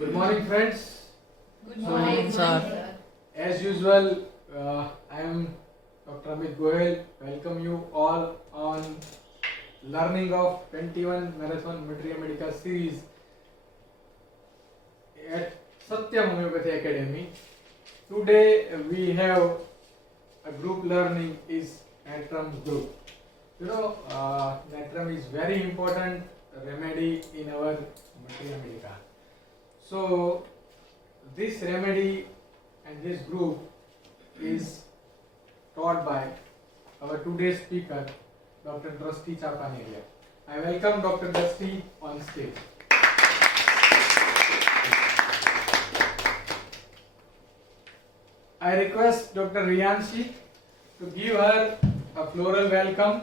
Good morning, friends. Good morning, sir. As usual, I am Dr. Amit Goel. Welcome you all on learning of 21 Marathon Materia Medica series at Satyam Homoeopathy Academy. Today we have a group learning is Natrum group. Natrum is very important remedy in our Materia Medica. So this remedy and this group is taught by our today's speaker, Dr. Drashti Champaneria. I welcome Dr. Drashti on stage. I request Dr. Riyanshi to give her a floral welcome.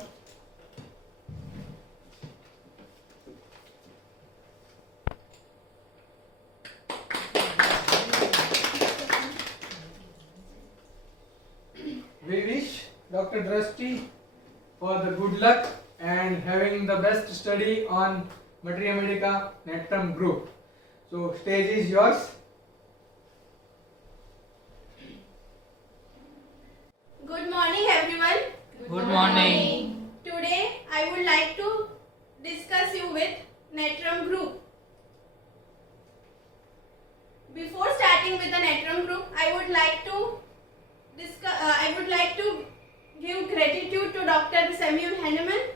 We wish Dr. Drashti for the good luck and having the best study on Materia Medica Natrum group. So stage is yours. Good morning, everyone. Good morning. Today I would like to discuss you with Natrum group. Before starting with the Natrum group, I would like to give gratitude to Dr. Samuel Hahnemann,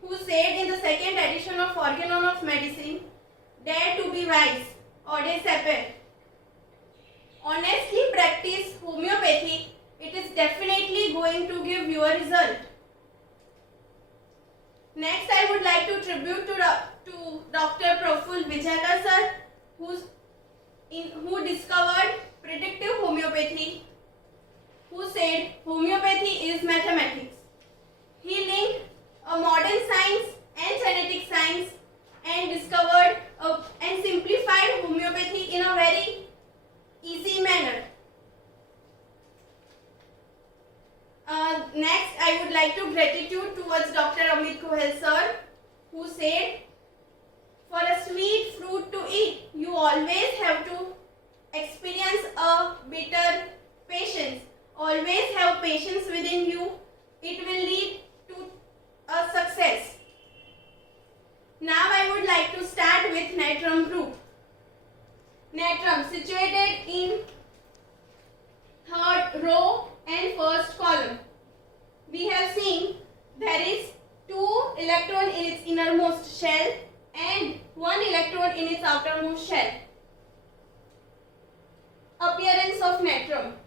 who said in the second edition of Organon of Medicine, "Dare to be wise, aude sapere." Honestly practice homeopathy. It is definitely going to give you a result. Next, I would like to tribute to Dr. Praful Vijayakar sir, who discovered predictive homeopathy, who said homeopathy is mathematics. He linked a modern science and genetic science and discovered and simplified homeopathy in a very easy manner. Next, I would like to gratitude towards Dr. Amit Goel sir, who said, for a sweet fruit to eat, you always have to experience a bitter patience. Always have patience within you. It will lead to a success. Now I would like to start with Natrum group. Natrum situated in third row and first column. We have seen there is 2 electrons in its innermost shell and 1 electron in its outermost shell. Appearance of natrum.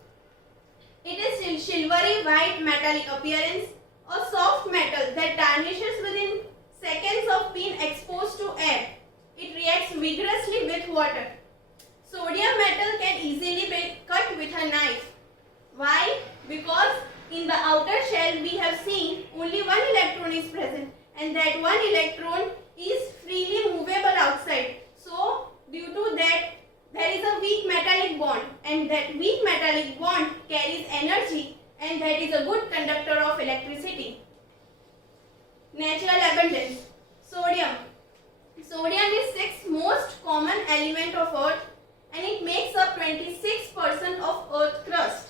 It is silvery white metallic appearance, a soft metal that tarnishes within seconds of being exposed to air. It reacts vigorously with water. Sodium metal can easily be cut with a knife. Why? Because in the outer shell we have seen only 1 electron is present, and that 1 electron is freely movable outside. So due to that there is a weak metallic bond, and that weak metallic bond carries energy, and that is a good conductor of electricity. Natural abundance. Sodium. Sodium is 6th most common element of earth, and it makes up 26% of earth crust.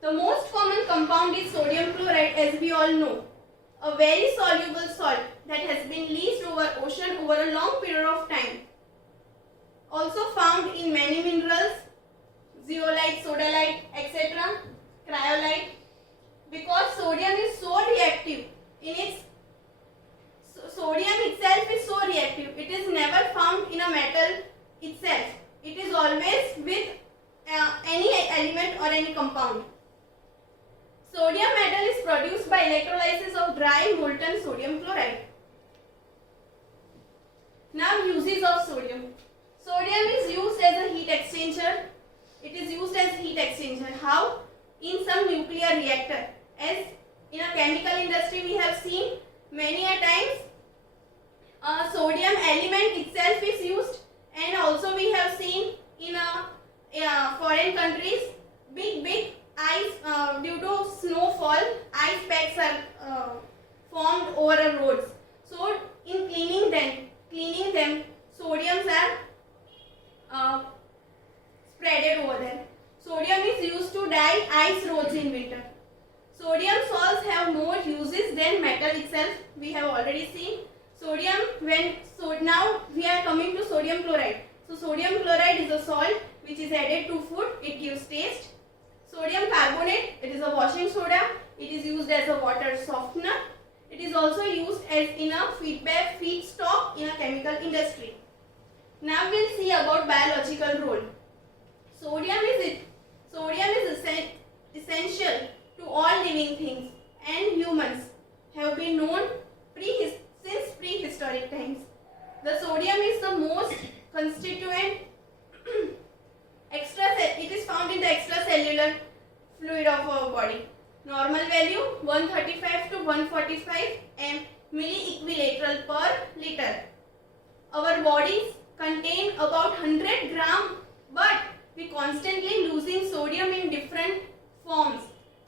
The most common compound is sodium chloride, as we all know, a very soluble salt that has been leached over ocean over a long period of time. Also found in many minerals, zeolite, sodalite, etc., cryolite. Because sodium is so reactive, sodium itself is so reactive, it is never found in a metal itself. It is always with any element or any compound. Sodium metal is produced by electrolysis of dry molten sodium chloride. Now uses of sodium. Sodium is used as a heat exchanger. It is used as heat exchanger. How? In some nuclear reactor. As in a chemical industry we have seen many a times sodium element itself is used, and also we have seen in foreign countries big ice due to snowfall, ice packs are formed over the roads. So in cleaning them sodiums are ice roads in winter. Sodium salts have more uses than metal itself. We have already seen sodium now we are coming to sodium chloride. So sodium chloride is a salt which is added to food. It gives taste. Sodium carbonate, it is a washing soda. It is used as a water softener. It is also used as in a feedstock in a chemical industry. Now we'll see about biological role. Sodium is essential to all living things, and humans have been known since prehistoric times. The sodium is the most constituent it is found in the extracellular fluid of our body. Normal value 135 to 145 milliequilateral per liter. Our bodies contain about 100 gram, but we constantly losing sodium in different forms.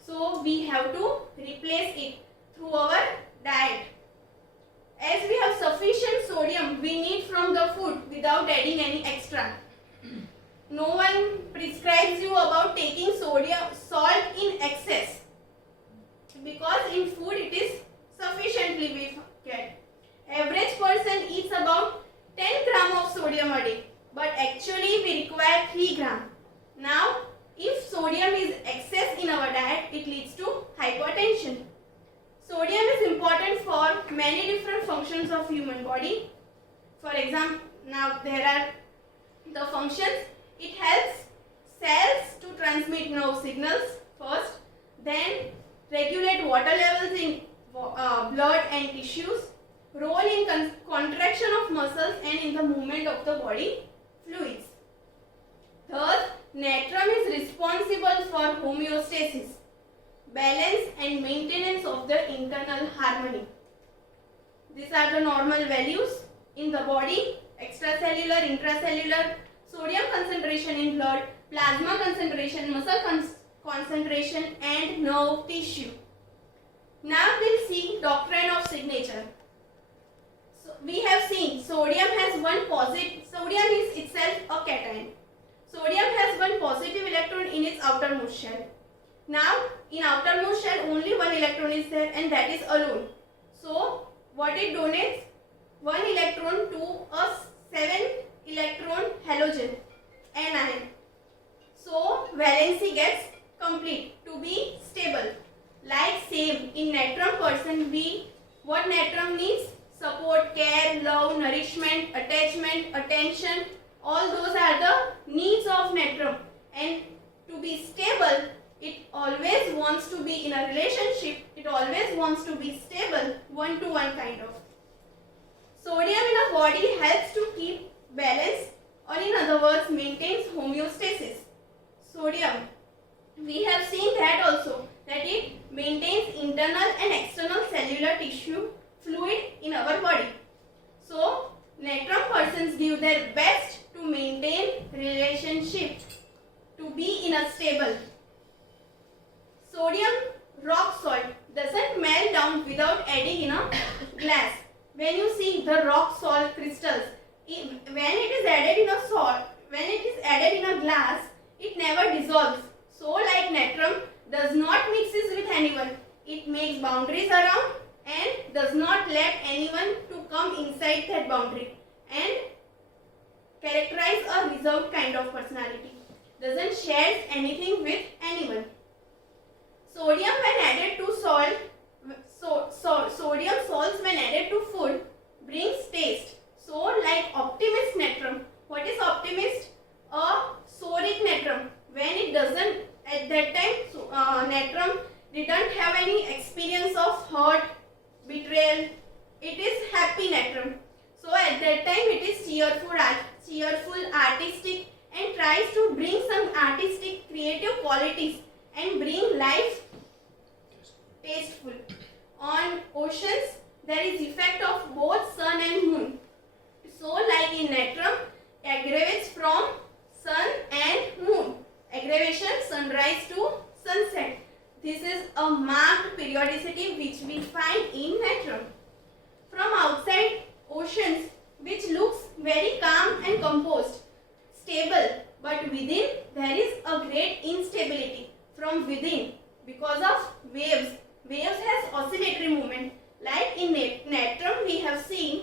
So we have to replace it through our diet. As we have sufficient sodium we need from the food without adding any extra. No one prescribes you about taking salt in excess, because in food it is sufficiently we get. Average person eats about 10 gram of sodium a day, but actually we require 3 gram. Now, if sodium is excess in our diet, it leads to hypertension. Sodium is important for many different functions of human body. For example, now there are the functions. It helps cells to transmit nerve signals first, then regulate water levels in blood and tissues, role in contraction of muscles and in the movement of the body fluids. Thus, natrum is responsible for homeostasis, balance and maintenance of the internal harmony. These are the normal values in the body: extracellular, intracellular, sodium concentration in blood, plasma concentration, muscle concentration and nerve tissue. Now we'll see doctrine of signature. So we have seen sodium is itself a cation. Sodium has one positive electron in its outermost shell. Now in outermost shell only one electron is there, and that is alone. So what it donates? One electron to a 7 electron halogen anion. So valency gets complete to be stable. Like same in natrum person, what natrum needs? Support, care, love, nourishment, attachment, attention. All those are the needs of natrum. And to be stable, it always wants to be in a relationship. It always wants to be stable, one-to-one kind of. Sodium in a body helps to keep balance, or in other words maintains homeostasis. Sodium, we have seen that also, that it maintains internal and external cellular tissue fluid in our body. So natrum persons give their best to maintain relationship, to be in a stable. Sodium rock salt doesn't melt down without adding in a glass. When you see the rock salt crystals, when it is added in a glass, it never dissolves. So like natrum does not mixes with anyone. It makes boundaries around and does not let anyone to come inside that boundary and characterize a reserved kind of personality. Doesn't share anything with anyone. Sodium when added to sodium salts when added to food brings taste. So like optimist natrum. What is optimist? A soric natrum. When it doesn't, at that time natrum didn't have any experience of hurt, betrayal. It is happy natrum. So at that time it is cheerful, artistic, and tries to bring some artistic, creative qualities and bring life tasteful. On oceans, there is effect of both sun and moon. So like in natrum, aggravates from sun and moon. Aggravation, sunrise to sunset. This is a marked periodicity which we find in natrum. From outside oceans, which looks very calm and composed, stable, but within there is a great instability. from within because of waves. Waves has oscillatory movement. Like in Natrum we have seen,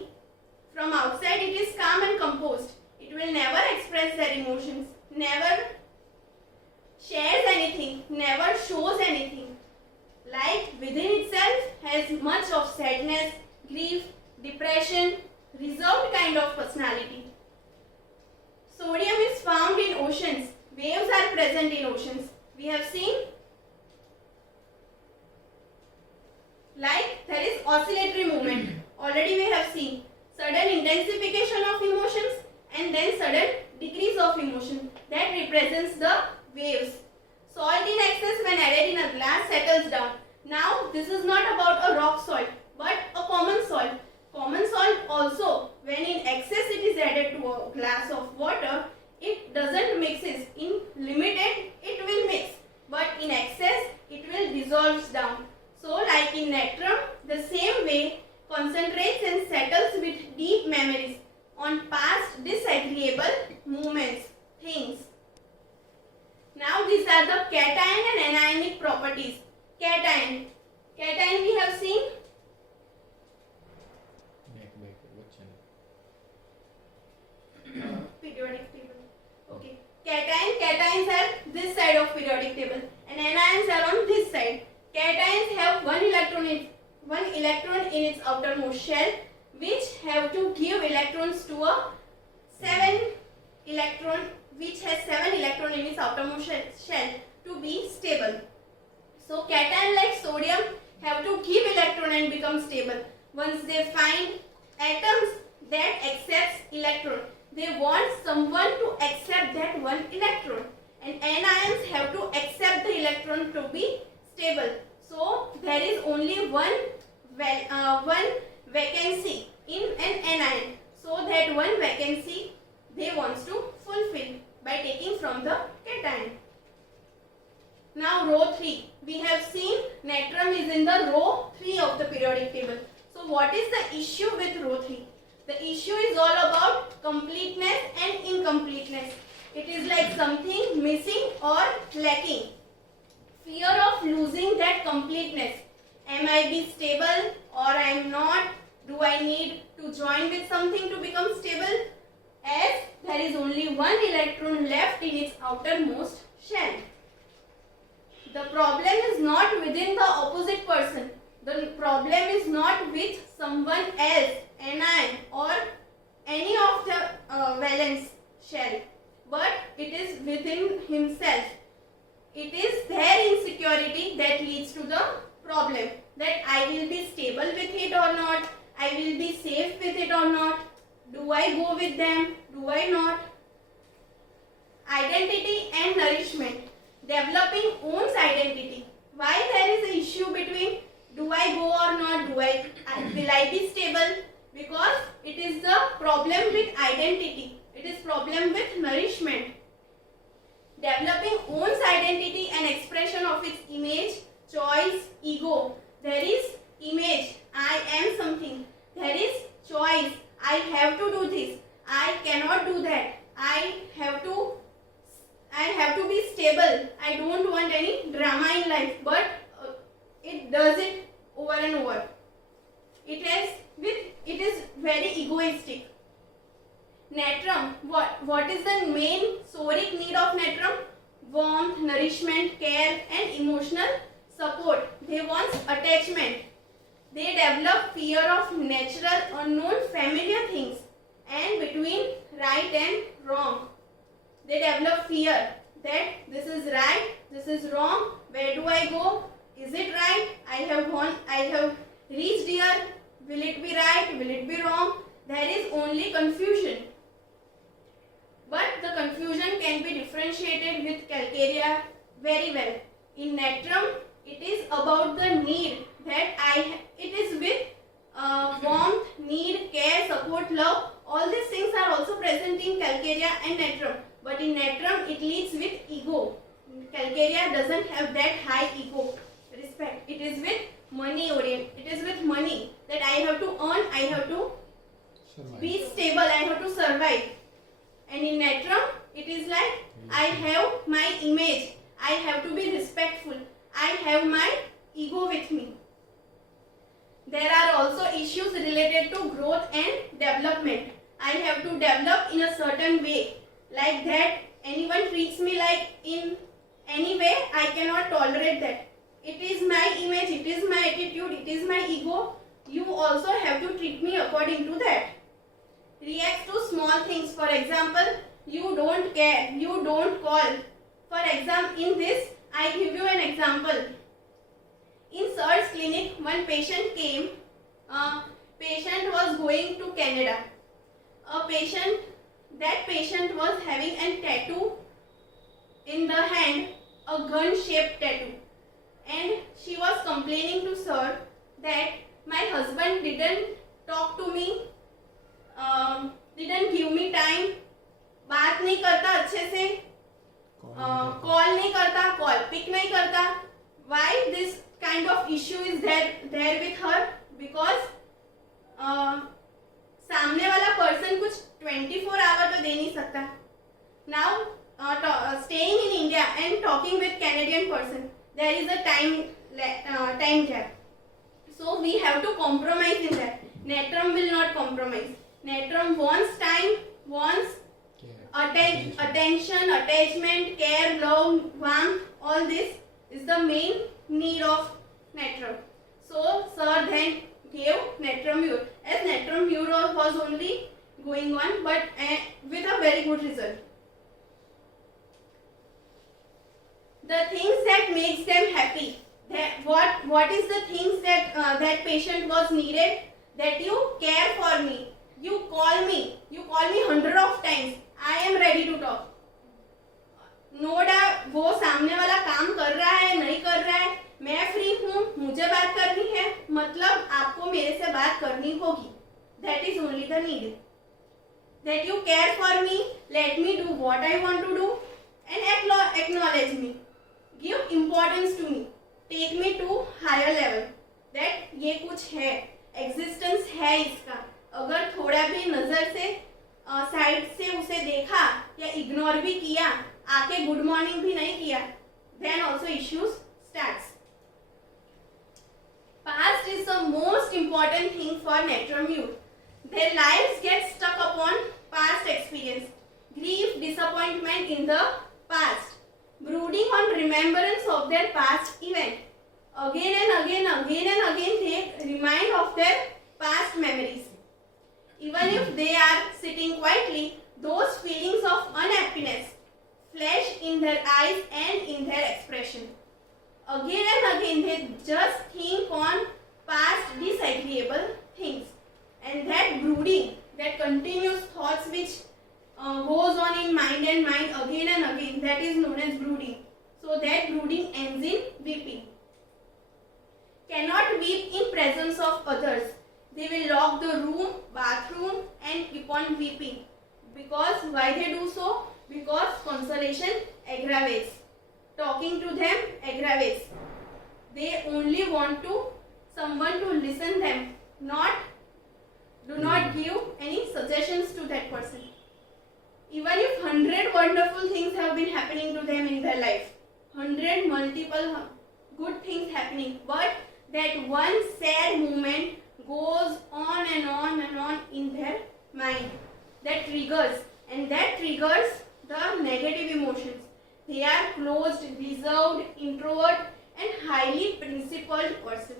from outside it is calm and composed. It will never express their emotions, never shares anything, never shows anything. Like within itself has much of sadness, grief, depression, reserved kind of personality. Sodium is found in oceans. Waves are present in oceans. We have seen, like there is oscillatory movement. Already we have seen sudden intensification of emotions and then sudden decrease of emotion. That represents the waves. Salt in excess when added in a glass settles down. Now this is not about a rock salt but a common salt. Common salt also, when in excess it is added to a glass of water, it doesn't mixes. In limited it will mix, but in excess it will dissolve down. So like in Natrum, the same way concentrates and settles with deep memories on past disagreeable moments, things. Now these are the cation and anionic properties. Cation. Cation we have seen. Periodic table. Okay. Cations are this side of periodic table and anions are on this side. Cations have one electron in its outermost shell, which have to give electrons to a 7 electron, which has 7 electron in its outermost shell to be stable. So cation like sodium have to give electron and become stable. Once they find atoms that accepts electron, they want someone to accept that one electron, and anions have to accept the electron to be stable. So there is only one vacancy in an anion. So that one vacancy they wants to fulfill by taking from the cation. Now row 3. We have seen Natrum is in the row 3 of the periodic table. So what is the issue with row 3? The issue is all about completeness and incompleteness. It is like something missing or lacking. Fear of losing that completeness. Am I be stable or I am not? Do I need to join with something to become stable? As there is only one electron left in its outermost shell. The problem is not within the opposite person. The problem is not with someone else, anion or any of the valence shell, but it is within himself. It is their insecurity that leads to the problem, that I will be stable with it or not, I will be safe with it or not, do I go with them, do I not? Identity and nourishment. Developing owns identity. Why there is an issue between do I go or not, will I be stable? Because it is the problem with identity. It is problem with nourishment. Developing owns identity and expression of its image, choice, ego. There is image, I am something. There is choice, I have to do this, I cannot do that. I have to be stable. I don't want any drama in life, but it does it over and over. It is very egoistic. Natrum. What is the main soric need of Natrum? Warmth, nourishment, care, and emotional support. They want attachment. They develop fear of natural, unknown, familiar things, and between right and wrong. They develop fear that this is right, this is wrong, where do I go? Is it right? I have reached here. Will it be right? Will it be wrong? There is only confusion. But the confusion can be differentiated with calcarea very well. In Natrum, it is about the need that it is with warmth, need, care, support, love. All these things are also present in calcarea and Natrum. But in Natrum, it leads with ego. Calcarea doesn't have that high ego respect. It is with money oriented. It is with money that I have to earn, I have to be stable, I have to survive. And in Natrum, it is like I have my image, I I have to be respectful. I have my ego with me. There are also issues related to growth and development. I have to develop in a certain way. Like that, anyone treats me like in any way, I cannot tolerate that. It is my image, it is my attitude, it is my ego. You also have to treat me according to that. React to small things. For example, you don't care, you don't call. For example, in this, I give you an example. In Sir's clinic, one patient came. Patient was going to Canada. That patient was having a tattoo in the hand, a gun-shaped tattoo. And she was complaining to Sir that my husband didn't talk to me, didn't give me time, बात नहीं करता अच्छे से, call नहीं करता, call pick नहीं करता. Why this kind of issue is there with her? Because सामने वाला पर्सन कुछ 24 आवर तो दे नहीं सकता. Now staying in India and talking with Canadian person, there is a time gap. So we have to compromise in that. Natrum will not compromise. Natrum wants time, wants attention, attachment, care, love, warmth. All this is the main need of Natrum. So Sir then gave Natrum Mure. As Natrum Mure was only going on, but with a very good result. The things that makes them happy. What is the things that that patient was needed? That you care for me, you call me 100 of times. I am ready to talk. No doubt वो सामने वाला काम कर रहा है नहीं कर रहा है, मैं फ्री हूँ, मुझे बात करनी है, मतलब आपको मेरे से बात करनी होगी. That is only the need. That you care for me, let me do what I want to do, and acknowledge me. Give importance to me. Take me to higher level. That ये कुछ है, existence है इसका. अगर थोड़ा भी नजर से साइड से उसे देखा या इग्नोर भी किया, आके गुड मॉर्निंग भी नहीं किया, then also issues starts. Past is the most important thing for Natrum youth. Their lives get stuck upon past experience, grief, disappointment in the past, brooding on remembrance of their past event. Again and again they remind of their past memories. Even if they are sitting quietly, those feelings of unhappiness flash in their eyes and in their expression. Again and again they just think on past disagreeable things. And that brooding, that continuous thoughts which goes on in mind and mind again and again, that is known as brooding. So that brooding ends in weeping. Cannot weep in presence of others. They will lock the room, bathroom and keep on weeping. Because why they do so? Because consolation aggravates. Talking to them aggravates. They only want someone to listen them, do not give any suggestions to that person. Even if 100 wonderful things have been happening to them in their life, 100 multiple good things happening, but that one sad moment goes on and on and on in their mind. That triggers the negative emotions. They are closed, reserved, introvert and highly principled person.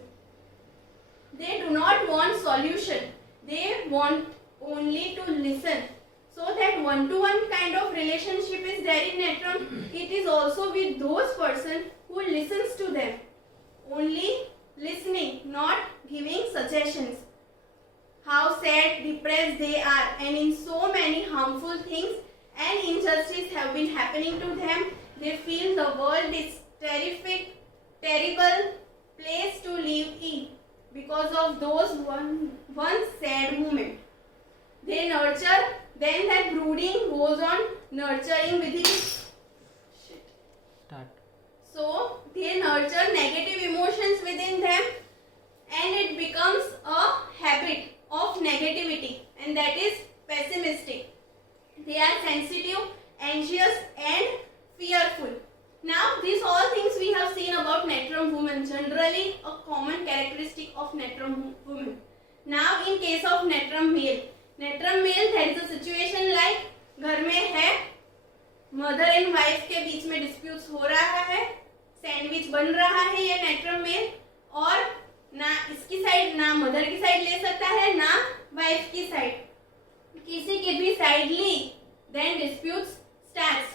They do not want solution. They want only to listen. So that one-to-one kind of relationship is there in Natrum. It is also with those person who listens to them. Only listening, not giving suggestions. How sad, depressed they are, and in so many harmful things and injustice have been happening to them. They feel the world is terrible place to live in because of those one sad moment. They nurture, then that brooding goes on nurturing within. So they nurture negative emotions within them and it becomes a habit of negativity, and that is pessimistic. They are sensitive, anxious and fearful. Now these all things we have seen about Natrum women, generally a common characteristic of Natrum women. Now in case of Natrum male there is a situation like घर में है, mother and wife के बीच में disputes हो रहा है, sandwich बन रहा है ये Natrum मेल, और ना इसकी साइड ना मदर की साइड ले सकता है ना वाइफ की साइड, किसी की भी side Lee, then disputes starts,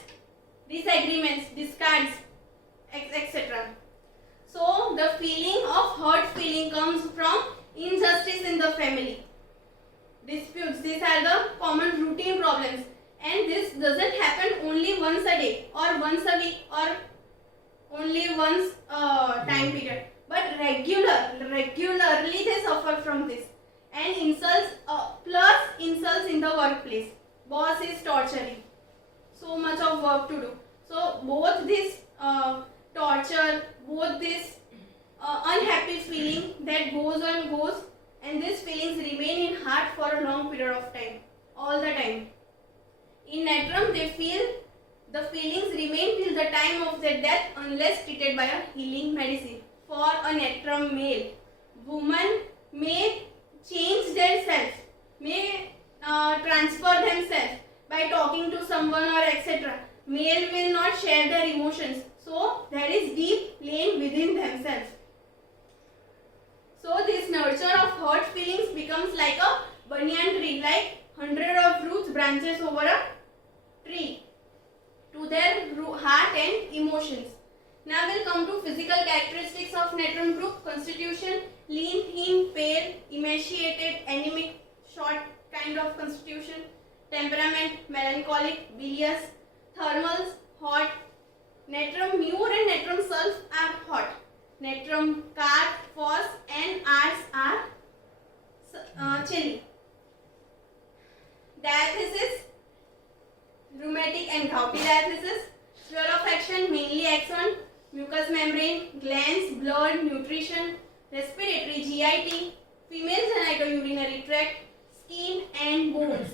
disagreements, discards, etc. So the feeling of hurt feeling comes from injustice in the family. Disputes, these are the common routine problems, and this doesn't happen only once a day or once a week or only once time period, but regularly they suffer from this. And insults plus insults in the workplace. Boss is torturing. So much of work to do. So both this torture, both this unhappy feeling that goes on goes, and these feelings remain in heart for a long period of time, all the time. In Natrum, they feel the feelings remain till the time of their death unless treated by a healing medicine. For a Natrum male, woman may change their self, may transfer themselves by talking to someone or etc. Male will not share their emotions, so there is deep pain within themselves. So this nurture of hurt feelings becomes like a banyan tree, like 100 of roots branches over a tree to their heart and emotions. Now we'll come to physical characteristics of Natrum group. Constitution: lean, thin, pale, emaciated, anemic, short kind of constitution. Temperament: melancholic, bilious. Thermals: hot. Natrum mure and Natrum sulf are hot. Natrum cart, phos and ars are chilly. Diathesis: rheumatic and gouty diathesis. Sphere of action: mainly axon, mucous membrane, glands, blood, nutrition, respiratory, GIT, female genitourinary tract, skin and bones.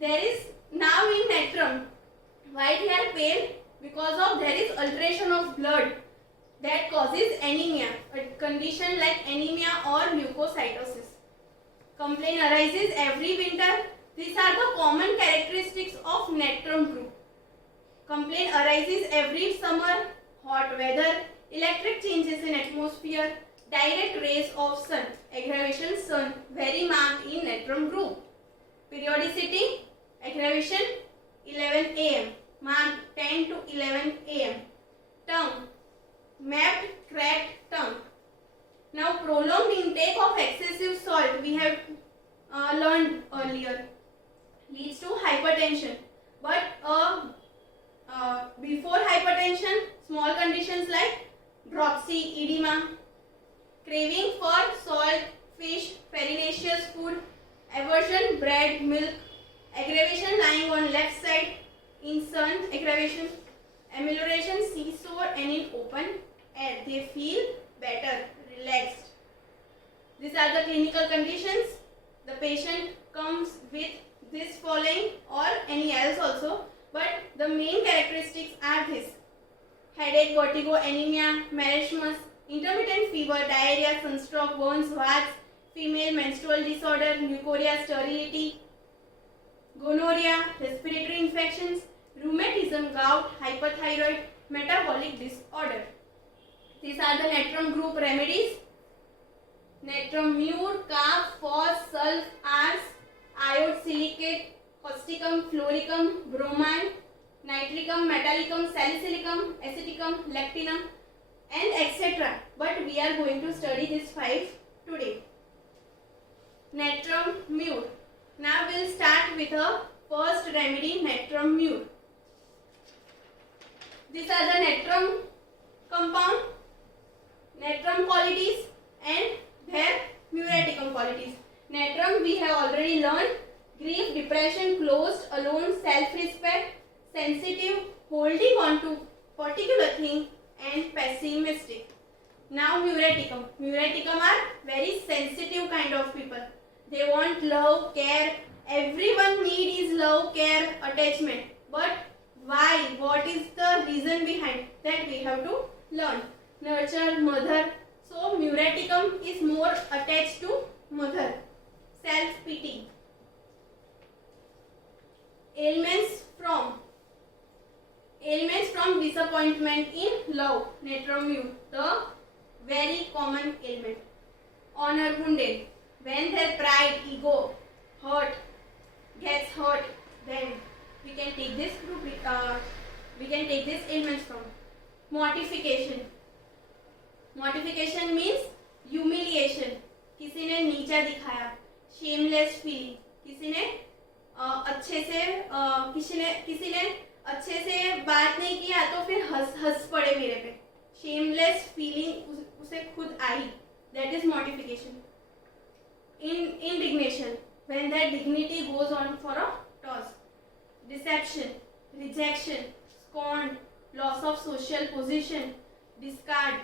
There is now in Natrum white hair pale because of there is alteration of blood that causes anemia, a condition like anemia or leukocytosis. Complaint arises every winter. These are the common characteristics of Natrum group. Complaint arises every summer, hot weather, electric changes in atmosphere, direct rays of sun, aggravation sun, very marked in Natrum group. Periodicity, aggravation 11 am, marked 10 to 11 am. Tongue, mapped, cracked tongue. Now prolonged intake of excessive salt, we have learned earlier, leads to hypertension. But before hypertension, small conditions like dropsy, edema, craving for salt, fish, farinaceous food, aversion, bread, milk, aggravation lying on left side, in sun, aggravation, amelioration, seesore and in open air. They feel better, relaxed. These are the clinical conditions. The patient comes with this following or any else also, but the main characteristics are this: headache, vertigo, anemia, marasmus, intermittent fever, diarrhea, sunstroke, burns, warts, female menstrual disorder, leukorrhea, sterility, gonorrhea, respiratory infections, rheumatism, gout, hyperthyroid, metabolic disorder. These are the Natrum group remedies. Natrum mure, calf, phos, sulf, ars, iode, silicate, causticum, floricum, bromine, nitricum, metallicum, salicylicum, aceticum, lactinum and etc. But we are going to study these 5 today. Natrum mure. Now we will start with the first remedy, Natrum mure. These are the Natrum compound, Natrum qualities and their mureticum qualities. Natrum we have already learned: grief, depression, closed, alone, self-respect, sensitive, holding on to particular thing and pessimistic. Now mureticum. Mureticum are very sensitive kind of people. They want love, care. Everyone need is love, care, attachment. But why, what is the reason behind that we have to learn. Nurture, mother. So neuroticum is more attached to mother. Self-pity. Ailments from disappointment in love. Natrum mu, the very common ailment. Honor wounded. When their pride, ego, gets hurt, then we can take this group. We can take this ailments from. Mortification. Mortification means humiliation. किसी ने नीचा दिखाया. Shameless feeling. किसी ने किसी ने अच्छे से बात नहीं किया तो फिर हंस पड़े मेरे पे. Shameless feeling उसे खुद आई. That is mortification. Indignation, when their dignity goes on for a toss. Deception, rejection, scorn, loss of social position, discard.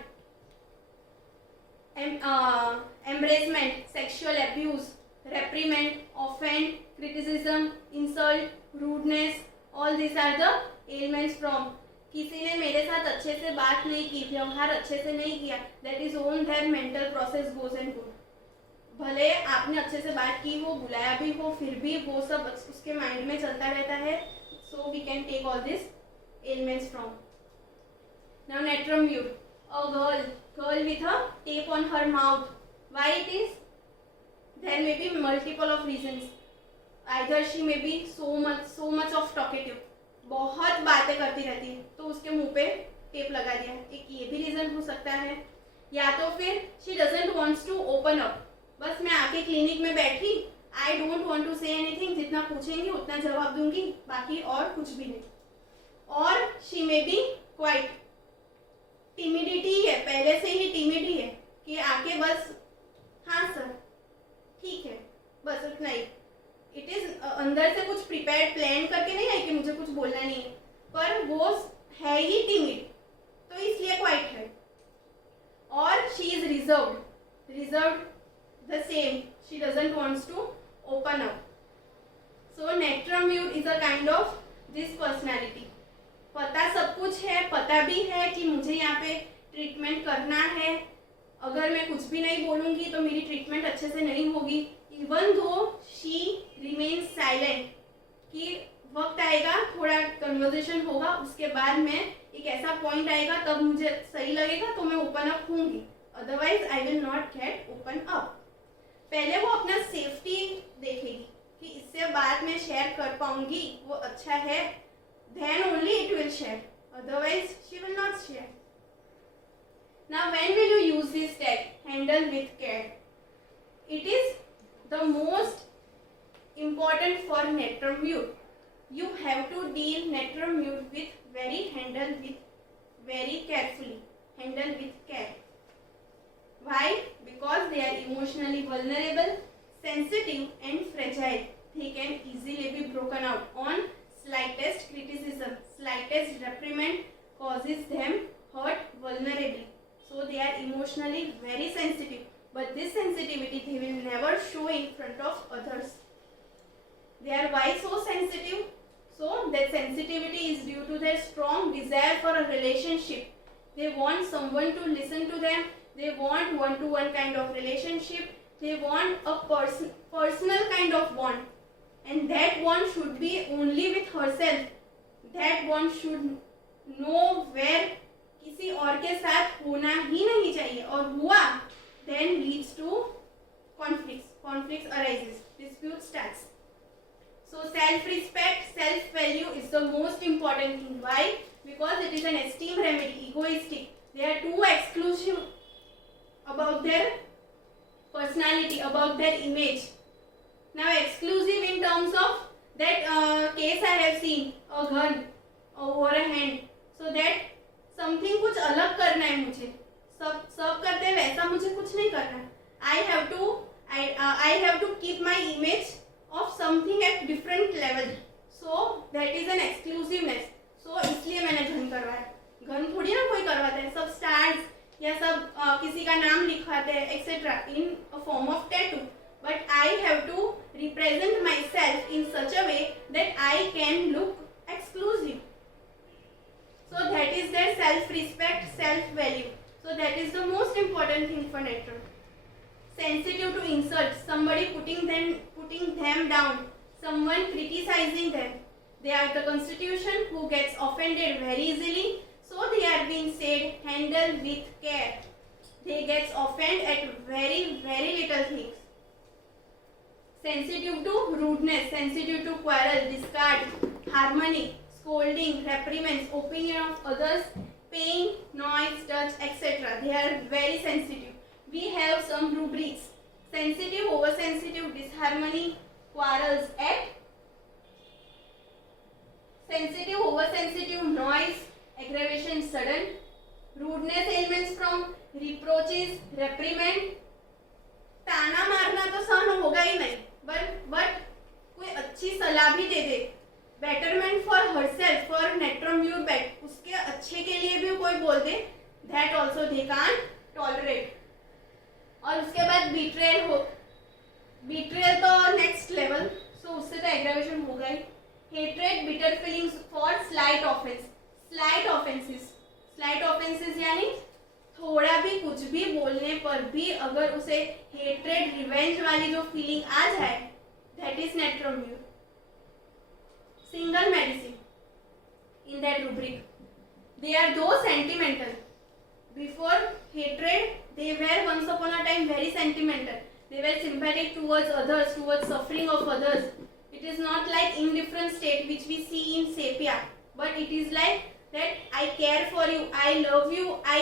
Embracement, sexual abuse, reprimand, offend, criticism, insult, rudeness. All these are the ailments from. किसी ने मेरे साथ अच्छे से बात नहीं की, व्यवहार अच्छे से नहीं किया, that is on their mental process goes and goes. भले आपने अच्छे से बात की हो, बुलाया भी हो, फिर भी वो सब उसके माइंड में चलता रहता है. So we can take all these ailments from. Now natrum mute, a girl with a tape on her mouth. Why it is? There may be multiple of reasons. Either she may be so much of talkative, बहुत बातें करती रहती है तो उसके मुंह पे tape लगा दिया. एक ये भी रीजन हो सकता है. या तो फिर she doesn't wants to open up. बस मैं आके क्लिनिक में बैठी, I don't want to say anything, जितना पूछेंगी उतना जवाब दूंगी, बाकी और कुछ भी नहीं. और she may be quite timidity है, पहले से ही timid ही है कि आके बस हाँ सर ठीक है बस उतना ही. इट इज अंदर से कुछ प्रिपेयर्ड प्लान करके नहीं है कि मुझे कुछ बोलना नहीं है, पर वो है ही टिमिड तो इसलिए क्वाइट है. और she is reserved the same, she doesn't wants to open up. So natrum mute is a kind of this personality. पता सब कुछ है, पता भी है कि मुझे यहाँ पे ट्रीटमेंट करना है, अगर मैं कुछ भी नहीं बोलूँगी तो मेरी ट्रीटमेंट अच्छे से नहीं होगी. Even though she remains silent कि वक्त आएगा थोड़ा कन्वर्सेशन होगा, उसके बाद में एक ऐसा पॉइंट आएगा तब मुझे सही लगेगा तो मैं ओपन अप होंगी, otherwise I will not gate open up. पहले वो अपना सेफ्टी देखेगी कि इससे बाद में शेयर कर पाऊंगी, वो अच्छा है, then only it will share, otherwise she will not share. Now when will you use this tag, handle with care? It is the most important for natrum mute. You have to deal natrum mute with handle with very carefully, handle with care. Why? Because they are emotionally vulnerable, sensitive and fragile. They can easily be broken out on slightest criticism, slightest reprimand causes them hurt vulnerably. So they are emotionally very sensitive. But this sensitivity they will never show in front of others. They are why so sensitive? So that sensitivity is due to their strong desire for a relationship. They want someone to listen to them. They want one-to-one kind of relationship. They want a personal kind of bond. And that bond should be only with herself. That bond should know where किसी और के साथ होना ही नहीं चाहिए, और हुआ then leads to conflicts arises, dispute starts. So self-respect, self-value is the most important thing. Why? Because it is an esteem remedy, egoistic. They are too exclusive about their personality, about their image. Now exclusive in terms of that case I have seen, a gun over a hand, so that something कुछ अलग करना है मुझे, सब करते हैं वैसा मुझे कुछ नहीं करना. I have to keep my image of something at different level. So that is an exclusiveness. So इसलिए मैंने घन करवाया. घन थोड़ी ना कोई करवाता है, सब stars या सब किसी का नाम लिखवाते हैं etc. in a form of tattoo. But I have to represent myself in such a way that I can look self-value. So that is the most important thing for Natrum. Sensitive to insults, somebody putting them down, someone criticizing them. They are the constitution who gets offended very easily, so they are being said handle with care. They gets offended at very little things. Sensitive to rudeness, sensitive to quarrel, discard, harmony, scolding, reprimands, opinion of others, pain, noise, touch, etc. They are very sensitive. We have some rubrics: sensitive, oversensitive, disharmony, quarrels at sensitive, oversensitive, noise, aggravation, sudden, rudeness elements from reproaches, reprimand. ताना मारना तो सहन होगा ही नहीं, but कोई अच्छी सलाह भी दे दे, betterment for herself, for natrum mute bet, उसके अच्छे के लिए भी कोई बोल दे, that also they can't tolerate. और उसके बाद बीट्रेयल तो नेक्स्ट लेवल, सो उससे तो एग्रावेशन होगा ही. Hatred, bitter feelings for slight offence, slight offences यानी थोड़ा भी कुछ भी बोलने पर भी अगर उसे हेट्रेड, रिवेंज वाली जो फीलिंग आ जाए, that is natrum mute. Single medicine in that rubric. They are those sentimental. Before hatred, they were once upon a time very sentimental. They were sympathetic towards others, towards suffering of others. It is not like indifferent state which we see in sepia, but it is like that I care for you, I love you, I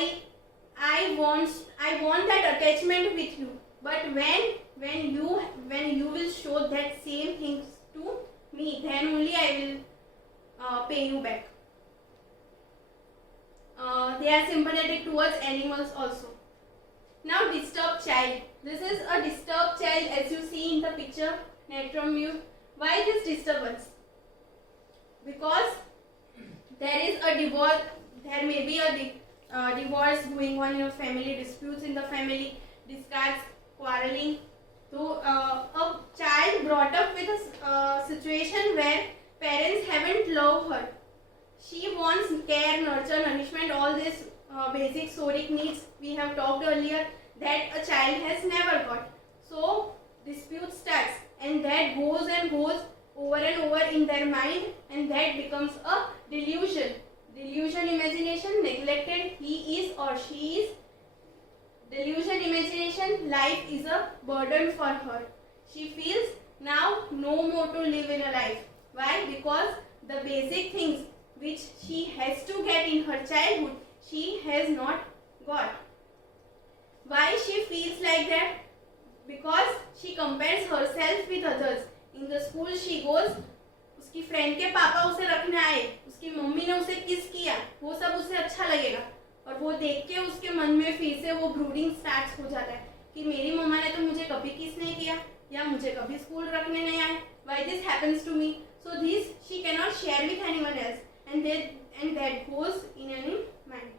want that attachment with you. But when you will show that same things to me, then only I will pay you back. They are sympathetic towards animals also. Now disturbed child. This is a disturbed child as you see in the picture, Natrum mute. Why this disturbance? Because there is a divorce, there may be a divorce going on in your family, disputes in the family, discards, quarreling. So a child brought up with a situation where parents haven't loved her. She wants care, nurture, nourishment, all these basic soric needs we have talked earlier that a child has never got. So dispute starts, and that goes over and over in their mind, and that becomes a delusion. Delusion, imagination, neglected, he is or she is. Delusion, imagination, life is a burden for her. She feels now no more to live in a life. Why? Because the basic things which she has to get in her childhood, she has not got. Why she feels like that? Because she compares herself with others. In the school she goes, उसकी friend के पापा उसे रखने आए, उसकी mummy ने उसे किस किया, वो सब उसे अच्छा लगेगा, और वो देख के उसके मन में फिर से वो ब्रूडिंग स्टार्ट हो जाता है कि मेरी मम्मा ने तो मुझे कभी किस नहीं किया, या मुझे कभी स्कूल रखने नहीं आए, why this happens to me? So this she cannot share with anyone else, and that goes in any mind.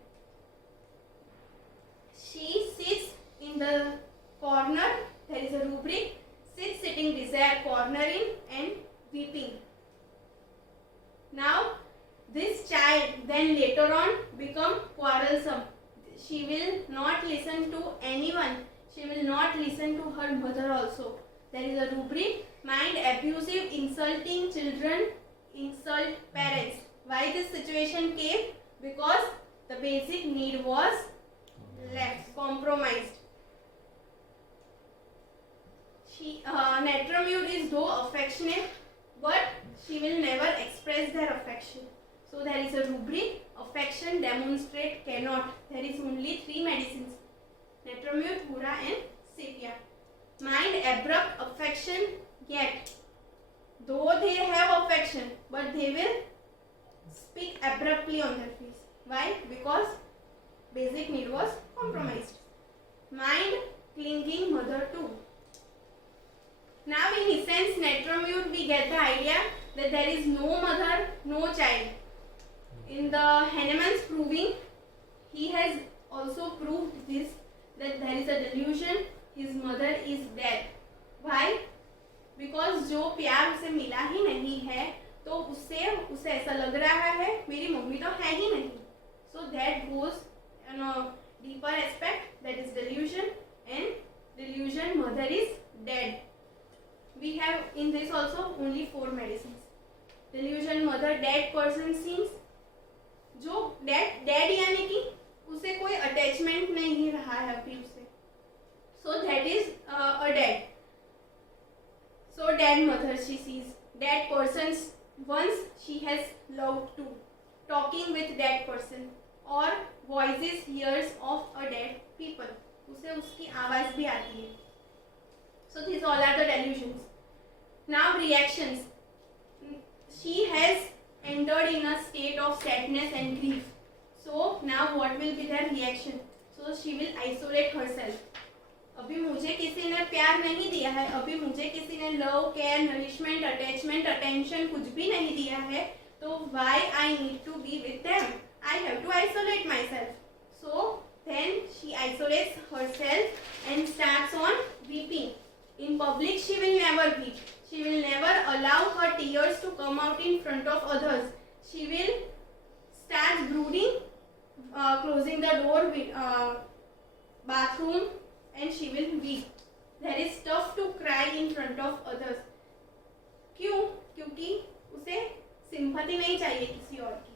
She sits in the corner. There is a rubric: sit, sitting, desire, cornering, and weeping. Now this child then later on become quarrelsome. She will not listen to anyone. She will not listen to her mother also. There is a rubric: mind abusive, insulting children, insult parents. Why this situation came? Because the basic need was left, compromised. Natrum mute is though affectionate, but she will never express their affection. So there is a rubric: affection, demonstrate, cannot. There is only 3 medicines: Natrum mute, Hura, and Sepia. Mind abrupt, affection, yet though they have affection, but they will speak abruptly on their face. Why? Because basic need was compromised. Mind clinging, mother too. Now in essence, Natrum mute, we get the idea that there is no mother, no child. In the Hahnemann's proving, he has also proved this, that there is a delusion, his mother is dead. Why? Because जो प्यार उसे मिला ही नहीं है, तो उसे ऐसा लग रहा है मेरी मम्मी तो है ही नहीं. So that goes deeper aspect, that is delusion, and delusion mother is dead. We have in this also only 4 medicines. Delusion mother dead person seems, जो dead यानी कि उसे कोई attachment नहीं रहा है अभी उसे, so that is a dead. So dead mother she sees, dead persons once she has loved to, talking with dead person, or voices hears of a dead people, उसे उसकी आवाज भी आती है. So these all are the delusions. Now reactions. She has entered in a state of sadness and grief. So now what will be their reaction? So she will isolate herself. अभी मुझे किसी ने प्यार नहीं दिया है, अभी मुझे किसी ने love, care, nourishment, attachment, attention कुछ भी नहीं दिया है, तो why I need to be with them? I have to isolate myself. So then she isolates herself and starts on weeping. In public she will never weep. She will never allow her tears to come out in front of others. She will start brooding, closing the door with bathroom, and she will weep. There is tough to cry in front of others. क्यों? क्योंकि उसे sympathy नहीं चाहिए किसी और की.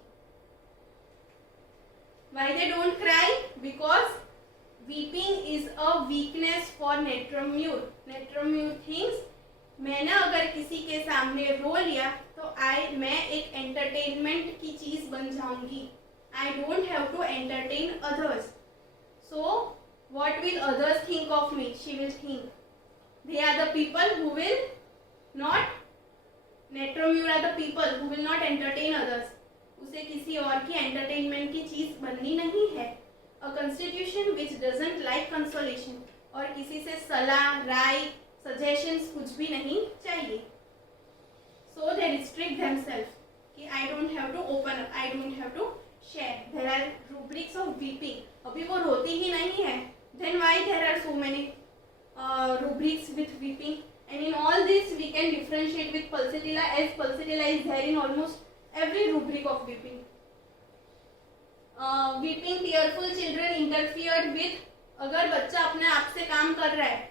Why they don't cry? Because weeping is a weakness for Natrum. Natrum thinks मैंने अगर किसी के सामने रो लिया तो मैं एक entertainment की चीज बन जाऊंगी. I don't have to entertain others. So what will others think of me? She will think they are the people who will not, Natrum are the people who will not entertain others. उसे किसी और की entertainment की चीज बननी नहीं है. A constitution which doesn't like consolation, और किसी से सलाह, राय, suggestions कुछ भी नहीं चाहिए. So they restrict themselves कि I don't have to open up, I don't have to share. There are rubrics of weeping. अभी वो रोती ही नहीं है. Then why there are so many rubrics with weeping? And in all this we can differentiate with pulsatilla, as pulsatilla is there in almost every rubric of weeping. Weeping tearful children interfered with. अगर बच्चा अपने आप से काम कर रहा है,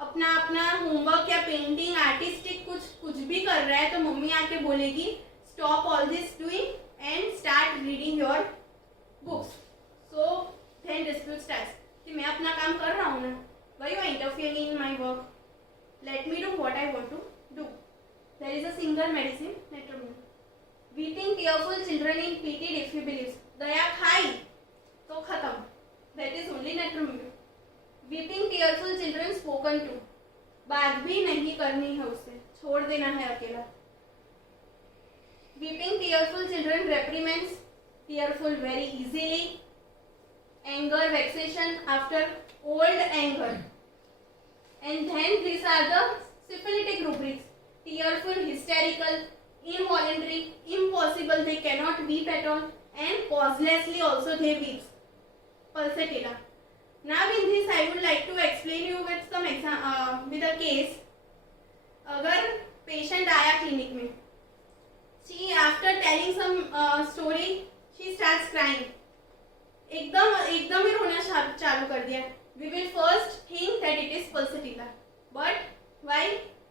अपना होमवर्क या पेंटिंग, आर्टिस्टिक कुछ भी कर रहा है, तो मम्मी आके बोलेगी stop all this doing and start reading your books. So then dispute starts कि मैं अपना काम कर रहा हूँ ना, why you are interfering in my work, let me do what I want to do. There is a single medicine natrum. Weeping tearful children in pity if he believes. दया खाई तो खत्म, that is only natrum. Weeping tearful children spoken to. बात भी नहीं करनी है उससे, छोड़ देना है अकेला. Weeping tearful children reprimands tearful very easily. Anger, vexation after old anger. And then these are the syphilitic rubrics. Tearful, hysterical, involuntary, impossible, they cannot weep at all, and causelessly also they weep. Pulsatilla. Now in this I would like to explain you with some with a case. अगर patient आया clinic में, she after telling some story, she starts crying. एकदम ही रोना चालू कर दिया. We will first think that it is pulsatilla. But why?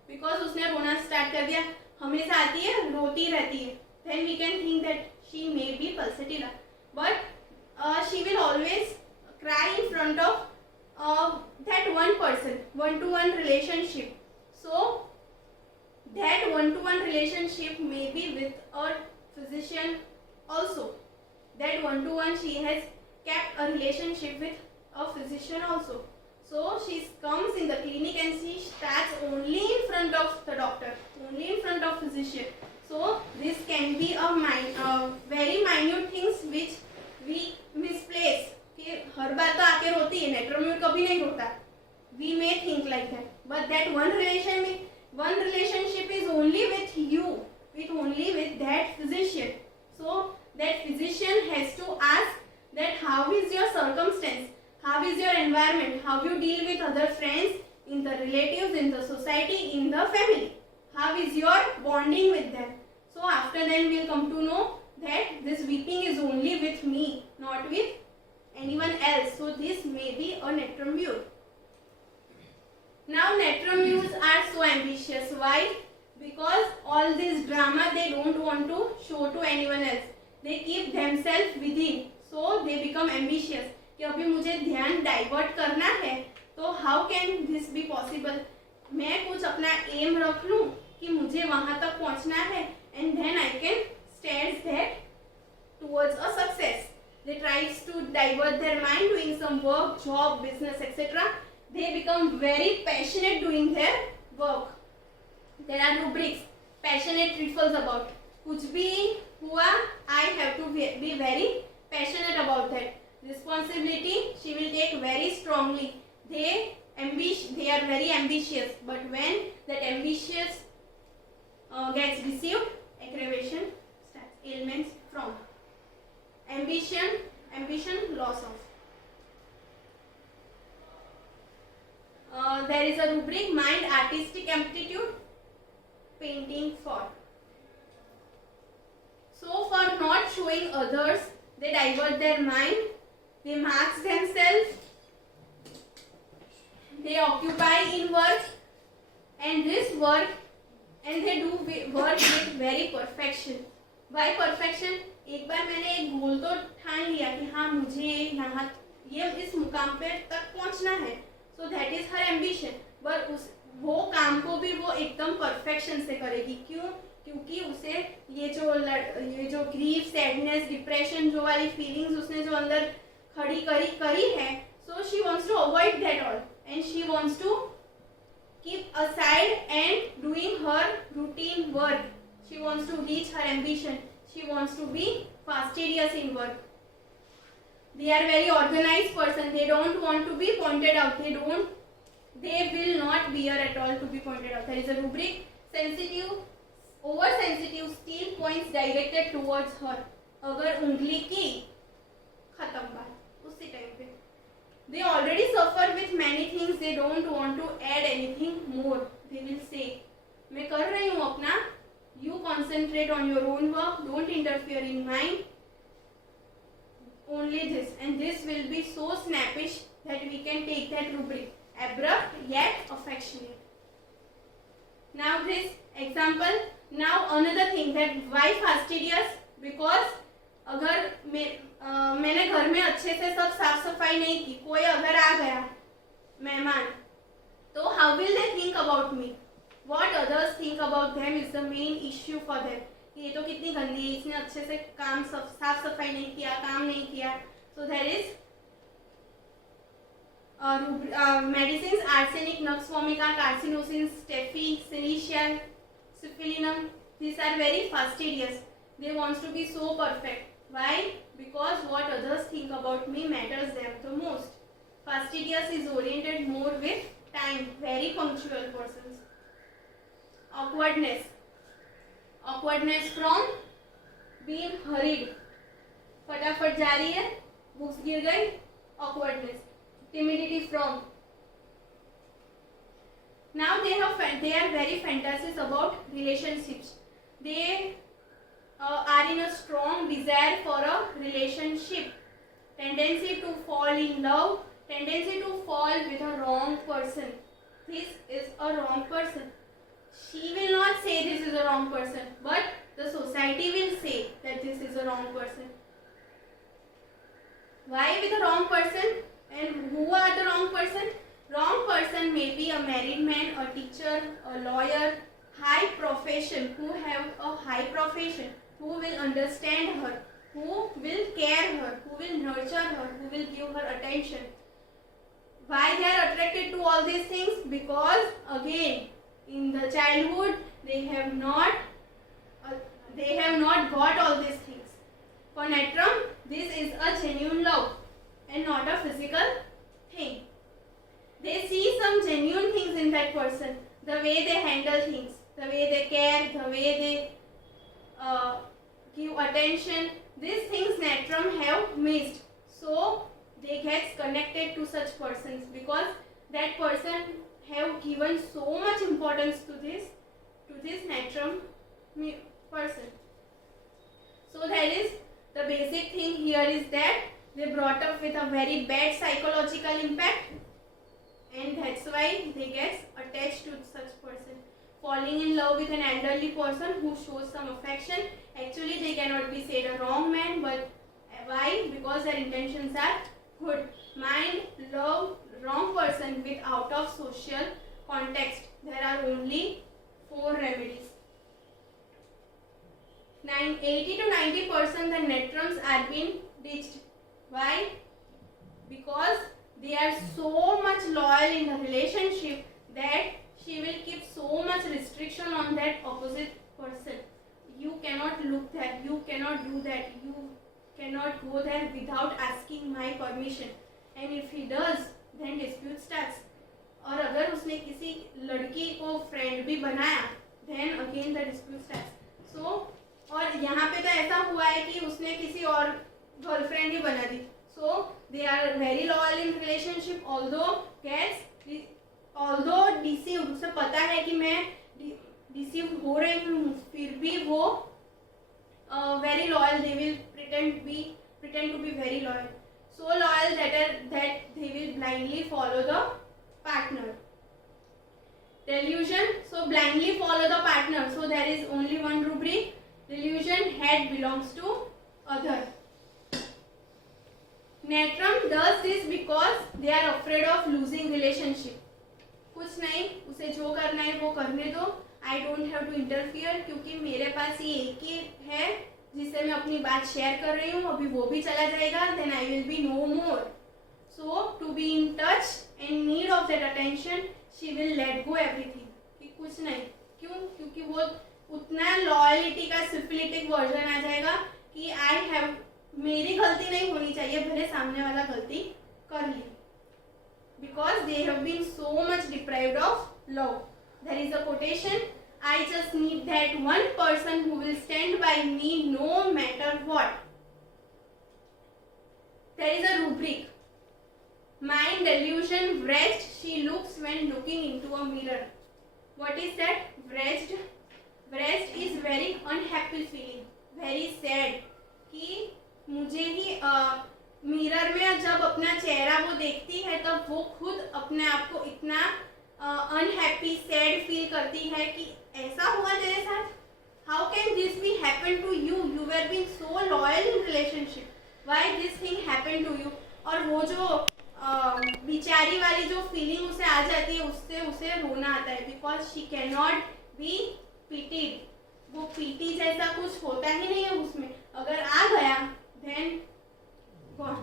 Because उसने रोना स्टार्ट कर दिया. हमेशा आती है, रोती रहती है. Then we can think that she may be pulsatilla. But she will always cry in front of that one person, one-to-one relationship. So that one-to-one relationship may be with a physician also. That one-to-one she has kept a relationship with a physician also. So she comes in the clinic and she starts only in front of the doctor, only in front of physician. So this can be a very minute things which we misplace. कि हर बार तो आके रोती है, नेट्रोम्यूर कभी नहीं रोता. We may think like that, but that one relationship is only with you, only with that physician. So that physician has to ask that how is your circumstance, how is your environment, how you deal with other friends, in the relatives, in the society, in the family, how is your bonding with them. So after then we will come to know that this weeping is only with me, not with anyone a Natrum mule. Now Natrum mules are so ambitious. Why? Because all this drama they don't want to show to anyone else. They keep themselves within. So they become ambitious. कि अभी मुझे ध्यान divert करना है, तो how can this be possible? मैं कुछ अपना एम रख लूँ कि मुझे वहाँ तक पहुँचना है, and then I can stand that towards a success. They tries to divert their mind doing some work, job, business, etc. They become very passionate doing their work. There are rubrics. Passionate refers about कुछ भी हुआ, I have to be very passionate about that. Responsibility she will take very strongly. They are very ambitious, but when that ambitious gets received, aggravation starts. Ailments from ambition loss of. There is a rubric mind artistic aptitude, painting for. So for not showing others, they divert their mind, they mask themselves, they occupy in work, and this work, and they do work with very perfection. Why perfection? एक बार मैंने एक गोल तो ठान लिया कि हाँ मुझे यहाँ ये इस मुकाम पे तक पहुँचना है, so that is her ambition. पर वो काम को भी वो एकदम परफेक्शन से करेगी. क्यों? क्योंकि उसे ये जो ग्रीफ, सैडनेस, डिप्रेशन जो वाली फीलिंग्स उसने जो अंदर खड़ी करी है, so she wants to avoid that all, and she wants to keep aside and doing her routine work. She wants to reach her ambition. She wants to be fastidious in work. They are very organized person. They don't want to be pointed out. They will not bear at all to be pointed out. There is a rubric: sensitive, oversensitive, still points directed towards her. अगर उंगली की खत्म बात उसी time पे. They already suffer with many things. They don't want to add anything more. They will say, मैं कर रही हूँ अपना. You concentrate on your own work. Don't interfere in mine. Only this, and this will be so snappish that we can take that rubric: abrupt yet affectionate. Now this example. Now another thing, that why fastidious? Because अगर मैंने घर में अच्छे से सब साफ सफाई नहीं की, कोई अगर आ गया मेहमान, तो how will they think about me? What others think about them is the main issue for them. ये तो कितनी गंदी है, इसने अच्छे से काम साफ सफाई नहीं किया, काम नहीं किया. So there is medicines: arsenic, nux vomica, carcinosin, staphy, sericial, syphilinum. These are very fastidious. They want to be so perfect. Why? Because what others think about me matters them the most. Fastidious is oriented more with time. Very punctual persons. Awkwardness. Awkwardness from being hurried. फटाफट जा रही है, books गिर गई. Awkwardness. Timidity from. Now they are very fantasies about relationships. They are in a strong desire for a relationship. Tendency to fall in love. Tendency to fall with a wrong person. This is a wrong person. She will not say this is a wrong person, but the society will say that this is a wrong person. Why with a wrong person? And who are the wrong person? Wrong person may be a married man, a teacher, a lawyer, high profession, who have a high profession, who will understand her, who will care her, who will nurture her, who will give her attention. Why they are attracted to all these things? Because again, in the childhood they have not got all these things. For Natrum, this is a genuine love and not a physical thing. They see some genuine things in that person. The way they handle things, the way they care, the way they give attention. These things Natrum have missed. So they get connected to such persons because that person have given so much importance to this Natrum person. So that is the basic thing here is that they brought up with a very bad psychological impact, and that's why they get attached to such person. Falling in love with an elderly person who shows some affection, actually they cannot be said a wrong man, but why? Because their intentions are good. Mind, love wrong person with out of social context. There are only 4 remedies. 80 to 90% the Natrums are being ditched. Why? Because they are so much loyal in the relationship that she will keep so much restriction on that opposite person. You cannot look there, you cannot do that, you cannot go there without asking my permission. And if he does, then dispute starts. और अगर उसने किसी लड़की को friend भी बनाया, then again the dispute starts. So और यहाँ पे तो ऐसा हुआ है कि उसने किसी और गर्लफ्रेंड ही बना दी. So they are very loyal in relationship, although deceived, उसे पता है कि मैं डिसीव हो रही हूँ, फिर भी वो very loyal. They will pretend to be very loyal, so loyal that they will blindly follow the partner. Delusion. So blindly follow the partner. So there is only one rubric. Delusion, head belongs to other. Natrum does this because they are afraid of losing relationship. कुछ नहीं, उसे जो करना है वो करने दो. I don't have to interfere क्योंकि मेरे पास ये एक ही है जिससे मैं अपनी बात शेयर कर रही हूँ. अभी वो भी चला जाएगा. Then I will be no more. So to be in touch and need of that attention, she will let go everything. कि कुछ नहीं. क्यों? क्योंकि वो उतना लॉयलिटी का सिफिलिटिक वर्जन आ जाएगा कि I have, मेरी गलती नहीं होनी चाहिए, भले सामने वाला गलती कर ली. Because they have been so much deprived of love. There is a quotation, I just need that one person who will stand by me no matter what. There is a rubric. Mind delusion, wretched she looks when looking into a mirror. What is that? Wretched. Wretched is very unhappy feeling, very sad. कि मुझे ही mirror में जब अपना चेहरा वो देखती है तब वो खुद अपने आप को इतना अनहैप्पी सैड फील करती है कि ऐसा हुआ तेरे साथ. How can this be happen to you? You were being so loyal in relationship. Why this thing happen to you? और वो जो बिचारी वाली जो फीलिंग उसे आ जाती है, उससे उसे रोना आता है. Because she can not be pitied. वो पीटी जैसा कुछ होता ही नहीं है उसमें. अगर आ गया then gone.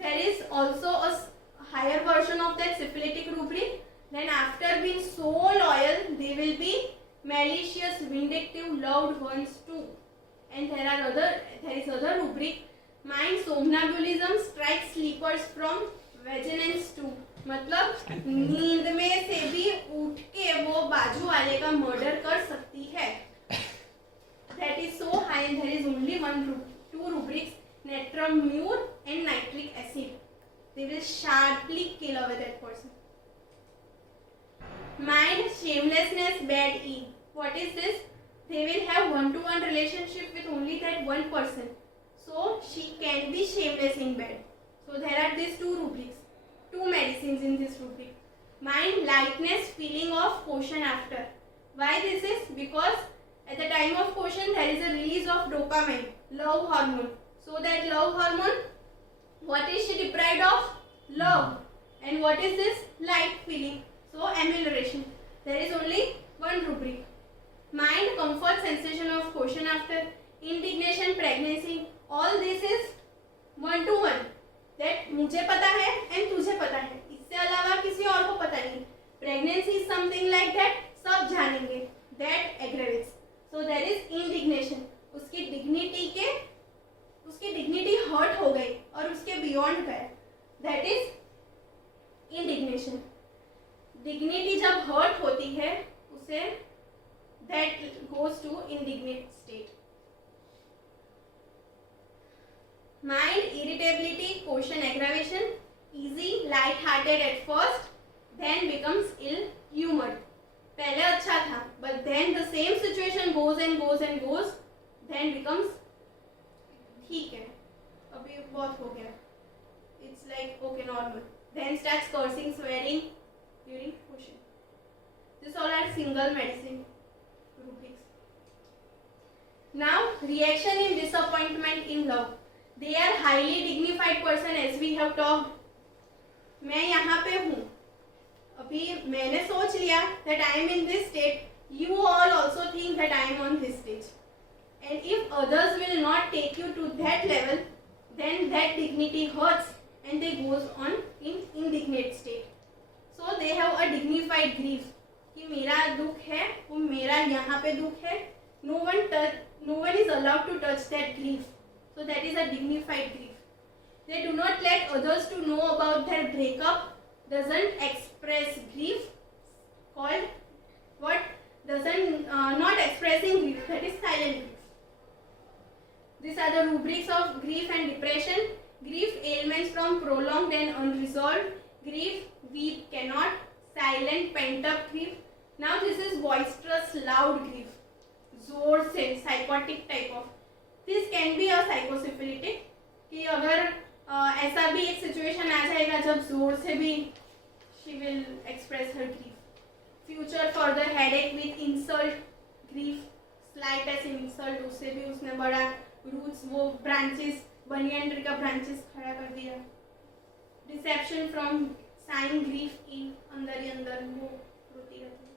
There is also a higher version of that syphilitic rubric. Then after being so loyal, they will be malicious, vindictive, loved ones too. And there is other rubric. Mind somnambulism strikes sleepers from vigilance too. मतलब नींद में से भी उठ के वो बाजू वाले का मर्डर कर सकती है. That is so high, and there is only two rubrics, natrum mure and nitric acid. They will sharply kill away that person. Mind shamelessness, bad E. What is this? They will have one-to-one relationship with only that one person. So she can be shameless in bed. So there are these two rubrics, two medicines in this rubric. Mind lightness, feeling of potion after. Why this is? Because at the time of potion, there is a release of dopamine, love hormone. So that love hormone, what is she deprived of? Love. And what is this? Light feeling. So amelioration. There is only one rubric. Mind, comfort, sensation of potion after, indignation, pregnancy. All this is one to one. That मुझे पता है and तुझे पता है. इससे अलावा किसी और को पता नहीं. Pregnancy is something like that. सब जानेंगे. That aggravates. So there is indignation. उसकी dignity hurt हो गई और उसके beyond गया. That is indignation. Dignity जब hurt होती है उसे that goes to indignant state. Mind irritability, quotient aggravation, easy, light-hearted at first, then becomes ill-humored. पहले अच्छा था, but then the same situation goes and goes and goes, then becomes ठीक है. अभी बहुत हो गया, it's like okay normal. Then starts cursing, swearing during motion. This all are single medicine rubrics. Now reaction in disappointment in love. They are highly dignified person as we have talked. मैं यहाँ पे हूँ, अभी मैंने सोच लिया that I am in this state. You all also think that I am on this stage. And if others will not take you to that level, then that dignity hurts and they goes on in indignant state. So they have a dignified grief कि मेरा दुख है, वो मेरा यहाँ पे दुख है. No one is allowed to touch that grief. So that is a dignified grief. They do not let others to know about their breakup. Doesn't express grief. Called what? Doesn't not expressing grief. That is silent grief. These are the rubrics of grief and depression. Grief ailments from prolonged and unresolved. Grief weep cannot. Silent pent up grief. Now this is boisterous loud grief. जोर से psychotic type of. This can be a psychosyphilitic. कि अगर ऐसा भी एक situation आ जाएगा जब जोर से भी she will express her grief. Future further headache with insult grief. Slightest insult, उससे भी उसने बड़ा roots वो branches banyan tree का branches खड़ा कर दिया. Deception from sighing grief in अंदर ही अंदर वो रोती रहती है.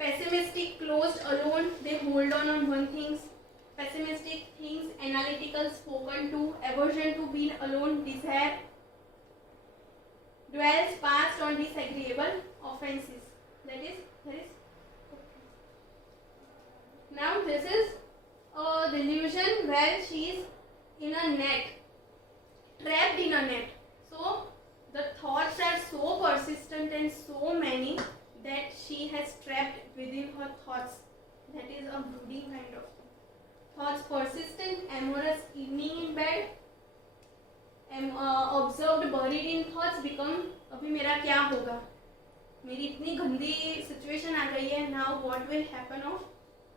Pessimistic closed alone, they hold on one things. Pessimistic things, analytical spoken to, aversion to being alone, desire, dwells past on disagreeable offenses. That is. Now this is a delusion where she is in a net, trapped in a net. So the thoughts are so persistent and so many that she has trapped within her thoughts. That is a brooding kind of thing. Thoughts persistent, amorous, evening in bed, observed, buried in thoughts become अभी मेरा क्या होगा, मेरी इतनी गंदी situation आ गई है. Now what will happen of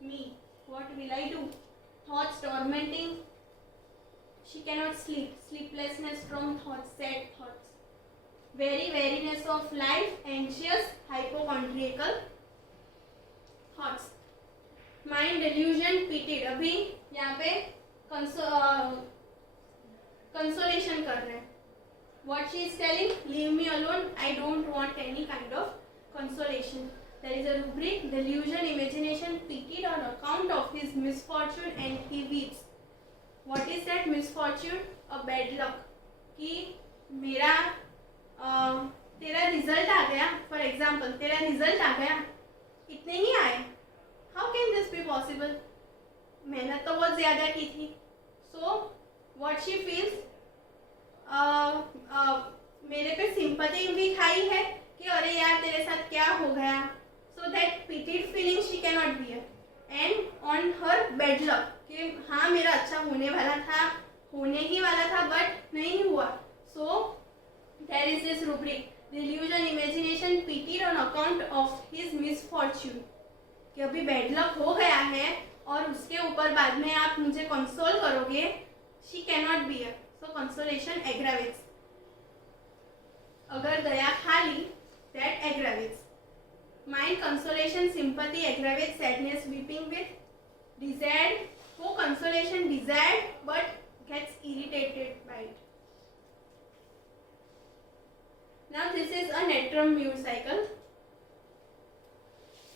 me? What will I do? Thoughts tormenting. She cannot sleep. Sleeplessness from thoughts, sad thoughts. Weariness of life, anxious, hypochondriacal thoughts. Mind delusion, pitied. अभी यहाँ पे consolation कर रहे हैं. What she is telling? Leave me alone. I don't want any kind of consolation. There is a rubric: delusion, imagination, pitied on account of his misfortune, and he weeps. What is that misfortune? A bad luck. कि मेरा तेरा result आ गया. For example तेरा result आ गया, इतने ही आए. How can this be possible? मेहनत तो बहुत ज्यादा की थी. सो व्हाट शी फील्स, मेरे पे सिंपैथी भी खाई है कि अरे यार तेरे साथ क्या हो गया. So that pitied feeling she can not bear. And on her bad luck कि हाँ मेरा अच्छा होने वाला था, होने ही वाला था, बट नहीं हुआ. सो there is this rubric: delusion, imagination, pitied on account of his misfortune. कि अभी बैड लक हो गया है और उसके ऊपर बाद में आप मुझे कंसोल करोगे. she cannot bear. so consolation aggravates. अगर दया खा ली, that aggravates. mind consolation, sympathy aggravates, sadness, weeping with. desired, वो consolation desired but gets irritated by it. Now this is a Natrum mood cycle.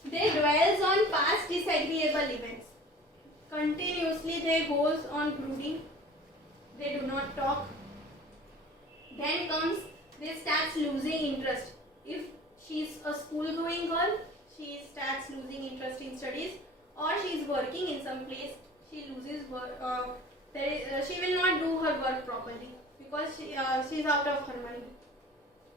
They dwells on past disagreeable events. Continuously they goes on brooding. They do not talk. Then comes, they starts losing interest. If she is a school going girl, she starts losing interest in studies, or she is working in some place, she loses work. She will not do her work properly because she is out of her mind.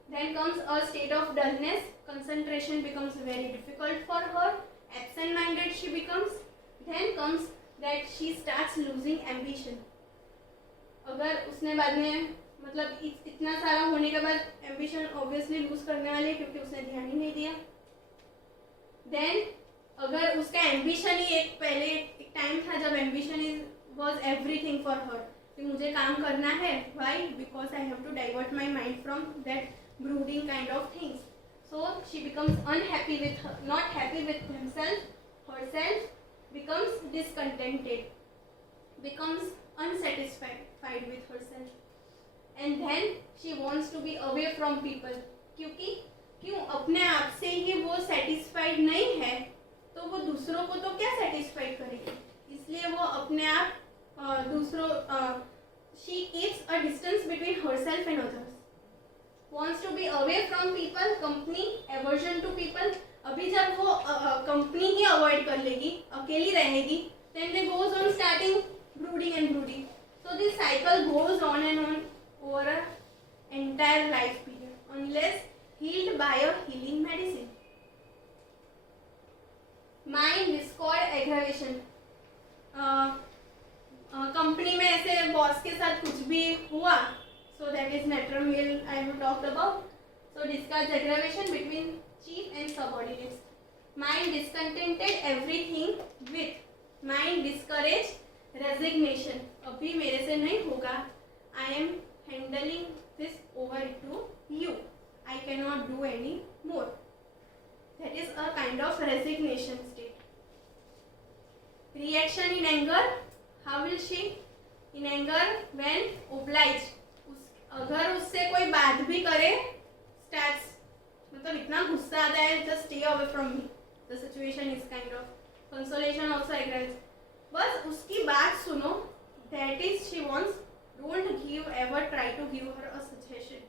Then comes a state of dullness. Concentration becomes very difficult for her. Absent-minded she becomes. Then comes that she starts losing ambition. अगर उसने बाद में मतलब इतना सारा होने के बाद ambition obviously lose करने वाली है क्योंकि उसने ध्यान ही नहीं दिया. Then अगर उसका ambition ही एक पहले एक time था जब ambition was everything for her. कि मुझे काम करना है. Why? Because I have to divert my mind from that brooding kind of things. So she becomes unhappy with her, not happy with herself, becomes discontented, becomes unsatisfied with herself, and then she wants to be away from people. क्योंकि क्यों अपने आप से ही वो satisfied नहीं है तो वो दूसरों को तो क्या सेटिस्फाइड करेगी, इसलिए वो अपने आप दूसरों she keeps a distance between herself and others, wants to be away from people, company, aversion to people. अभी जब वो कंपनी ही अवॉइड कर लेगी, अकेली रहेगी, then they goes on starting brooding and brooding. So this cycle goes on and on over an entire life period unless healed by a healing medicine. Mind discord aggravation. Company में ऐसे boss के साथ कुछ भी हुआ, so that is Natrum I have talked about. So discuss aggravation between chief and subordinates. Mind discontented everything with. Mind discouraged resignation. अभी मेरे से नहीं होगा. I am handling this over to you. I cannot do any more. That is a kind of resignation state. Reaction in anger. How will she? In anger when obliged. अगर उससे कोई बात भी करे, starts मतलब इतना गुस्सा आता है, just stay away from me. The situation is kind of consolation also aggravates. बस उसकी बात सुनो. That is she wants. Don't ever try to give her a suggestion.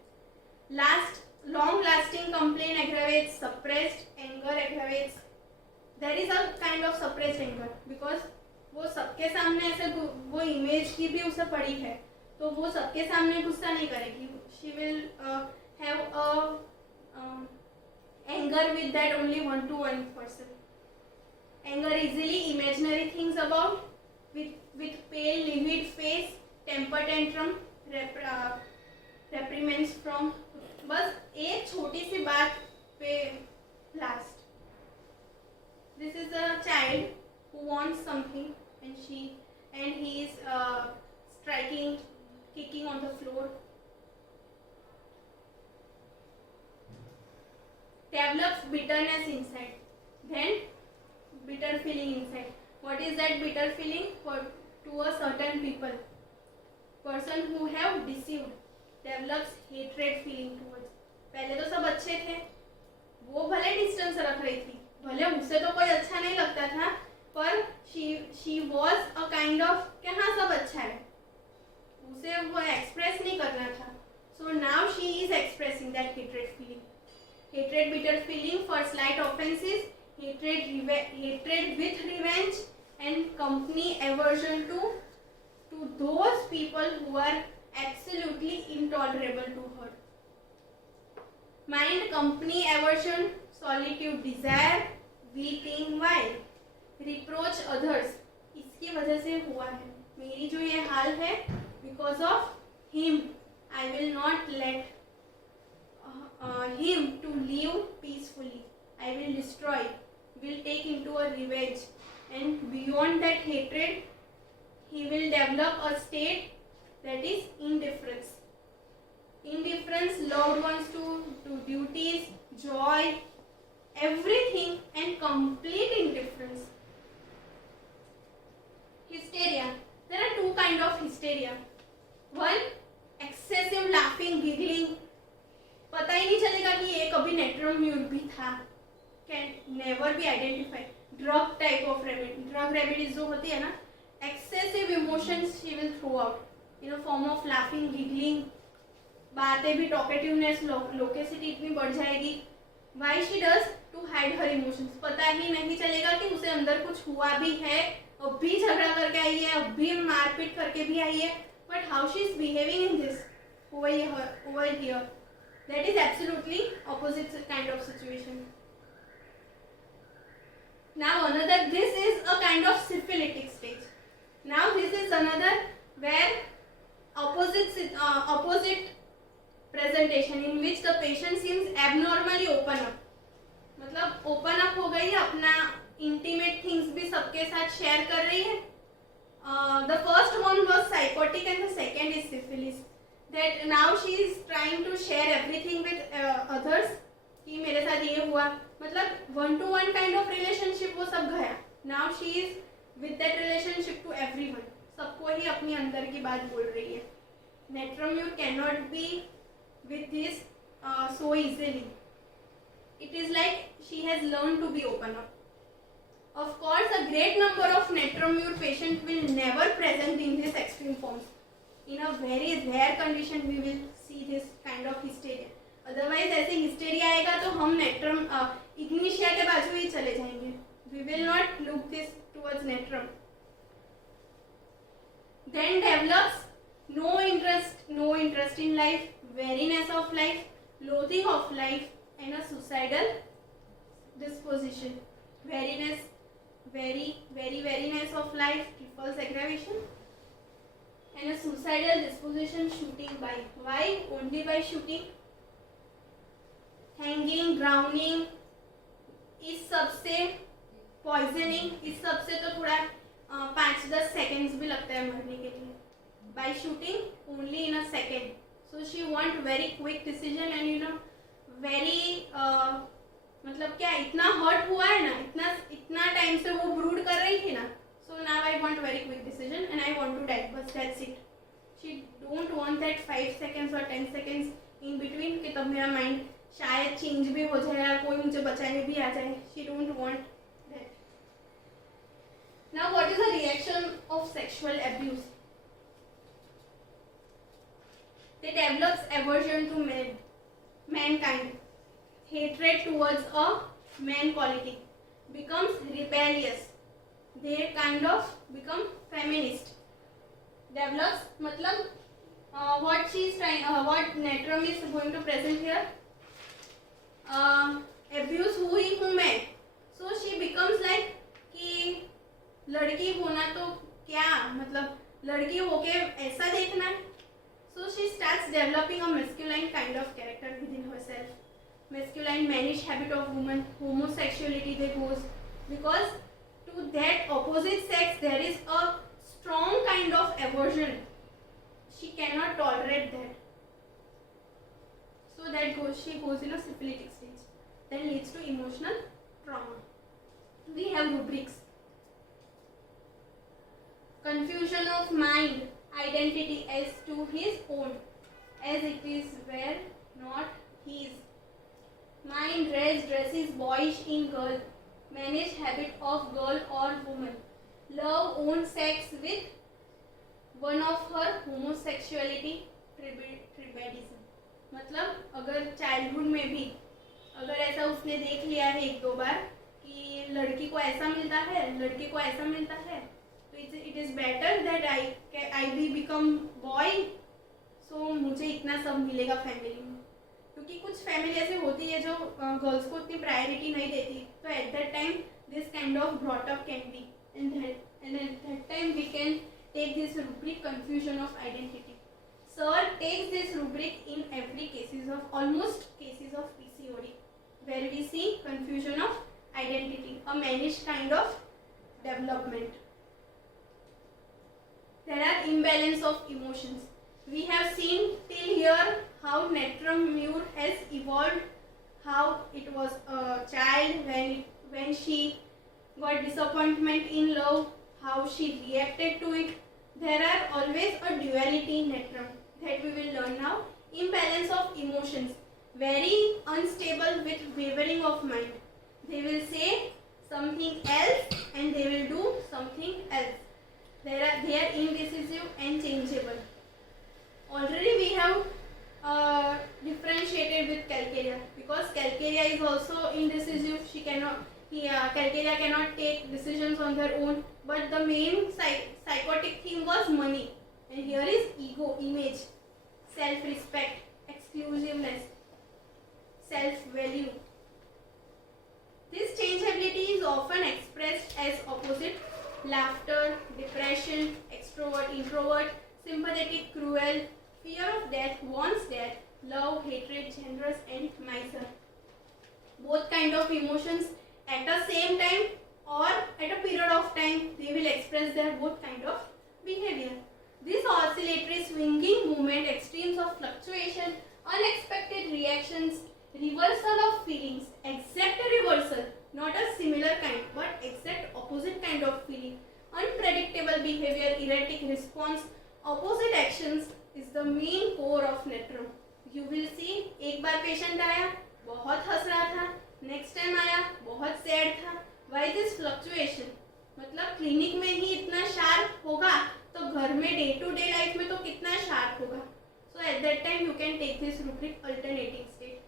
Long-lasting complaint aggravates. Suppressed anger aggravates. There is a kind of suppressed anger because वो सबके सामने ऐसे वो image की भी उसे पड़ी है, तो वो सबके सामने गुस्सा नहीं करेगी. She will have a anger with that only one-to-one person. Anger easily imaginary things about with pale livid face, temper tantrum, reprimands from. बस एक छोटी सी बात पे blast. This is a child who wants something and he is striking, kicking on the floor. Develops bitterness inside. Then bitter feeling inside. What is that bitter feeling? To a certain people. Person who have deceived develops hatred feeling towards. पहले तो सब अच्छे थे, वो भले distance रख रही थी, भले उसे तो कोई अच्छा नहीं लगता था, पर she was a kind of कि हाँ सब अच्छा है, उसे वो एक्सप्रेस नहीं करना था. So now she is expressing that hatred feeling. Hatred, bitter feeling for slight offenses, hatred with revenge, and company aversion to those people who are absolutely intolerable to her. Mind, company aversion, solitude, desire, weeping while. Reproach others. इसकी वजह से हुआ है, मेरी जो ये हाल है, because of him, I will not let him to live peacefully. I will destroy, will take into a revenge, and beyond that hatred, he will develop a state that is indifference. Indifference, loved ones to duties, joy, everything, and complete indifference. Hysteria. There are two kinds of hysteria. One, excessive laughing, giggling. पता ही नहीं चलेगा कि ये कभी natrum भी था. Can never be identified. Drug type of drug remedies जो होती है ना, excessive emotions she will throw out in a form of laughing, giggling. बातें भी talkativeness, loquacity इतनी बढ़ जाएगी. Why she does? To hide her emotions. पता ही नहीं चलेगा कि उसे अंदर कुछ हुआ भी है, अभी झगड़ा करके आई है, अभी मारपीट करके भी आई है. But how she is behaving in this over here, that is absolutely opposite kind of situation. Now another, this is a kind of syphilitic stage. Now this is another where opposite presentation in which the patient seems abnormally open up. मतलब open up हो गई है, अपना intimate things भी सबके साथ share कर रही है. The first one was psychotic and the second is syphilis. That now she is trying to share everything with others. कि मेरे साथ ये हुआ, मतलब 1-to-1 kind of relationship वो सब गया. Now she is with that relationship to everyone. सबको ही अपनी अंदर की बात बोल रही है. Natrum, you cannot be with this so easily. It is like she has learned to be open up. Of course, a great number of Natrum patients will never present in this extreme forms. In a very rare condition, we will see this kind of hysteria. Otherwise, ऐसे hysteria आएगा तो हम Natrum ignitia के बाजू ही चले जाएंगे. We will not look this towards Natrum. Then develops no interest in life, weariness of life, loathing of life, and a suicidal disposition. Weariness, weariness of life, triples aggravation, and a suicidal disposition, shooting by. Why? Only by shooting. Hanging, drowning, इस सब से poisoning, इस सब से तो थोड़ा 5-10 seconds भी लगता है मरने के लिए. By shooting only in a second. So she want very quick decision and very मतलब क्या इतना hurt हुआ है ना, इतना time से वो brood कर रही थी ना. So now I want very quick decision and I want to die. But that's it. She don't want that 5 seconds or 10 seconds in between कि तब मेरा mind शायद change भी हो जाए या कोई मुझे बचाने भी आ जाए. She don't want that. Now what is the reaction of sexual abuse? They develops aversion to mankind, hatred towards a man quality, becomes rebellious. They kind of become feminist. Develops मतलब what she is trying, what Natrum is going to present here. Abuse हुई हूँ मैं, so she becomes like कि लड़की होना तो क्या, मतलब लड़की होके ऐसा देखना है. So she starts developing a masculine kind of character within herself. Masculine mannish habit of woman, homosexuality they goes, because to that opposite sex there is a strong kind of aversion. She cannot tolerate that. So that she goes in a syphilitic stage. Then leads to emotional trauma. We have rubrics. Confusion of mind, identity as to his own, as it is were not his. Mind dresses boyish in girl, managed habit of girl or woman. Love own sex with one of her homosexuality, tribadism. मतलब अगर childhood में भी अगर ऐसा उसने देख लिया है 1-2 बार कि लड़की को ऐसा मिलता है, लड़के को ऐसा मिलता है, तो it is better that I भी बिकम बॉय, सो मुझे इतना सब मिलेगा फैमिली में. क्योंकि कुछ फैमिली ऐसे होती है जो गर्ल्स को उतनी प्रायोरिटी नहीं देती, तो at that time this kind of brought up can be, and at that time we can take this rubric, confusion of identity. Sir takes this rubric in every cases of almost cases of PCOD, where we see confusion of identity, a mannish kind of development. There are imbalance of emotions. We have seen till here how Natrum has evolved, how it was a child when she got disappointment in love, how she reacted to it. There are always a duality in Natrum that we will learn now. Imbalance of emotions, very unstable with wavering of mind. They will say something else and they will do something else. They are indecisive and changeable. Already we have differentiated with Calcaria, because Calcaria is also indecisive. Calcaria cannot take decisions on their own, but the main psychotic thing was money, and here is ego, image, self-respect, exclusiveness, self-value. This changeability is often expressed as opposite: laughter, depression, extrovert, introvert, sympathetic, cruel, fear of death, wants death, love, hatred, generous, and miser. Both kind of emotions at the same time or at a period of time, they will express their both kind of behavior. This movement, extremes of fluctuation, unexpected reactions, reversal of feelings, exact reversal, not a similar kind but exact opposite kind of feeling, unpredictable behavior, erratic response, opposite actions is the main core of Natrum. You will see, एक बार patient आया बहुत हंस रहा था, next time आया बहुत sad था. Why this fluctuation? मतलब क्लिनिक में ही इतना शार्प होगा तो घर में डे टू डे लाइफ में तो कितना शार्प होगा. So at that time you can take this rubric alternating state.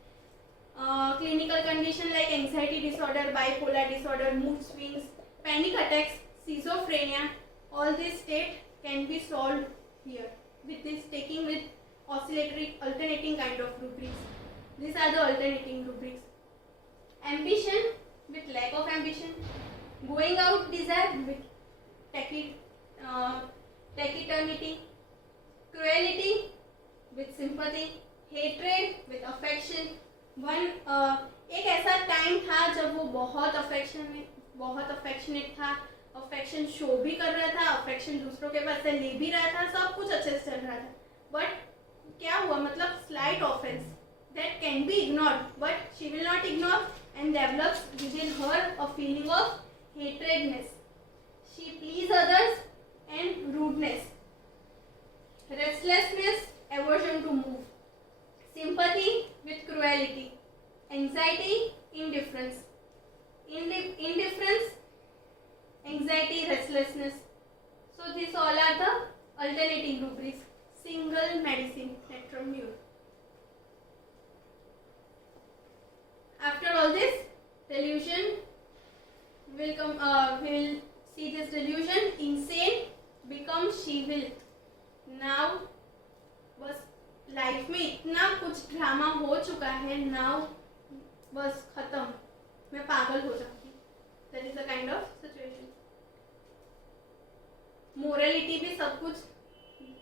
Clinical condition like anxiety disorder, bipolar disorder, mood swings, panic attacks, schizophrenia, all this state can be solved here with this taking with oscillatory alternating kind of rubrics. These are the alternating rubrics. Ambition with lack of ambition, going out desire with taciturnity, cruelty with sympathy, hatred with affection. एक ऐसा time था जब वो बहुत affectionate था, affection show भी कर रहा था, अफेक्शन दूसरों के पास से ले भी रहा था, सब कुछ अच्छे से चल रहा था. बट क्या हुआ, मतलब slight offence that can be ignored, but she will not ignore and develops within her a feeling of hatredness. She please others and rudeness, restlessness, aversion to move, sympathy with cruelty, anxiety, indifference, indifference, anxiety, restlessness. So these all are the alternating rubrics. Single medicine, Natrum Mule. After all this, delusion will come. We will see this delusion. Insane becomes she will. Now, बस life में इतना कुछ drama हो चुका है. Now, बस खत्म. मैं पागल हो जाती. That is a kind of situation. Morality भी सब कुछ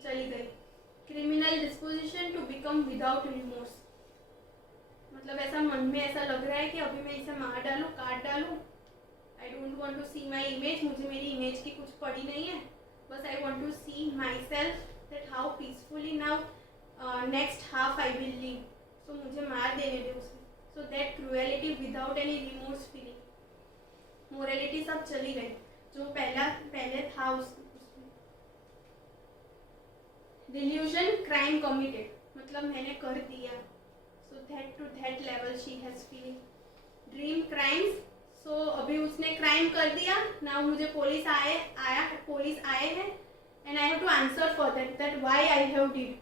चली गई. Criminal disposition to become without remorse. मतलब ऐसा मन में ऐसा लग रहा है कि अभी मैं इसे मार डालूं, काट डालूं. I don't want to see my image. मुझे मेरी इमेज की कुछ पड़ी नहीं है. बस I want to see myself that how peacefully now next half I will live. So मुझे मार देने दे उसे. So that cruelty without any remorse feeling. Morality सब चली गई जो पहले था उसमें. डिल्यूजन क्राइम कमिटेड, मतलब मैंने कर दिया. So that to that level she has feeling. Dream crimes. So अभी उसने crime कर दिया. Now मुझे पुलिस आए हैं and I have to answer for that why I have did.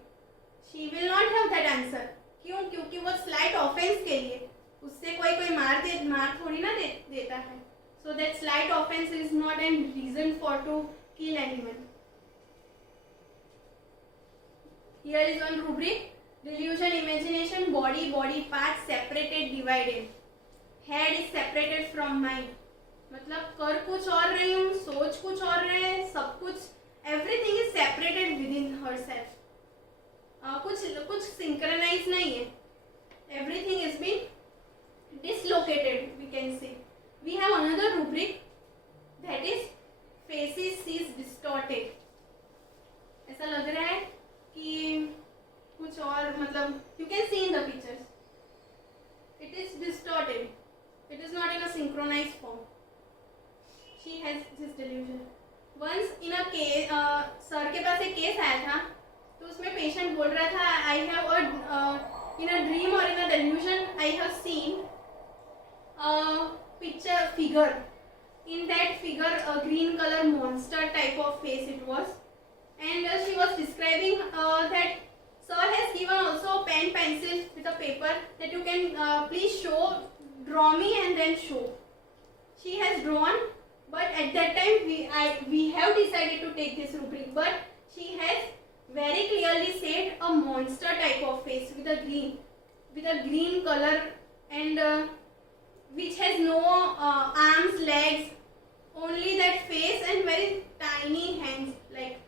She will not have that answer. क्यों? क्योंकि वो slight offense के लिए उससे कोई मार थोड़ी ना देता है. So that slight offense is not a reason for to kill anyone. Here is one rubric. Delusion, imagination, body parts separated, divided. Head is separated from mind. मतलब कर कुछ और रही हूँ, सोच कुछ और रहे हैं, सब कुछ everything is separated within herself. कुछ synchronize नहीं है. Everything is been dislocated, we can say. We have another rubric that is faces sees distorted. ऐसा लग रहा है कि कुछ और, मतलब you can see in the pictures it is distorted, it is not in a synchronized form. She has this delusion. Once in a case, sir के पास एक केस आया था तो उसमें पेशेंट बोल रहा था I have in a dream or in a delusion I have seen a figure. In that figure a green color monster type of face it was, and she was describing that sir has given also pen pencil with a paper that you can please draw me and then show. She has drawn, but at that time we have decided to take this rubric, but she has very clearly said a monster type of face with a green color and which has no arms, legs, only that face and very tiny hands like.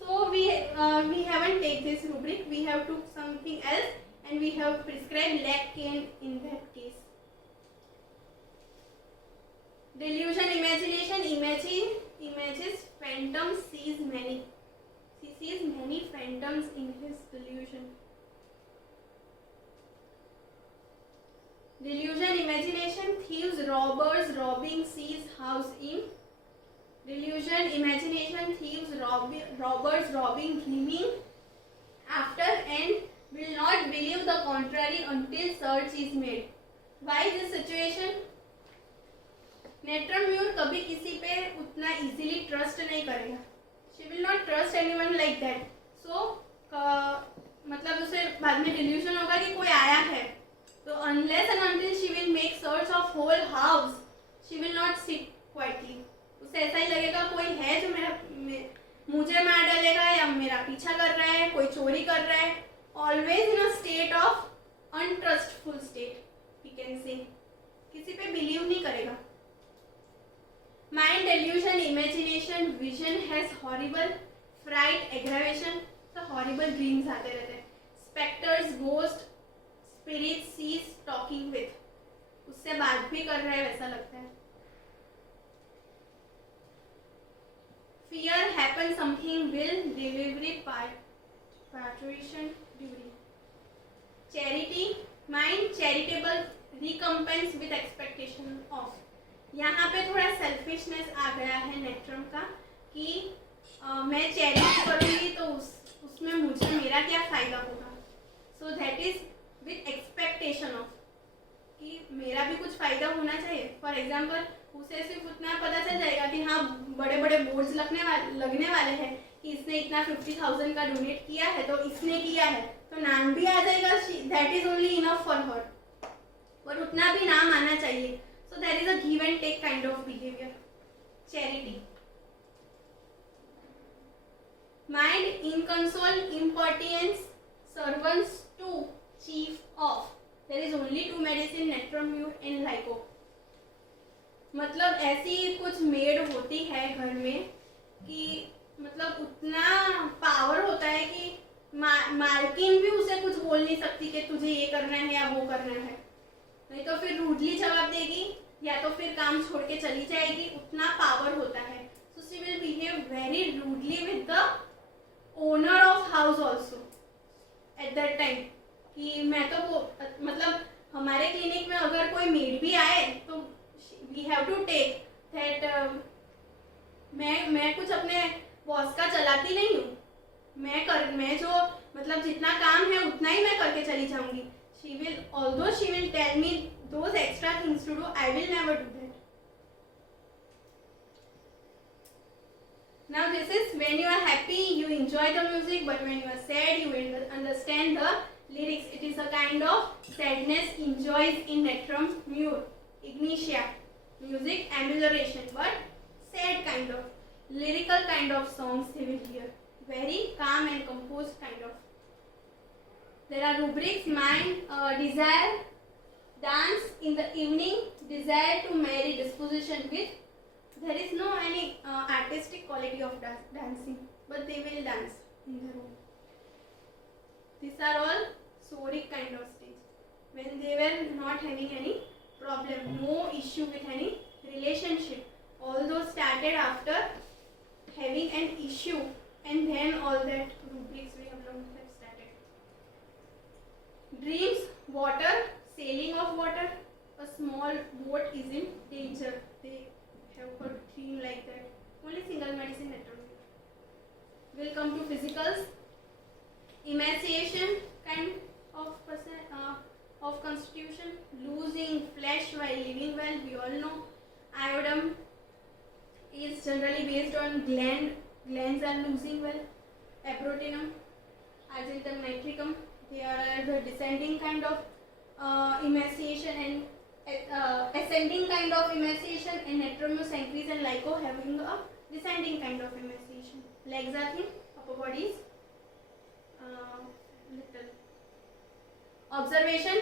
So we haven't take this rubric. We have took something else and we have prescribed leg cane in that case. Delusion, imagination, images, phantom sees many. Sees sees many phantoms in his delusion. Delusion, imagination, thieves, robbers, robbing, sees house in. Delusion, imagination, thieves, robbers, robbing, dreaming after, and will not believe the contrary until search is made. Why this situation? Natrum mur कभी किसी पे उतना easily trust नहीं करेगा. She will not trust anyone like that. So मतलब उसे बाद में डिल्यूजन होगा कि कोई आया है, तो unless and until she will make search of whole house, she will not sit quietly. उसे ऐसा ही लगेगा कोई है जो मुझे मार डालेगा या मेरा पीछा कर रहा है, कोई चोरी कर रहा है. Always in a state of untrustful state, we can say. किसी पे बिलीव नहीं करेगा. Mind, delusion, imagination, vision has horrible fright, aggravation. तो horrible dreams आते रहते हैं. Specters, ghost, spirits, sees talking with. उससे बात भी कर रहा है वैसा लगता है. Fear happen, something will, delivery, parturition, duty. Charity, mind, charitable, recompense with expectation of. यहाँ पे थोड़ा सेल्फिशनेस आ गया है नेट्रम का कि मैं चैरिटी करूँगी तो उसमें मुझे मेरा क्या फ़ायदा होगा. So that is with expectation of कि मेरा भी कुछ फ़ायदा होना चाहिए. फॉर एग्जांपल उसे सिर्फ उतना पता चल जाएगा कि हाँ बड़े बड़े बोर्ड्स लगने वाले हैं कि इसने इतना 50,000 का डोनेट किया है तो इसने किया है, तो नाम भी आ जाएगा. That is only enough for her. पर उतना भी नाम आना चाहिए. So there is a give and take kind of behavior. Charity. Mind, inconsole, impertinence, servants to, chief of. There is only two medicine, Natrum and Lyco. मतलब ऐसी कुछ made होती है घर में कि मतलब उतना पावर होता है कि मालकिन भी उसे कुछ बोल नहीं सकती कि तुझे ये करना है या वो करना है. नहीं तो फिर रूडली जवाब देगी या तो फिर काम छोड़ के चली जाएगी. उतना पावर होता है. So she will behave very rudely with the owner of house also eight that time. कि मैं तो वो मतलब हमारे क्लिनिक में अगर कोई मेड भी आए तो we have to take that. मैं कुछ अपने बॉस का चलाती नहीं हूँ. मैं जो मतलब जितना काम है उतना ही मैं करके चली जाऊंगी. She will, although she will tell me those extra things to do, I will never do that. Now this is when you are happy, you enjoy the music, but when you are sad, you understand the lyrics. It is a kind of sadness enjoys in Natrum Mure, Ignitia, music, amelioration, but sad kind of, lyrical kind of songs they will hear. Very calm and composed kind of. There are rubrics: mind, desire, dance in the evening, desire to marry, disposition with. There is no any artistic quality of dancing, but they will dance in the room. These are all soric kind of stage, when they were not having any problem, no issue with any relationship. All those started after having an issue, and then all that rubrics we have learned. Dreams, water, sailing of water, a small boat is in danger. They have a dream like that. Only single medicine Natrum. We'll come to physicals. Emaciation kind of person of constitution, losing flesh while living well. We all know iodine is generally based on glands are losing well. Abrotinum, argentum nitricum. They are the descending kind of emaciation and ascending kind of emaciation, and Natrum, Sancris and Lyco having a descending kind of emaciation. Legs are thin, upper body is little. Observation: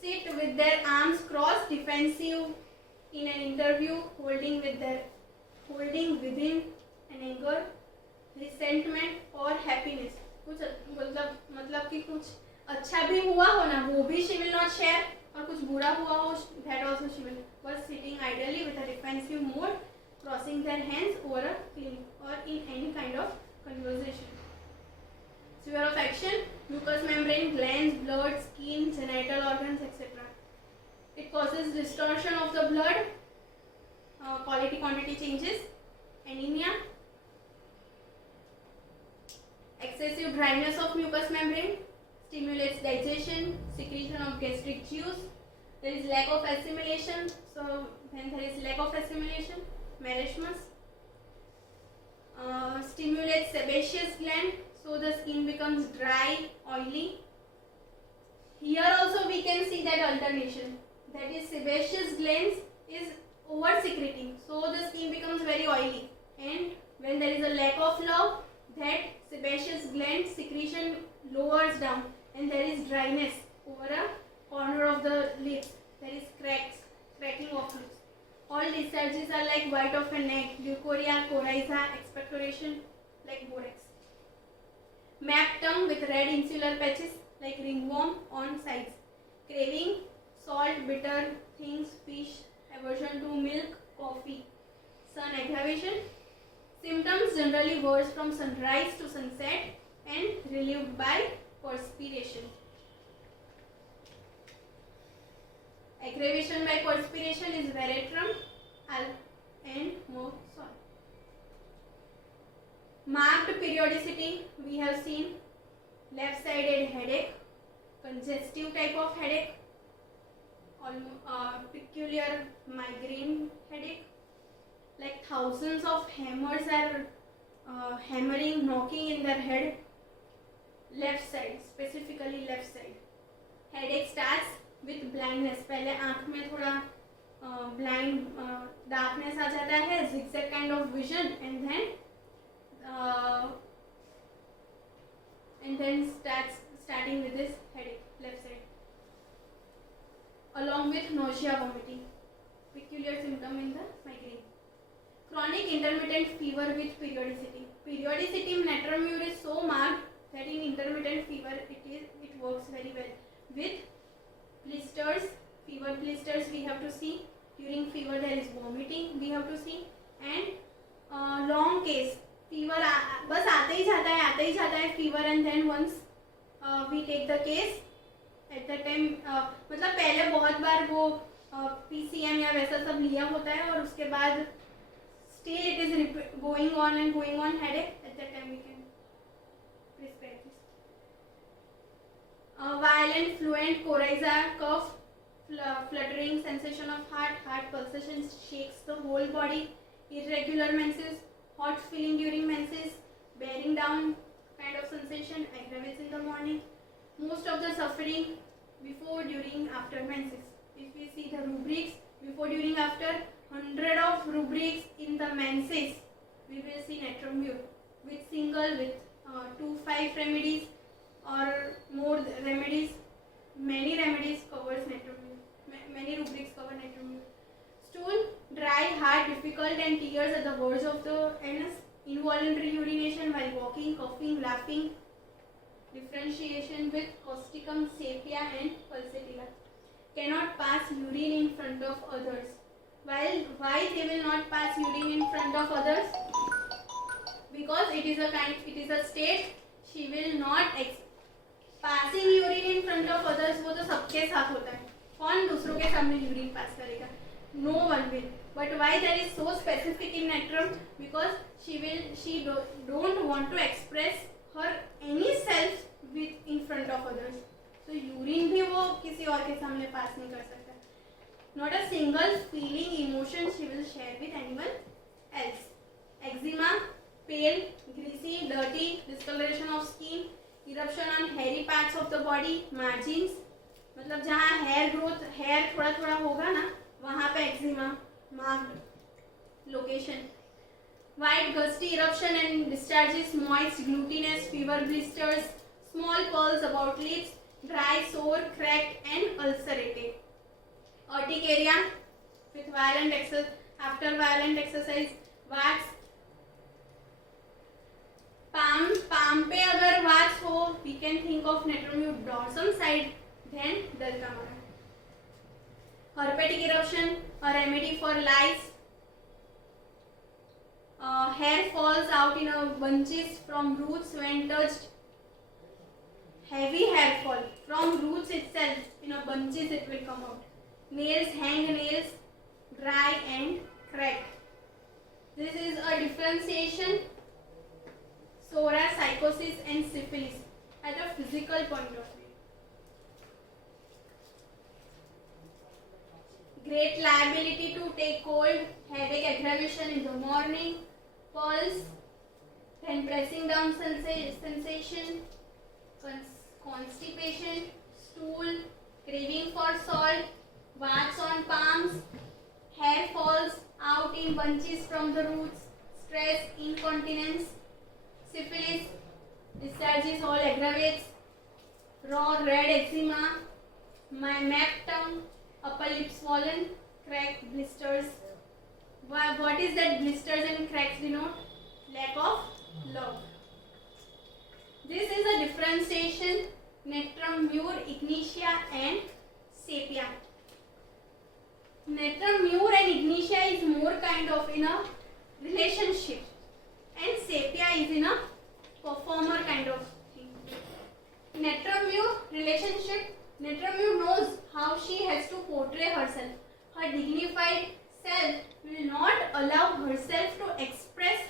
sit with their arms crossed, defensive in an interview, holding within an anger, resentment or happiness. कुछ मतलब कि कुछ अच्छा भी हुआ हो ना, वो भी she will not share, और कुछ बुरा हुआ हो, that also she will. But sitting idly with a defensive mode, crossing their hands over a clinic or in any kind of conversation. mucous membrane, glands, blood, skin, genital organs, etc. It causes distortion of the blood, quality quantity changes, anemia, excessive dryness of mucous membrane, stimulates digestion, secretion of gastric juice. There is lack of assimilation. So when there is lack of assimilation, marasmus. Stimulates sebaceous gland, so the skin becomes dry, oily. Here also we can see that alternation. That is, sebaceous glands is over secreting, so the skin becomes very oily. And when there is a lack of love, that sebaceous gland secretion lowers down, and there is dryness over a corner of the lips. There is cracking of lips. All discharges are like white of an egg, leucorrhea, coryza, expectoration like borax. Map tongue with red insular patches like ringworm on sides. Craving, salt, bitter things, fish, aversion to milk, coffee. Sun aggravation. Symptoms generally worse from sunrise to sunset and relieved by perspiration. Aggravation by perspiration is veratrum and more salt. Marked periodicity we have seen. Left-sided headache, congestive type of headache, peculiar migraine headache, like thousands of hammers are hammering, knocking in their head. Left side, specifically left side. Headache starts with blindness. पहले आँख में थोड़ा blind darkness आ जाता है, zigzag kind of vision, and then starting with this headache, left side, along with nausea, vomiting, peculiar symptom in the migraine. Chronic intermittent fever with periodicity. Periodicity in Natrum is so marked that in intermittent fever it works very well. With blisters, fever blisters we have to see. During fever there is vomiting we have to see, and long case fever बस आते ही जाता है fever, and then once we take the case at the time मतलब पहले बहुत बार वो PCM या वैसा सब लिया होता है, और उसके बाद still it is going on headache. At that time we can prescribe this. Violent fluent coryza, cough, fluttering sensation of heart pulsation shakes the whole body, irregular menses, hot feeling during menses, bearing down kind of sensation, aggravates in the morning. Most of the suffering before, during, after menses. If we see the rubrics before, during, after, 100 of rubrics in the menses, we will see Natrum with single, with 2-5 remedies or more remedies. Many remedies covers Natrum. Many rubrics cover Natrum. Stool, dry, hard, difficult, and tears at the verge of the anus. Involuntary urination while walking, coughing, laughing. Differentiation with causticum, sepia, and pulsatilla. Cannot pass urine in front of others. Why they will not pass urine in front of others? Because it is a state. She will not passing urine in front of others. वो तो सबके साथ होता है. कौन दूसरों के सामने urine pass करेगा? No one will. But why that is so specific in Natrum? Because she don't want to express her any self in front of others. So urine भी वो किसी और के सामने pass नहीं कर सकता. Not a single feeling, emotion she will share with anyone else. Eczema, pale, greasy, dirty, discoloration of skin, eruption on hairy parts of the body, margins. मतलब जहाँ hair growth, hair थोड़ा होगा ना, वहाँ पे eczema, marked location. White gusty eruption and discharges, moist, glutinous, fever blisters, small pearls about lips, dry, sore, cracked, and ulcerated. Urticaria with after violent exercise, wax. Palm पे अगर wax हो, we can think of Natrum dorsum side, then Daltamara. Herpetic eruption, a remedy for lice. Hair falls out in bunches from roots when touched. heavy hair fall from roots itself. In a bunches it will come out. Nails, hang nails, dry and crack. This is a differentiation. Psora, psychosis and syphilis at a physical point of view. Great liability to take cold, headache, aggravation in the morning, pulse, then pressing down sensation, constipation, stool, craving for salt, warts on palms, hair falls out in bunches from the roots, stress, incontinence, syphilis, discharges all aggravates, raw red eczema, map tongue, upper lip swollen, crack, blisters. What is that blisters and cracks denote? Lack of love. This is a differentiation, Natrum, mure, ignitia and sepia. Natrum, mure and ignitia is more kind of in a relationship and sepia is in a performer kind of thing. Natrum, mure, relationship. Natrum, mure knows how she has to portray herself. Her dignified self will not allow herself to express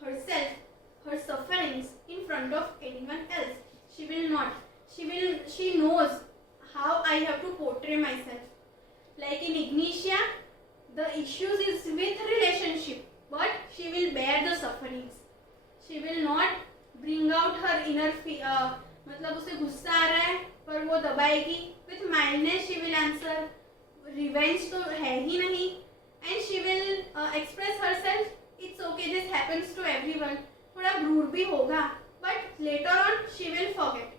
herself, her sufferings in front of anyone else. She will not. She knows how I have to portray myself. Like in ignitia, the issues is with relationship, but she will bear the sufferings. She will not bring out her inner मतलब उसे गुस्सा आ रहा है पर वो दबाएगी. With mildness she will answer. Revenge तो है ही नहीं. And she will express herself. It's okay, this happens to everyone. थोड़ा ब्रूड भी होगा, but later on she will forget.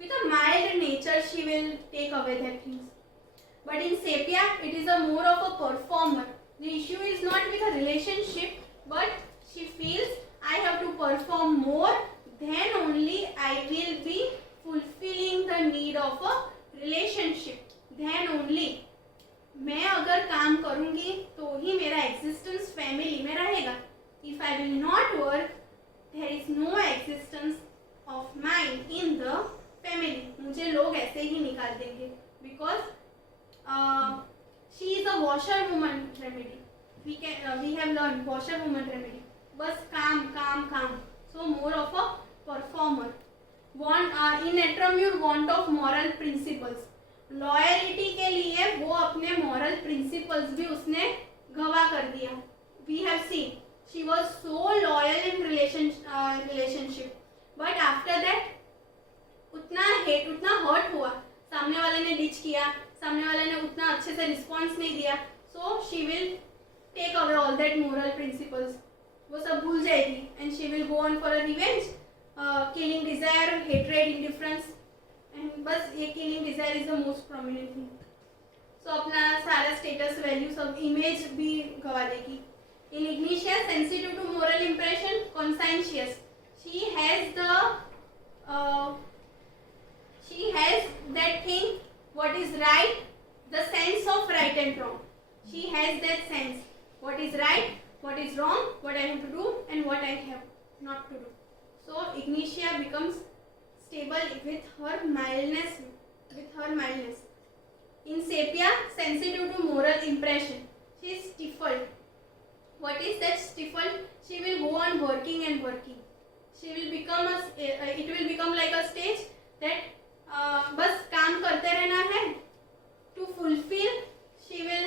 With a mild nature she will take away that things. But in sepia it is a more of a performer. The issue is not with a relationship, but she feels I have to perform more, then only I will be fulfilling the need of a relationship. Then only मैं अगर काम करूँगी तो ही मेरा existence family में रहेगा. If I will not work, there is no existence of mine in the family. मुझे लोग ऐसे ही निकाल देंगे because she is a washerwoman remedy. We have learned washerwoman remedy. बस काम काम काम. So more of a performer. In Natrum, want of moral principles. Loyalty के लिए वो अपने moral principles भी उसने गवा कर दिया. We have seen she was so loyal in relationship, but after that उतना hurt हुआ. सामने वाले ने ditch किया, सामने वाले ने उतना अच्छे से response नहीं दिया. So she will take away all that moral principles. वो सब भूल जाएगी and she will go on for a revenge, killing desire, hatred, indifference, and बस ये killing desire is the most prominent thing. So अपना सारा status value सब image भी गवा देगी. In ignitia, sensitive to moral impression, conscientious. She has that thing, what is right, the sense of right and wrong. She has that sense, what is right, what is wrong, what I have to do and what I have not to do. So ignitia becomes stable with her mildness. In sepia, sensitive to moral impression. She is stifled. What is that stifled? She will go on working and working. She will become it will become like a stage that बस काम करते रहना है. To fulfill, she will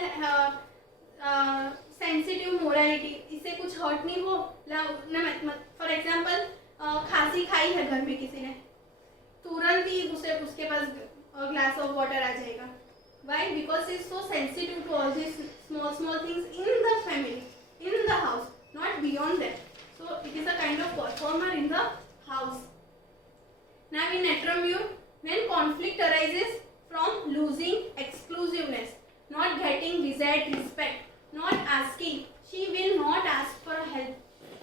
sensitive morality. इसे कुछ hurt नहीं हो. For example, खांसी खाई है घर में किसी ने, तुरंत ही उसके पास glass of water आ जाएगा. Why? Because she is so sensitive to all these small things in the family, in the house, not beyond that. So it is a kind of performer in the house. Now in Natrum, when conflict arises from losing exclusiveness, not getting desired respect, not asking, she will not ask for help.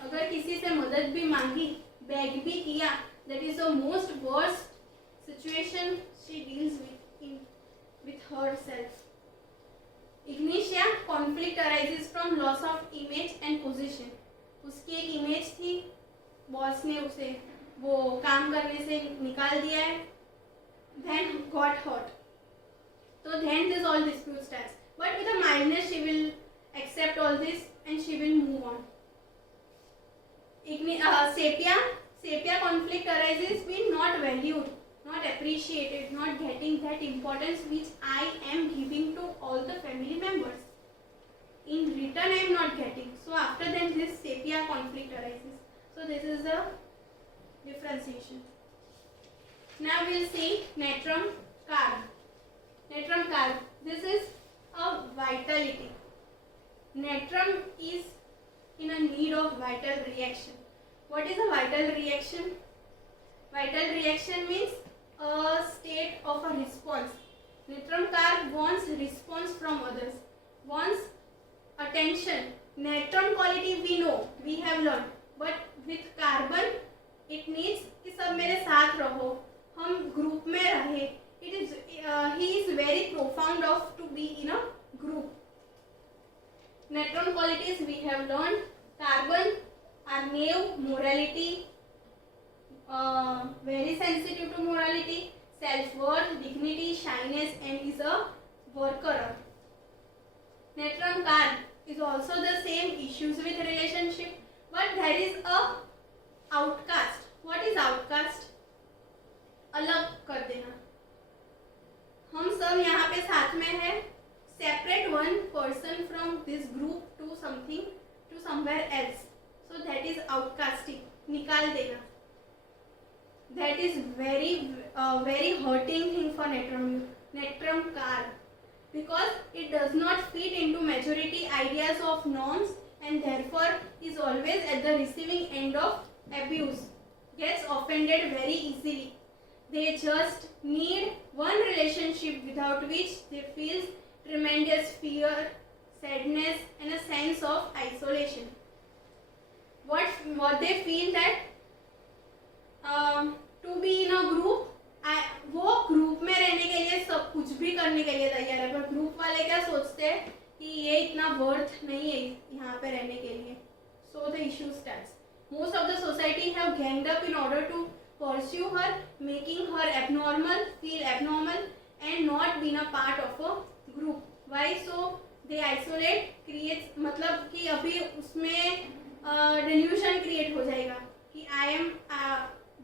अगर किसी से मदद भी मांगी, beg भी किया, that is the most worst situation she deals with herself. Ignitia, conflict arises from loss of image and position. उसकी एक image थी, बॉस ने उसे वो काम करने से निकाल दिया है, then got hurt. So then this all dispute starts. But with a mildness she will accept all this and she will move on. Sepia conflict arises being not valued, not appreciated, not getting that importance which I am giving to all the family members. In return I am not getting. So after that this sepia conflict arises. So this is the differentiation. Now we will see natrum carb. Natrum carb. This is a vitality. Natrum is in a need of vital reaction. What is a vital reaction? Vital reaction means a state of a response. Natrum carb wants response from others, wants attention. Natrum quality we know, we have learned, but with carbon it needs कि सब मेरे साथ रहो, हम group में रहे. It is he is very profound of to be in a group. Natrum qualities we have learned. Carbon are naive, morality, very sensitive to morality, self-worth, dignity, shyness, and is a worker. Natrum carb is also the same issues with relationship, but there is a outcast. What is outcast? अलग कर देना. हम सब यहाँ पे साथ में हैं. Separate one person from this group to something to somewhere else. So that is outcasting. निकाल देना. That is very hurting thing for natrum carb, because it does not fit into majority ideas of norms and therefore is always at the receiving end of abuse. Gets offended very easily. They just need one relationship without which they feel tremendous fear, sadness, and a sense of isolation. What they feel that to be in a group, वो group में रहने के लिए सब कुछ भी करने के लिए तैयार है, पर ग्रुप वाले क्या सोचते हैं कि ये इतना वर्थ नहीं है यहाँ पे रहने के लिए. So the issue starts. Most of the society have ganged up in order to pursue her, making her abnormal, feel abnormal, and not being a part of a group. Why so? They isolate, creates मतलब कि अभी उसमें delusion create हो जाएगा कि I am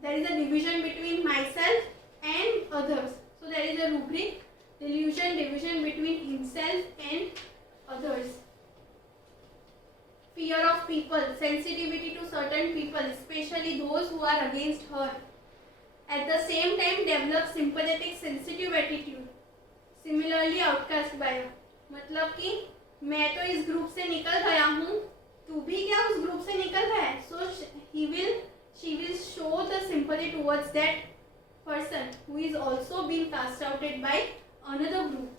there is a division between myself and others. So there is a rubric, division between himself and others. Fear of people, sensitivity to certain people, especially those who are against her. At the same time develop sympathetic sensitive attitude. Similarly outcast by her. मतलब कि मैं तो इस group से निकल गया हूँ, तू भी क्या उस ग्रुप से निकल गया है. So she will show the sympathy towards that person who is also being cast outed by another group.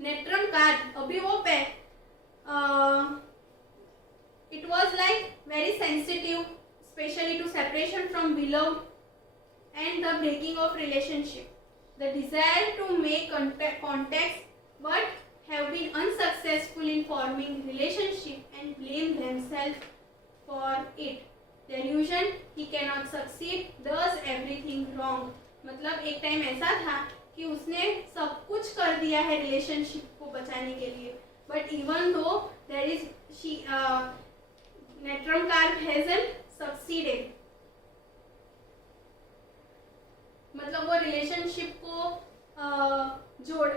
Natrum carb, अभी वो पे it was like very sensitive, especially to separation from beloved and the breaking of relationship. The desire to make contacts but have been unsuccessful in forming relationship and blame themselves for it. Delusion, he cannot succeed, does everything wrong. मतलब एक time ऐसा था कि उसने सब कुछ कर दिया है रिलेशनशिप को बचाने के लिए, but even though there is natrum carb hasn't succeeded. मतलब वो रिलेशनशिप को जोड़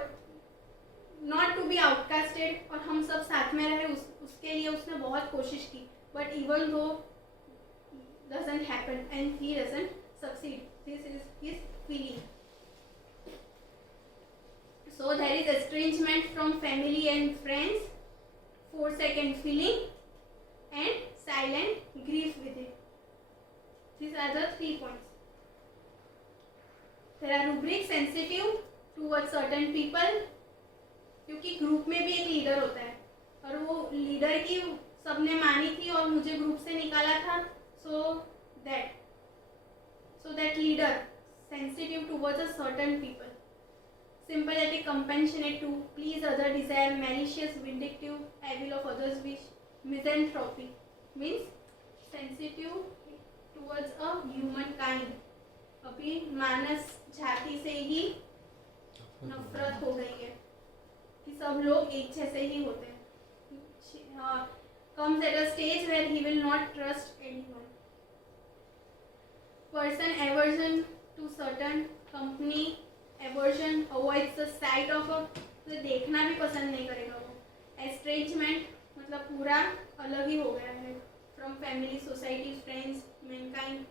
not to be outcasted और हम सब साथ में रहे उसके लिए उसने बहुत कोशिश की, but even though doesn't happen and he doesn't succeed. This is his feeling. So there is estrangement from family and friends, forsaken feeling, and silent grief with it. These are the 3 points. There are rubrics sensitive towards certain people, क्योंकि group में भी एक leader होता है और वो leader की सबने मानी थी और मुझे ग्रुप से निकाला था. So that leader sensitive towards a certain people, sympathetic, compassionate to please other, desire, malicious, vindictive, evil of others wish, misanthropy means sensitive towards a human kind. अभी मानस जाति से ही नफरत हो गई है कि सब लोग एक जैसे ही होते हैं. Comes at a stage where he will not trust anyone. Person aversion to certain company, aversion avoids the sight of a, तो देखना भी पसंद नहीं करेगा वो. Estrangement मतलब पूरा अलग ही हो गया है from family, society, friends, mankind.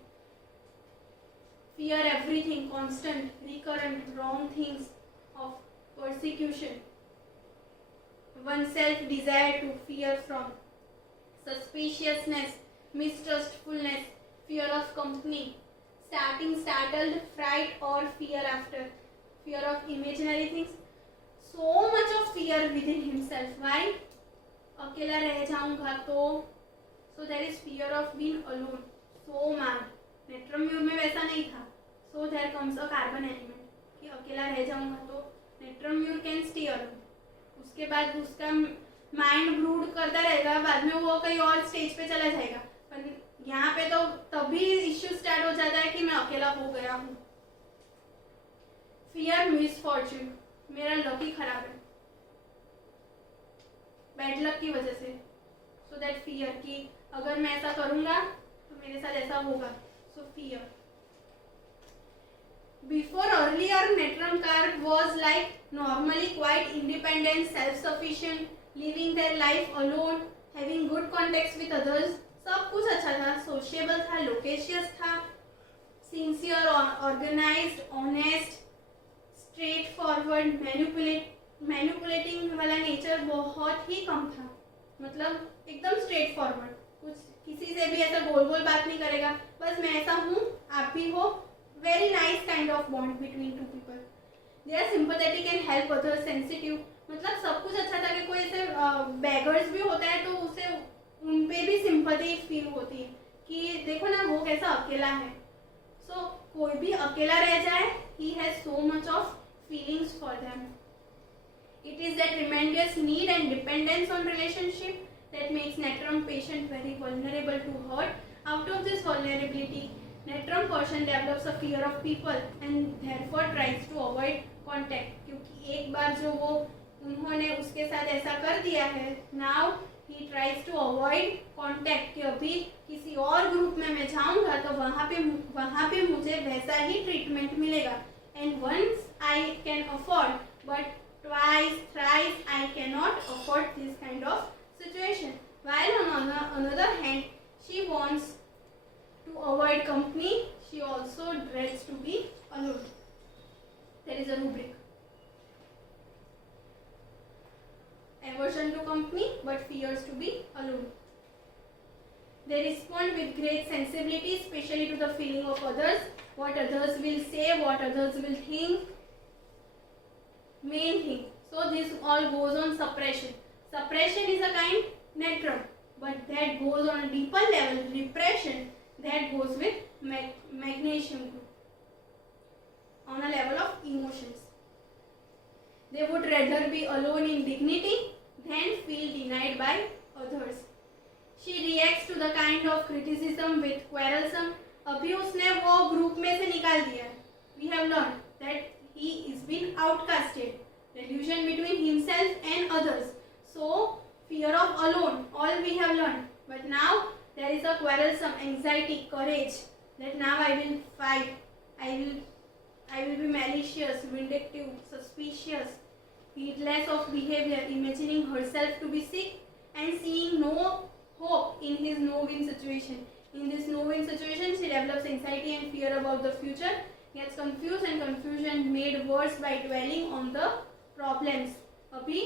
Fear everything, constant, recurrent, wrong things of persecution. Oneself desire to fear from. Suspiciousness, mistrustfulness, fear of company. Starting startled, fright or fear after. Fear of imaginary things. So much of fear within himself. Why? अकेला रह जाऊंगा तो. So there is fear of being alone. So mad. Natrum mur में वैसा नहीं था. So there comes a carbon element कि अकेला रह जाऊंगा तो natrum mur can stay alone. उसके बाद उसका माइंड ब्रूड करता रहेगा, बाद में वो कहीं और स्टेज पे चला जाएगा. पर यहाँ पे तो तभी इश्यू स्टार्ट हो जाता है कि मैं अकेला हो गया हूँ. फियर मिसफॉर्च्यून, मेरा लक ही खराब है बैड लक की वजह से. सो दैट फियर कि अगर मैं ऐसा करूंगा तो मेरे साथ ऐसा होगा. सो fear. Before earlier, Natrum car was like normally quite independent, self-sufficient, living their life alone, having good contacts with others. सब कुछ अच्छा था, sociable था, loquacious था, sincere, organized, honest, straightforward, manipulating वाला nature बहुत ही कम था. मतलब एकदम straightforward. कुछ किसी से भी ऐसा गोल गोल बात नहीं करेगा. बस मैं ऐसा हूँ, आप भी हो. Very nice kind of bond between two people. They are sympathetic and help others, sensitive. मतलब सब कुछ अच्छा था कि कोई ऐसे beggars भी होता है तो उसे उन पे भी sympathy feel होती है कि देखो ना वो कैसा अकेला है. So कोई भी अकेला रह जाए, he has so much of feelings for them. It is that tremendous need and dependence on relationship that makes Natrum patient very vulnerable to hurt. Out of this vulnerability, Natrum person develops a fear of people and therefore tries to avoid contact. क्योंकि एक बार जो वो उन्होंने उसके साथ ऐसा कर दिया है, now he tries to avoid contact कि अभी किसी और ग्रुप में मैं जाऊंगा तो वहाँ पे मुझे वैसा ही ट्रीटमेंट मिलेगा. And once I can afford, but twice, thrice I cannot afford this kind of situation. While on another hand, she wants to avoid company, she also dreads to be alone. There is a rubric. Aversion to company but fears to be alone. They respond with great sensibility, especially to the feeling of others, what others will say, what others will think. Main thing. So this all goes on suppression. Suppression is a kind Natrum, but that goes on a deeper level, repression. That goes with magnesium group on a level of emotions. They would rather be alone in dignity than feel denied by others. She reacts to the kind of criticism with quarrelsome. अभी उसने वो group में से निकाल दिया. We have learned that he is been outcasted. Delusion between himself and others. So fear of alone. All we have learned. But now there is a quarrelsome, anxiety, courage, that now I will fight, I will be malicious, vindictive, suspicious, heedless of behavior, imagining herself to be sick and seeing no hope in his no-win situation. In this no-win situation, she develops anxiety and fear about the future, gets confused and confusion made worse by dwelling on the problems. अभी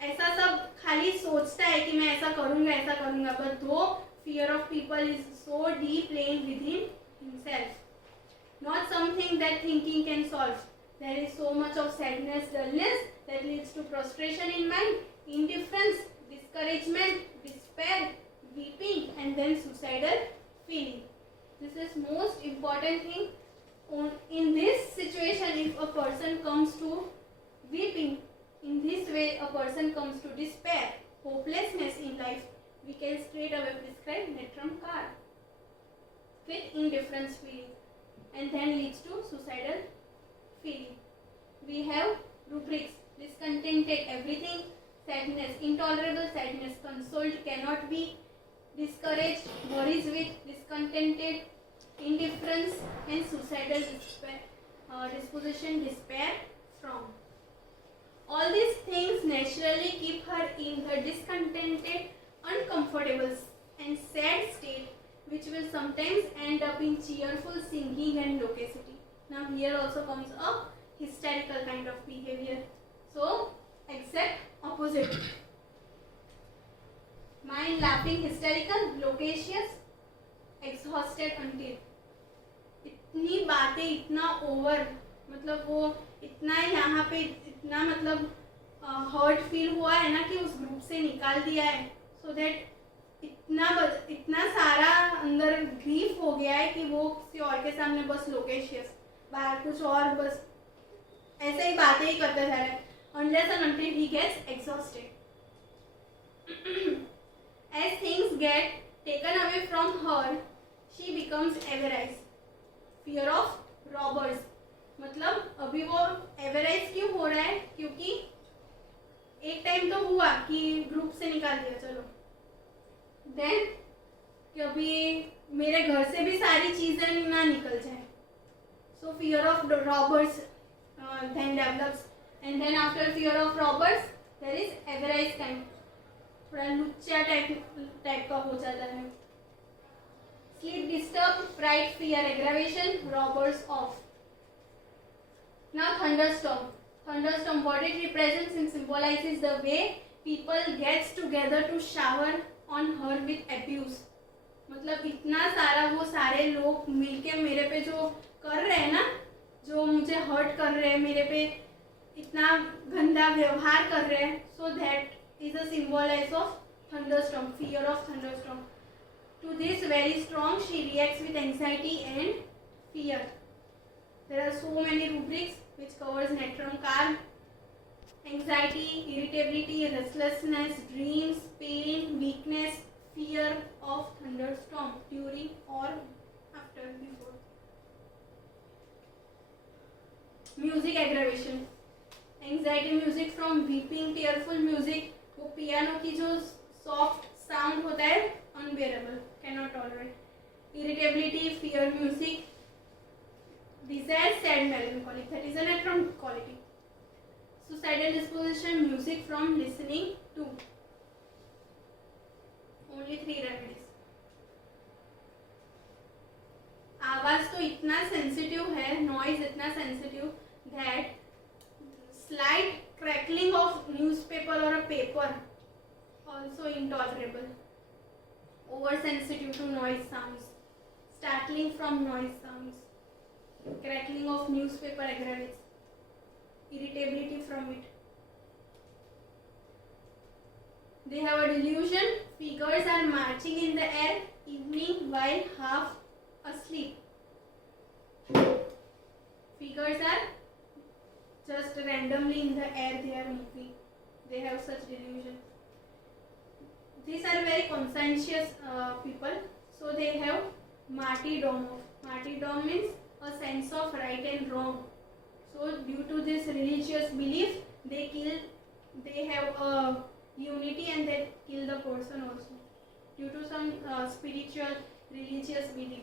ऐसा सब खाली सोचता है कि मैं ऐसा करूँगा, but though fear of people is so deep laying within himself, not something that thinking can solve. There is so much of sadness, dullness that leads to frustration in mind, indifference, discouragement, despair, weeping, and then suicidal feeling. This is most important thing. In this situation, if a person comes to weeping, in this way a person comes to despair, hopelessness in life, we can straight away prescribe Natrum card. with indifference feeling and then leads to suicidal feeling. We have rubrics: discontented, everything, sadness, intolerable sadness, consoled, cannot be, discouraged, worries with, discontented, indifference, and suicidal despair, disposition, despair from. All these things naturally keep her in the discontented, uncomfortable, and sad state, which will sometimes end up in cheerful singing and loquacity. Now here also comes a hysterical kind of behavior. So exact opposite. Mind laughing, hysterical, loquacious, exhausted until. इतनी बातें, इतना over, मतलब वो इतना यहाँ पे इतना मतलब हर्ट फील हुआ है ना कि उस ग्रुप से निकाल दिया है, सो दैट इतना सारा अंदर ग्रीफ हो गया है कि वो किसी और के सामने बस लोकेशियस, बाहर कुछ और बस ऐसे ही बातें ही करते जा रहे हैं, unless and until he gets exhausted. As things get taken away from her, she becomes average. Fear of robbers. मतलब अभी वो एवरेज क्यों हो रहा है? क्योंकि एक टाइम तो हुआ कि ग्रुप से निकाल दिया, चलो, देन कभी मेरे घर से भी सारी चीजें ना निकल जाए, so fear of robbers then develops, and then after fear of robbers there is average kind, थोड़ा लुच्चा टाइप का हो जाता है. Sleep disturb, fright, fear, aggravation, robbers off. Now thunderstorm. Thunderstorm, what it represents and symbolizes the way people gets together to shower on her with abuse. मतलब इतना सारा वो सारे लोग मिलके मेरे पे जो कर रहे हैं ना, जो मुझे हर्ट कर रहे हैं, मेरे पे इतना गंदा व्यवहार कर रहे हैं, so that is a symbolize of thunderstorm, fear of thunderstorm. To this very strong, she reacts with anxiety and fear. There are so many rubrics which covers Natrum card: anxiety, irritability, restlessness, dreams, pain, weakness, fear of thunderstorm during or after, before. Music aggravation. Anxiety music from weeping, tearful music, वो piano की जो soft sound होता है, unbearable, cannot tolerate. Irritability, fear music. Desire, sad, melancholic, that is a Natrum quality. Suicidal disposition, music from listening to. Only 3 remedies. आवाज तो इतना sensitive है, noise इतना sensitive that slight crackling of newspaper or a paper also intolerable. Oversensitive to noise sounds, startling from noise sounds. Crackling of newspaper aggravates. Irritability from it. They have a delusion. Figures are marching in the air evening while half asleep. Figures are just randomly in the air, they are moving. They have such delusion. These are very conscientious people, so they have martyrdom. Martyrdom means a sense of right and wrong. So due to this religious belief, they have a unity and they kill the person also due to some spiritual religious belief.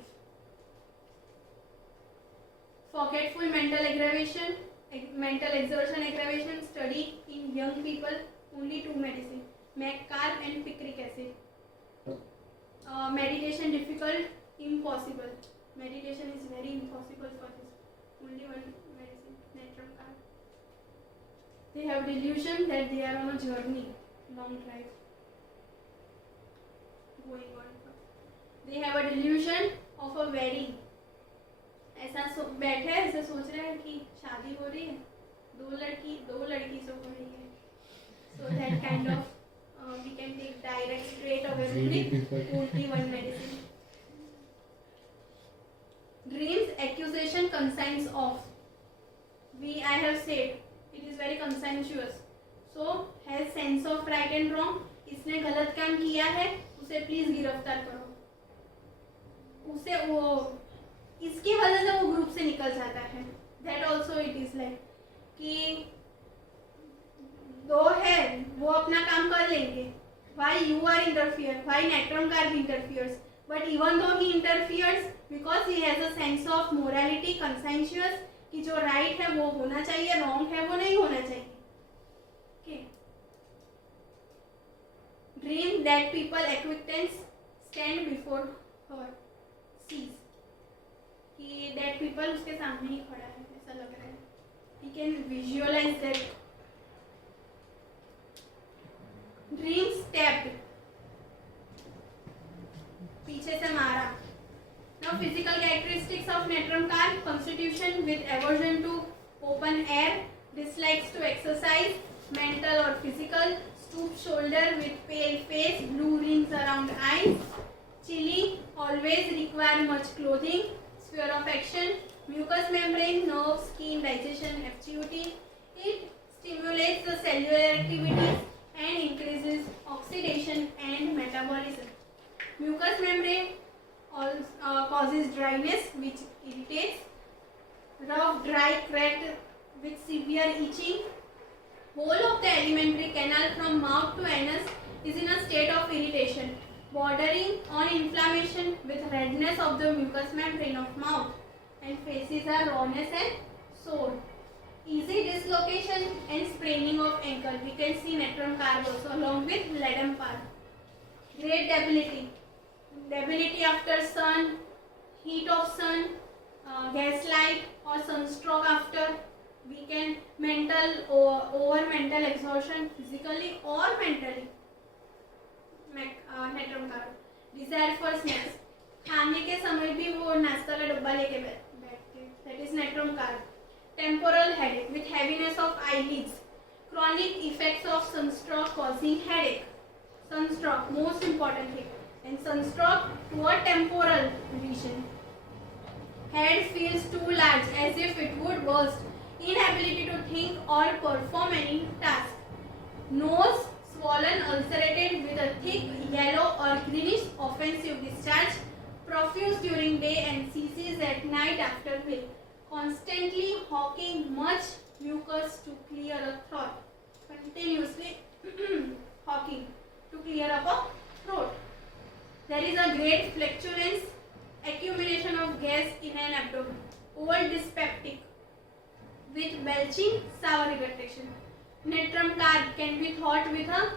Forgetful mental aggravation, mental exertion aggravation, study in young people, only 2 medicine, Metcarb and picric acid. Meditation difficult, impossible. Meditation is very impossible for this. Only 1 medicine, Natrum card. They have delusion that they are on a journey, long drive, going on. They have a delusion of a wedding. ऐसा बैठे ऐसे सोच रहे हैं कि शादी हो रही है, दो लड़की से हो रही है. So that kind of we can take direct straight away with only 1 medicine. Dreams, accusation, conscience of. I have said it is very conscientious. So has sense of right and wrong. इसने गलत काम किया है, उसे please गिरफ्तार करो. उसे वो इसकी वजह से वो ग्रुप से निकल जाता है. That also it is like कि दो है वो अपना काम कर लेंगे. Why you are interfere? Why Natrum card interferes? But even though he interferes, because he has a sense of morality, conscientious, कि जो right है वो होना चाहिए, wrong है वो नहीं होना चाहिए. Okay. Dream that people acquaintance stand before her sees. कि that people उसके सामने ही खड़ा है ऐसा लग रहा है. He can visualize that. Dream stabbed. पीछे से मारा. Now physical characteristics of Natrum card: constitution with aversion to open air, dislikes to exercise, mental or physical, stoop shoulder with pale face, blue rings around eyes, chilly, always require much clothing, sphere of action, mucous membrane, nerves, skin, digestion, FGUT. It stimulates the cellular activities and increases oxidation and metabolism. Mucous membrane also causes dryness which irritates. Rough, dry, cracked with severe itching. Whole of the alimentary canal from mouth to anus is in a state of irritation, bordering on inflammation with redness of the mucous membrane of mouth, and faces are rawness and sore. Easy dislocation and spraining of ankle. We can see Natrum card also along with Ledem card. Great debility. Debility after sun, heat of sun, gaslight or sunstroke after. We can mental or over mental exhaustion physically or mentally. Natrum card. Desire for snacks. खाने के समय भी वो नाश्ता का डब्बा लेके बैठते. That is Natrum card. Temporal headache with heaviness of eyelids. Chronic effects of sunstroke causing headache. Sunstroke, most important thing. And sunstroke to a temporal region. Head feels too large as if it would burst. Inability to think or perform any task. Nose swollen, ulcerated with a thick yellow or greenish offensive discharge. Profuse during day and ceases at night after meal. Constantly hawking much mucus to clear a throat. Continuously hawking to clear up a throat. There is a great flatulence, accumulation of gas in an abdomen. Old dyspeptic with belching, sour regurgitation. Natrum card can be thought with a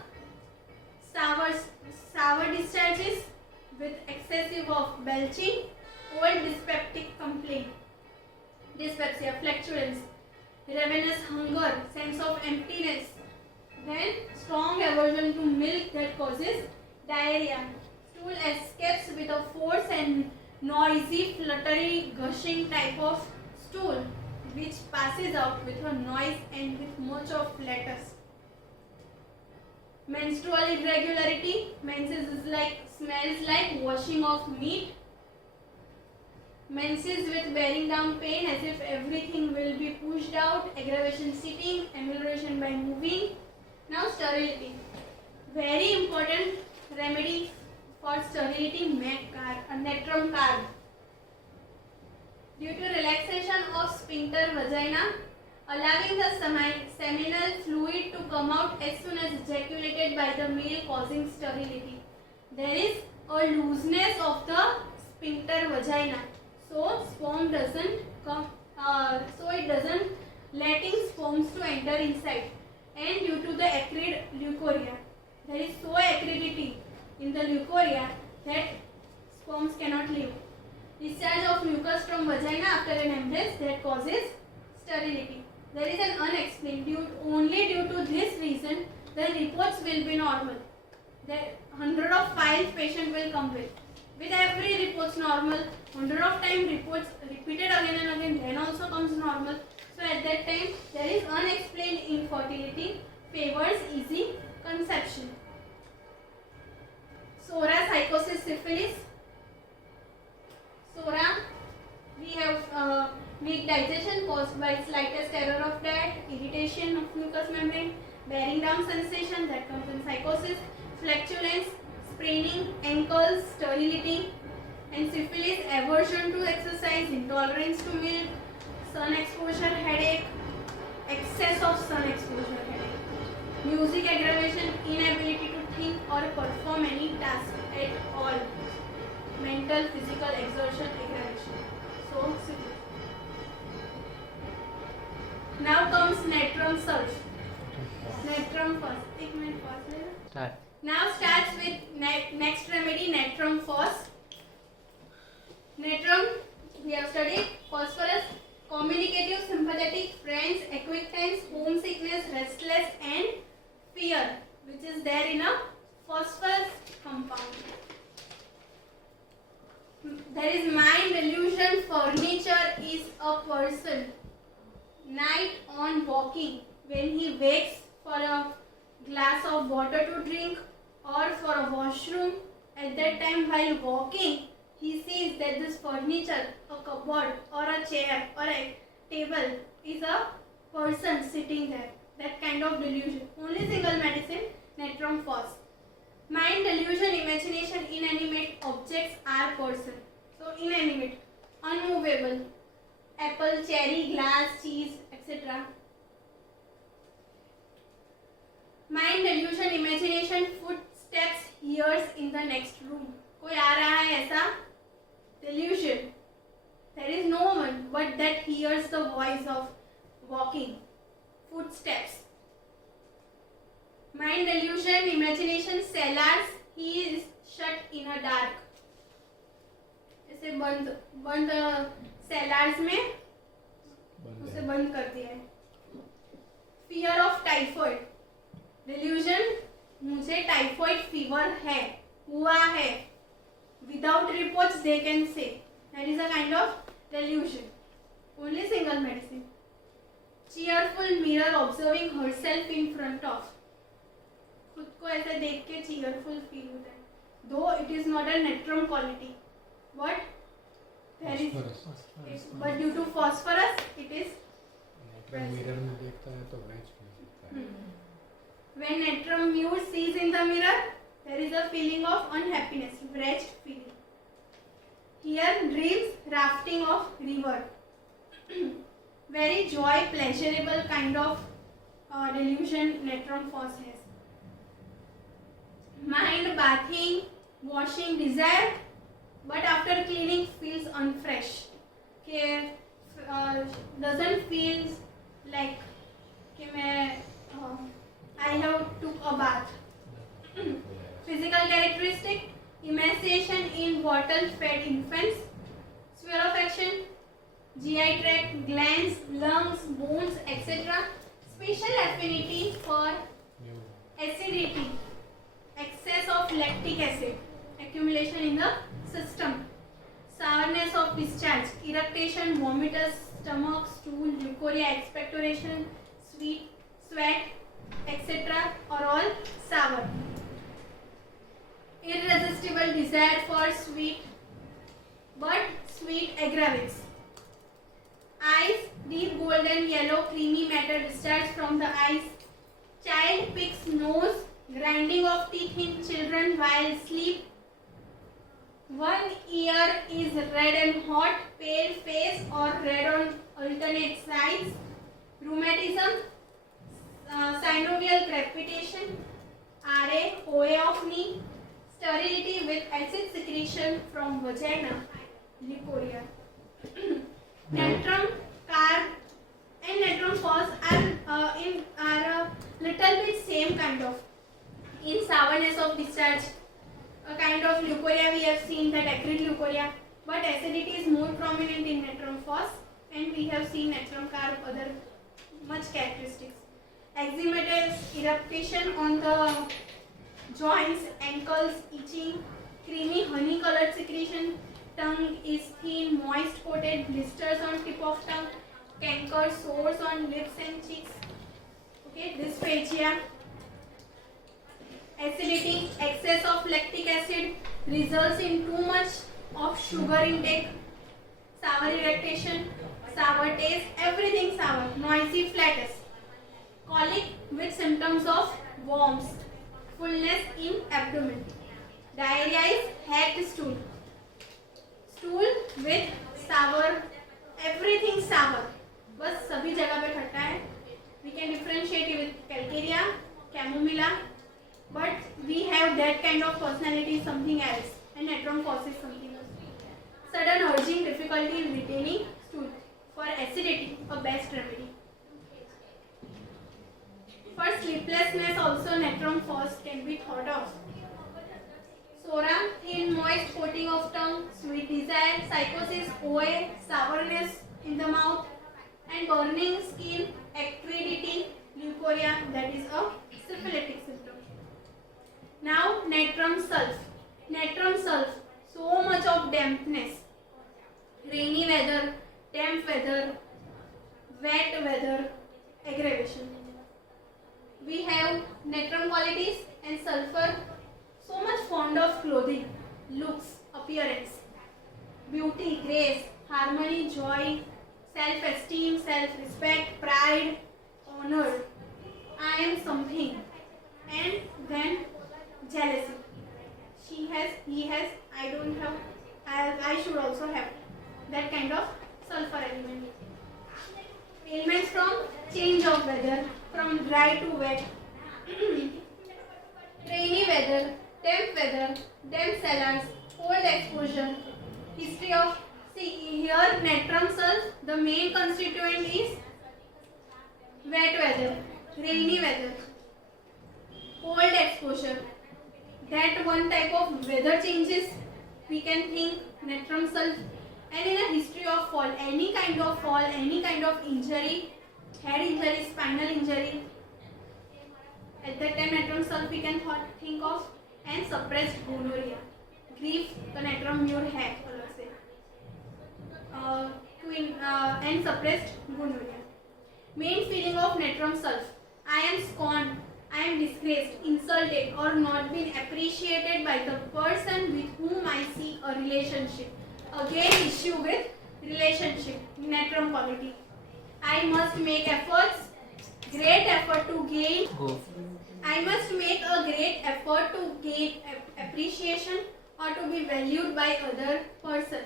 sour discharges with excessive of belching, old dyspeptic complaint. Dyspepsia, flatulence, ravenous hunger, sense of emptiness, then strong aversion to milk that causes diarrhea. Stool escapes with a force and noisy, fluttery, gushing type of stool which passes out with a noise and with much of letters. Menstrual irregularity, menses is like smells like washing of meat. Menses with bearing down pain as if everything will be pushed out, aggravation sitting, amelioration by moving. Now sterility. Very important remedy for sterility, Natrum card. Due to relaxation of sphincter vagina, allowing the seminal fluid to come out as soon as ejaculated by the male, causing sterility. There is a looseness of the sphincter vagina. So sperm doesn't come, so it doesn't letting sperms to enter inside, and due to the acrid leukorrhea, there is so acidity in the leukorrhea that sperms cannot live. Discharge of mucus from vagina after an embrace that causes sterility. There is an unexplained only due to this reason the reports will be normal. The 105 patient will come with every reports normal, 100 of time reports repeated again and again, then also comes normal. So at that time there is unexplained infertility, favors easy conception. Sora, psychosis, syphilis. Sora, we have weak digestion caused by slightest error of diet, irritation of mucous membrane, bearing down sensation that comes in psychosis, flatulence, spraining, ankles, sterility, And syphilis, aversion to exercise, intolerance to milk, sun exposure headache, excess of sun exposure headache, music aggravation, inability to think or perform any task at all, mental, physical exertion aggravation. So, syphilis. Now comes Natrum surge. Natrum first. एक minute pause लेना. Start. Now starts with next remedy, Natrum first. Natrum we have studied. Phosphorus, communicative, sympathetic, friends, acquaintance, homesickness, restless and fear, which is there in a phosphorus compound. There is mind illusion. Furniture is a person. Night on walking, when he wakes for a glass of water to drink or for a washroom, at that time while walking, he sees that this furniture, a cupboard or a chair or a table is a person sitting there. That kind of delusion. Only single medicine, Natrum first. Mind delusion, imagination, inanimate objects are person. So inanimate, unmovable. Apple, cherry, glass, cheese, etc. Mind delusion, imagination, footsteps, hears in the next room. कोई आ रहा है ऐसा? Delusion. There is no one, but that hears the voice of walking. Footsteps. Mind delusion, imagination, cellars, he is shut in a dark. ऐसे बंद सेलार्स में उसे बंद कर दिया है. फियर ऑफ टाइफॉइड, डिल्यूजन, मुझे टाइफॉइड फीवर है, हुआ है. Without reports they can say. That is a kind of delusion. Only single medicine. Cheerful, mirror, observing herself in front of, खुद को ऐसे देख के चीयरफुल फील होता है. दो it is not a natrum quality, but there is, but due to phosphorus it is mirror में देखता है तो वैच फील होता है. When Natrum mute sees in the mirror, there is a feeling of unhappiness, wretched feeling. Here dreams rafting of river. Very joy, pleasurable kind of delusion Natrum first has. Mind bathing, washing, desire, but after cleaning feels unfresh. Doesn't feel like कि मैं I have took a bath. Physical characteristic, emaciation in bottle-fed infants. Sphere of action, GI tract, glands, lungs, bones, etc. Special affinity for acidity, excess of lactic acid, accumulation in the system. Sourness of discharge, irritation, vomitus, stomach, stool, leukorrhea, expectoration, sweat, etc. are all sour. Irresistible desire for sweet, but sweet aggravates. Eyes, deep golden yellow creamy matter discharge from the eyes. Child picks nose, grinding of teeth in children while asleep. One ear is red and hot, pale face or red on alternate sides. Rheumatism, synovial crepitation, RA, OA of knee, sterility with acid secretion from vagina, leukorrhea. Natrum, carb and natrum falls are a little bit same kind of. In sourness of discharge, a kind of leukorrhea we have seen, that acrid leukorrhea, but acidity is more prominent in natrum falls, and we have seen natrum carb other much characteristics. Eczematous, eruption on the joints, ankles, itching, creamy honey colored secretion, tongue is thin, moist coated, blisters on tip of tongue, canker, sores on lips and cheeks. Okay, dysphagia. Acidity, excess of lactic acid results in too much of sugar intake, sour irritation, sour taste, everything sour, noisy flatness. Colic with symptoms of worms, fullness in abdomen. Diarrhea is head stool. stool with sour, everything sour. बस सभी जगह पे खट्टा है. We can differentiate it with calcarea, chamomilla, but we have that kind of personality something else, and natrum causes something else. Sudden urging, difficulty in retaining stool. For acidity, a best remedy. For sleeplessness also natrum first can be thought of. Sora, thin moist coating of tongue, sweet desire, psychosis, OA, sourness in the mouth, and burning skin, acridity, leucorrhea, that is a syphilitic symptom. Now natrum sulf. Natrum sulf, so much of dampness. Rainy weather, damp weather, wet weather, aggravation. We have natrum qualities and sulfur, so much fond of clothing, looks, appearance, beauty, grace, harmony, joy, self-esteem, self-respect, pride, honor, I am something, and then jealousy. She has, he has, I don't have, I should also have that kind of sulfur element. Ailments from change of weather, from dry to wet, rainy weather, damp cellars, cold exposure, history of, see here natrum sulf, the main constituent is wet weather, rainy weather, cold exposure. That one type of weather changes we can think natrum sulf. And in a history of fall, any kind of injury, head injury, spinal injury, at that time natrum sulf we can think of. And suppressed gonorrhea, grief तो natrum mure है अलग से, and suppressed gonorrhea. Main feeling of natrum sulf: I am scorned, I am disgraced, insulted, or not been appreciated by the person with whom I seek a relationship. Again, issue with relationship, natrum quality. I must make efforts, great effort to gain. I must make a great effort to gain appreciation or to be valued by other person,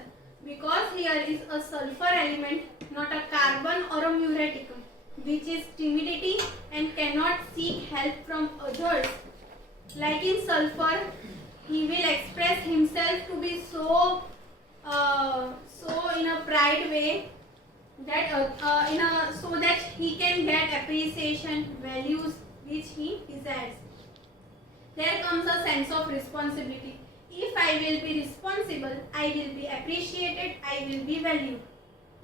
because here is a sulfur element, not a carbon or a muriaticum, which is timidity and cannot seek help from others. Like in sulfur, he will express himself to be so in a pride way that so that he can get appreciation, values which he desires. There comes a sense of responsibility. If I will be responsible, I will be appreciated, I will be valued.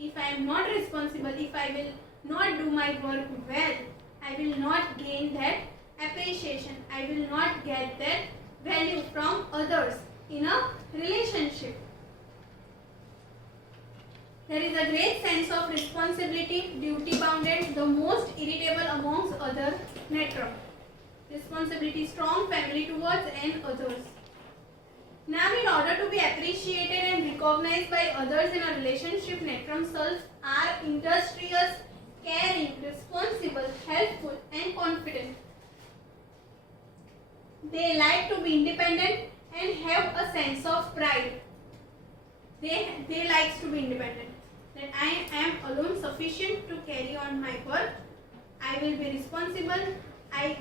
If I am not responsible, if I will not do my work well, I will not gain that appreciation, I will not get that value from others in a relationship. There is a great sense of responsibility, duty bounded, the most irritable amongst other natrum. Responsibility, strong family towards and others. Now, in order to be appreciated and recognized by others in a relationship, natrum sulf are industrious, caring, responsible, helpful, and confident. They like to be independent and have a sense of pride. They like to be independent. That I am alone sufficient to carry on my work. I will be responsible.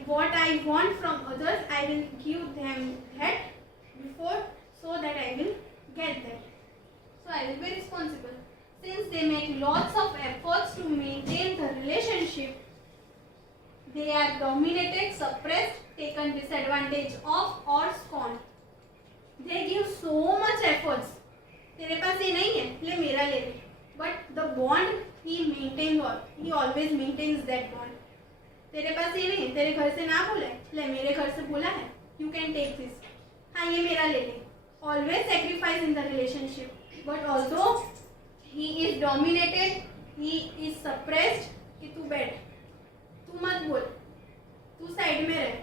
What I want from others, I will give them that before, so that I will get that. So I will be responsible. Since they make lots of efforts to maintain the relationship, they are dominated, suppressed, taken disadvantage of, or scorned. They give so much efforts. तेरे पास ये नहीं है, ले मेरा ले ले. But the bond he maintains, or he always maintains that bond. तेरे पास ये नहीं, तेरे घर से ना बोला है, ले मेरे घर से बोला है. You can take this. हाँ ये मेरा ले ले. Always sacrifice in the relationship. But although he is dominated, he is suppressed. कि तू बैठ, तू मत बोल, तू साइड में रह.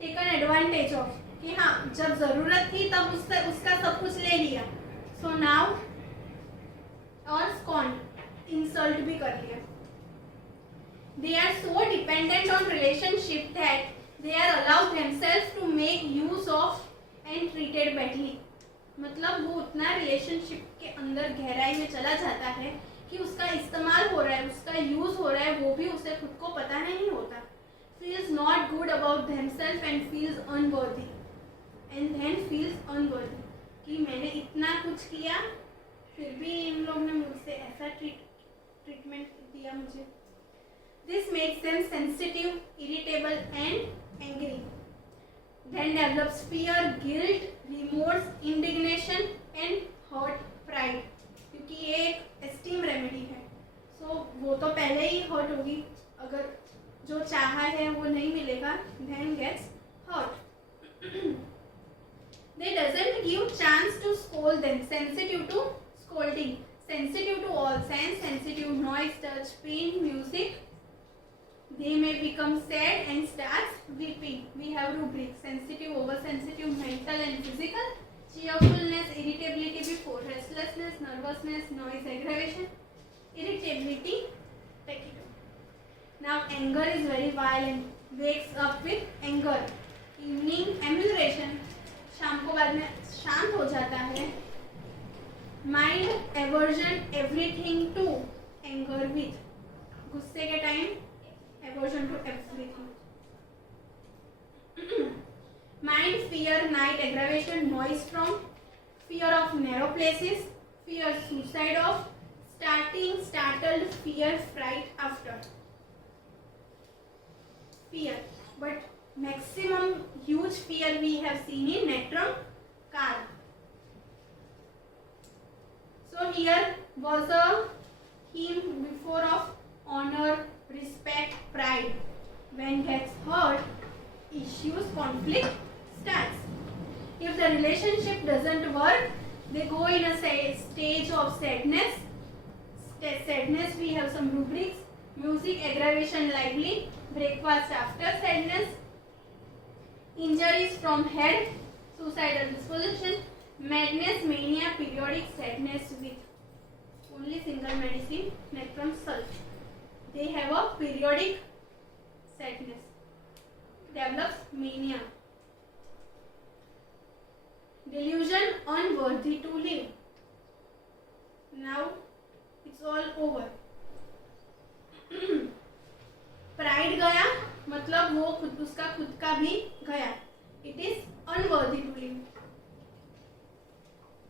Taken advantage of. कि हाँ जब जरूरत थी तब उसका सब कुछ ले लिया. So now, और scorned, insult भी कर लिया. They are so dependent on relationship that they are allowed themselves to make use of and treated badly. मतलब वो उतना रिलेशनशिप के अंदर गहराई में चला जाता है कि उसका इस्तेमाल हो रहा है, उसका यूज हो रहा है, वो भी उसे खुद को पता नहीं होता. Feels not good about themselves and feels unworthy. And then feels unworthy. कि मैंने इतना कुछ किया फिर भी इन लोग ने मुझसे ऐसा ट्रीटमेंट दिया मुझे. This makes them sensitive, irritable and angry. Then develops fear, guilt, remorse, indignation and hurt, pride. क्योंकि ये एक एस्टीम रेमेडी है, सो वो तो पहले ही हर्ट होगी. अगर जो चाहा है वो नहीं मिलेगा, then gets hurt. They doesn't give chance to scold them. Sensitive to scolding, sensitive to all sense, sensitive noise, touch, pain, music. They may become sad and starts weeping. We have rubrics: sensitive, oversensitive, mental and physical. Cheerfulness, irritability before, restlessness, nervousness, noise, aggravation, irritability, tachycardia. Now anger is very violent. Wakes up with anger. Evening amelioration. शाम को बाद में शांत हो जाता है. Mind aversion everything to, anger with. गुस्से के time aversion to everything. Mind fear, night aggravation, noise from, fear of narrow places, fear suicide of, starting, startled, fear, fright after. Fear, but maximum huge fear we have seen in Natrum car. So here was a hymn before of honor, respect, pride. When gets hurt, issues, conflict starts. If the relationship doesn't work, they go in a stage of sadness. Sadness, we have some rubrics: music, aggravation, lively, breakfast after sadness, injuries from head, suicidal disposition, madness, mania, periodic sadness with only single medicine, Natrum sulf. They have a periodic sadness, develops mania, delusion, unworthy to live. Now it's all over. Pride गया, मतलब वो खुद उसका खुद का भी गया. It is unworthy to live.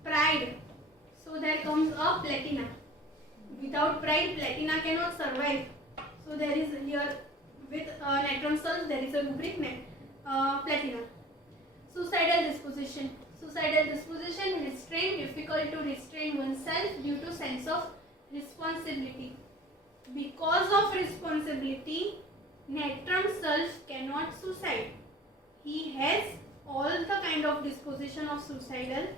Pride, so there comes a platina. Without pride, platina cannot survive. So there is here with Natrum sulf there is a rubric platina. Suicidal disposition. Suicidal disposition, restraint, difficult to restrain oneself due to sense of responsibility. Because of responsibility, Natrum sulf cannot suicide. He has all the kind of disposition of suicidal,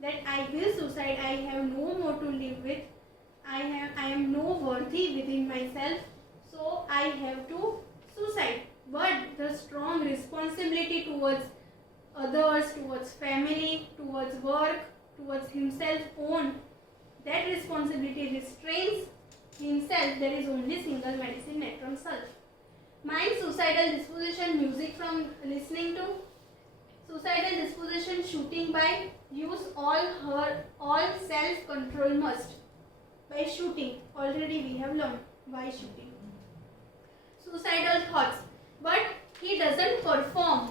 that I will suicide, I have no more to live with, I am no worthy within myself, so I have to suicide. But the strong responsibility towards others, towards family, towards work, towards himself own, that responsibility restrains himself. There is only single medicine, Natrum sulf. Mind, suicidal disposition, music from listening to, suicidal disposition, shooting by, use all self control must. By shooting, already we have learned why shooting. Suicidal thoughts, but he doesn't perform.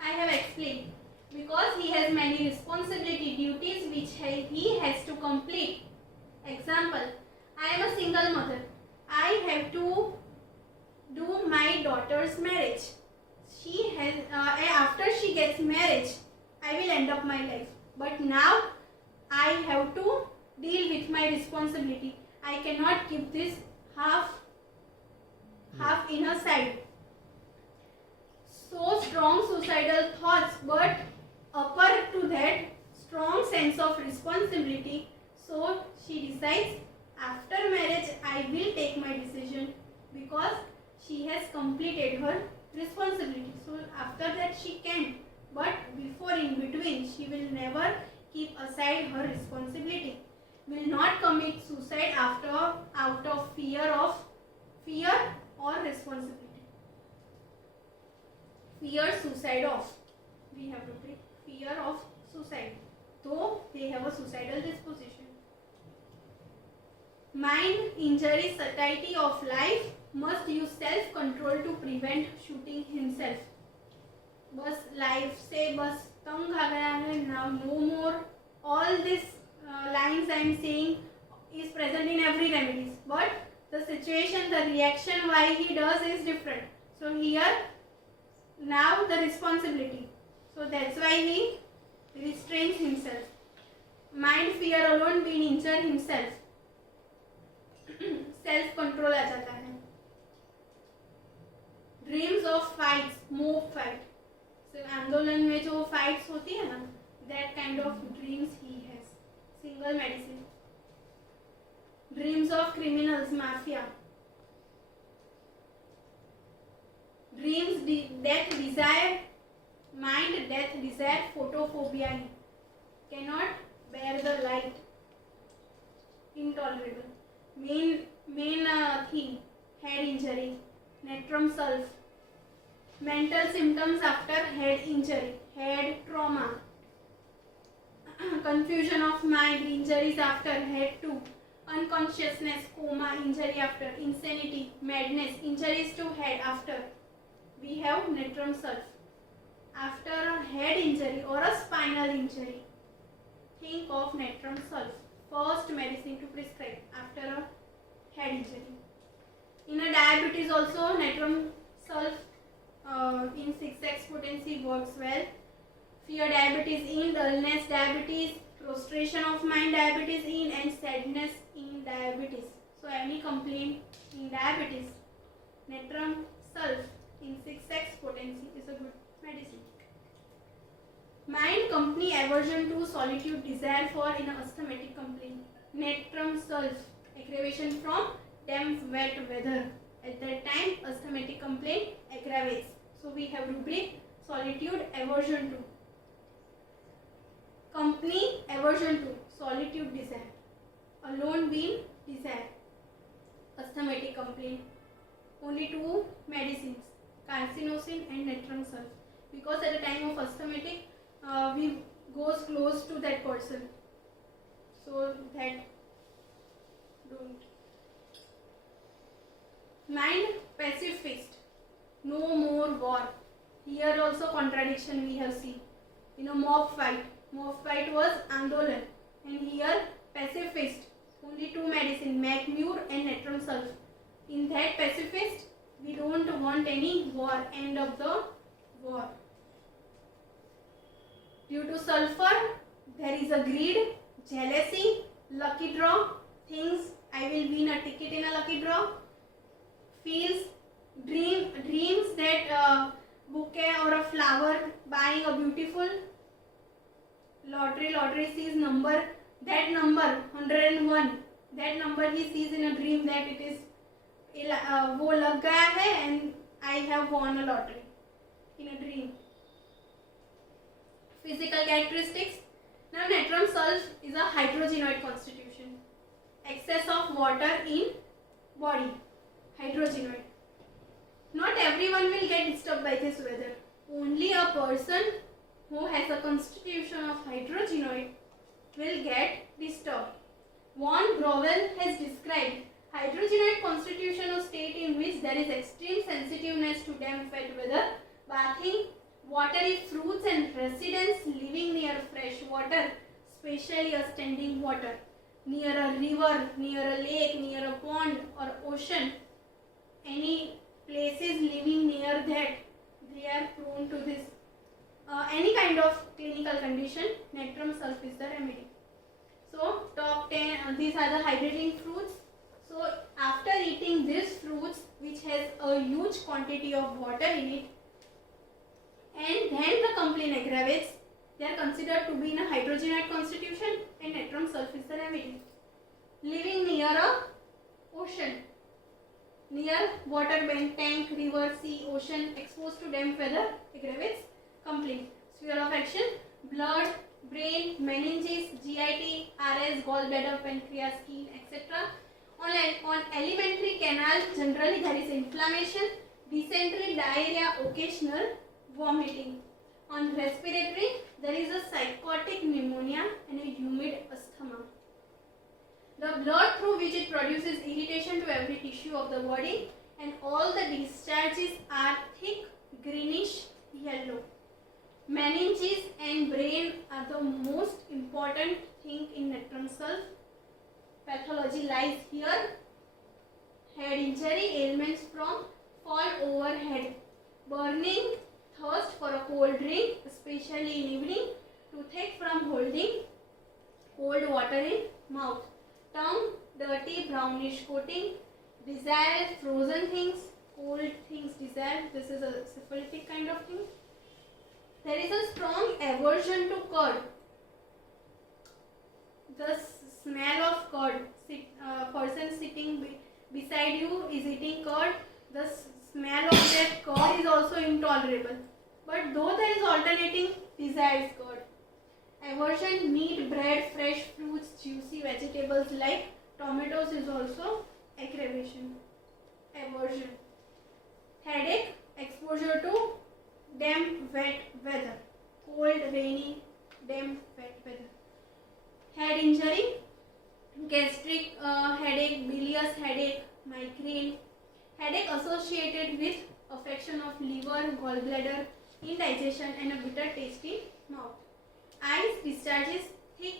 I have explained, because he has many responsibility, duties which he has to complete. Example: I am a single mother. I have to do my daughter's marriage. She has after she gets marriage, I will end up my life. But now I have to deal with my responsibility. I cannot keep this half in her side. So strong suicidal thoughts, but upper to that strong sense of responsibility. So she decides, after marriage I will take my decision, because she has completed her responsibility. So after that she can, but before, in between, she will never keep aside her responsibility. Will not commit suicide out of fear or responsibility. Fear suicide of, we have to take fear of suicide. तो they have a suicidal disposition. Mind, injury, satiety of life, must use self-control to prevent shooting himself. बस life से बस तंग आ गया है, now no more. All these lines I am saying is present in every remedies, but the situation, the reaction why he does is different. So here now the responsibility. So that's why he restrains himself. Mind, fear alone being injured himself. Self control आ जाता है. Dreams of fights, mob fight. आंदोलन में जो fights होती है ना, that kind of dreams ही has. Single medicine. Dreams of criminals, mafia. Dreams death desire. Mind death desire, photophobia. Cannot bear the light, intolerable. Main theme, head injury, Natrum sulf. Mental symptoms after head injury, head trauma. Confusion of mind, injuries after head to unconsciousness, coma, injury after insanity, madness, injuries to head after. We have Natrum sulf. After a head injury or a spinal injury, think of Natrum sulf. First medicine to prescribe after a head injury. In a diabetes also, Natrum sulf in 6x potency works well. Fear diabetes in, dullness diabetes, prostration of mind diabetes in, and sadness in diabetes. So any complaint in diabetes, Natrum sulf in 6x potency is a good medicine. Mind, company, aversion to, solitude, desire for in a asthmatic complaint. Natrum sulf, aggravation from damp wet weather. At that time, asthmatic complaint aggravates. So we have rubric solitude, aversion to. Company, aversion to, solitude, desire. Alone being desire. Asthmatic complaint. Only two medicines, carcinosin and Natrum sulf. Because at the time of asthmatic, we goes close to that person, so that don't. Mind, pacifist, no more war. Here also contradiction we have seen. In a mob fight was andolan, and here pacifist, only two medicine, Macmure and Natrum sulf. In that pacifist, we don't want any war, end of the war. Due to sulfur, there is a greed, jealousy, lucky draw, thinks I will win a ticket in a lucky draw, feels, dreams that bouquet or a flower, buying a beautiful, lottery sees number, that number 101, that number he sees in a dream that it is वो लग गया है and I have won a lottery in a dream. Physical characteristics. Now Natrum sulf is a hydrogenoid constitution. Excess of water in body. Hydrogenoid. Not everyone will get disturbed by this weather. Only a person who has a constitution of hydrogenoid will get disturbed. Von Grauwel has described hydrogenoid constitution of state in which there is extreme sensitiveness to damp wet weather, bathing, watery fruits and residents living near fresh water, especially a standing water, near a river, near a lake, near a pond or ocean. Any places living near that, they are prone to this. Any kind of clinical condition, Natrum sulf is the remedy. So top 10, these are the hydrating fruits. So after eating these fruits, which has a huge quantity of water in it, and then the complaint aggravates, they are considered to be in a hydrogenoid constitution, and Natrum sulf is the remedy. Living near a ocean, near water bank, tank, river, sea, ocean, exposed to damp weather, aggravates complaint. Sphere of action, blood, brain, meninges, GIT, RS, gallbladder, pancreas, skin, etc. On alimentary canal, generally there is inflammation, dysentery, diarrhea, occasional vomiting. On respiratory, there is a psychotic pneumonia and a humid asthma. The blood through which it produces irritation to every tissue of the body, and all the discharges are thick greenish yellow. Meninges and brain are the most important thing in Natrum self. Pathology lies here. Head injury, ailments from fall overhead, burning, thirst for a cold drink, especially in evening, toothache from holding cold water in mouth, tongue dirty brownish coating, desire frozen things, cold things desire. This is a syphilitic kind of thing. There is a strong aversion to curd. The smell of curd. Person sitting beside you is eating curd. The smell of that curd is also intolerable. But though there is alternating, desires curd. Aversion, meat, bread, fresh fruits, juicy vegetables like tomatoes is also aggravation. Aversion. Headache, exposure to damp, wet weather. Cold, rainy, damp, wet weather. Head injury, gastric headache, bilious headache, migraine. Headache associated with affection of liver, gallbladder, indigestion and a bitter taste in mouth. Eyes discharges thick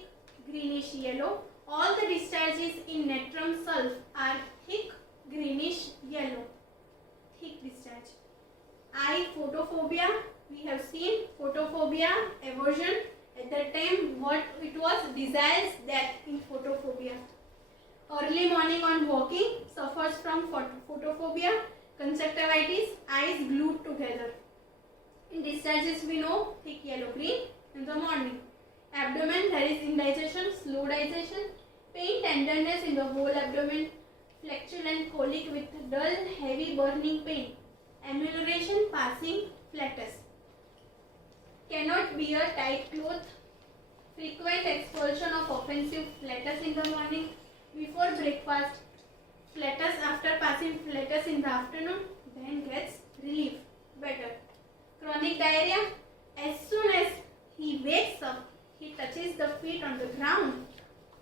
greenish yellow. All the discharges in Natrum sulf are thick greenish yellow. Thick discharge. Eye photophobia. We have seen photophobia, aversion. At that time, what it was? Desires, death in photophobia. Early morning on walking, suffers from photophobia. Conjunctivitis, eyes glued together. In discharges, we know thick yellow green in the morning. Abdomen, there is indigestion, slow digestion. Pain, tenderness in the whole abdomen. Flatulent colic with dull, heavy burning pain. Amelioration, passing, flatus. Cannot wear tight clothes. Frequent expulsion of offensive flatus in the morning. Before breakfast, flatus after passing flatus in the afternoon, then gets relief, better. Chronic diarrhea, as soon as he wakes up, he touches the feet on the ground,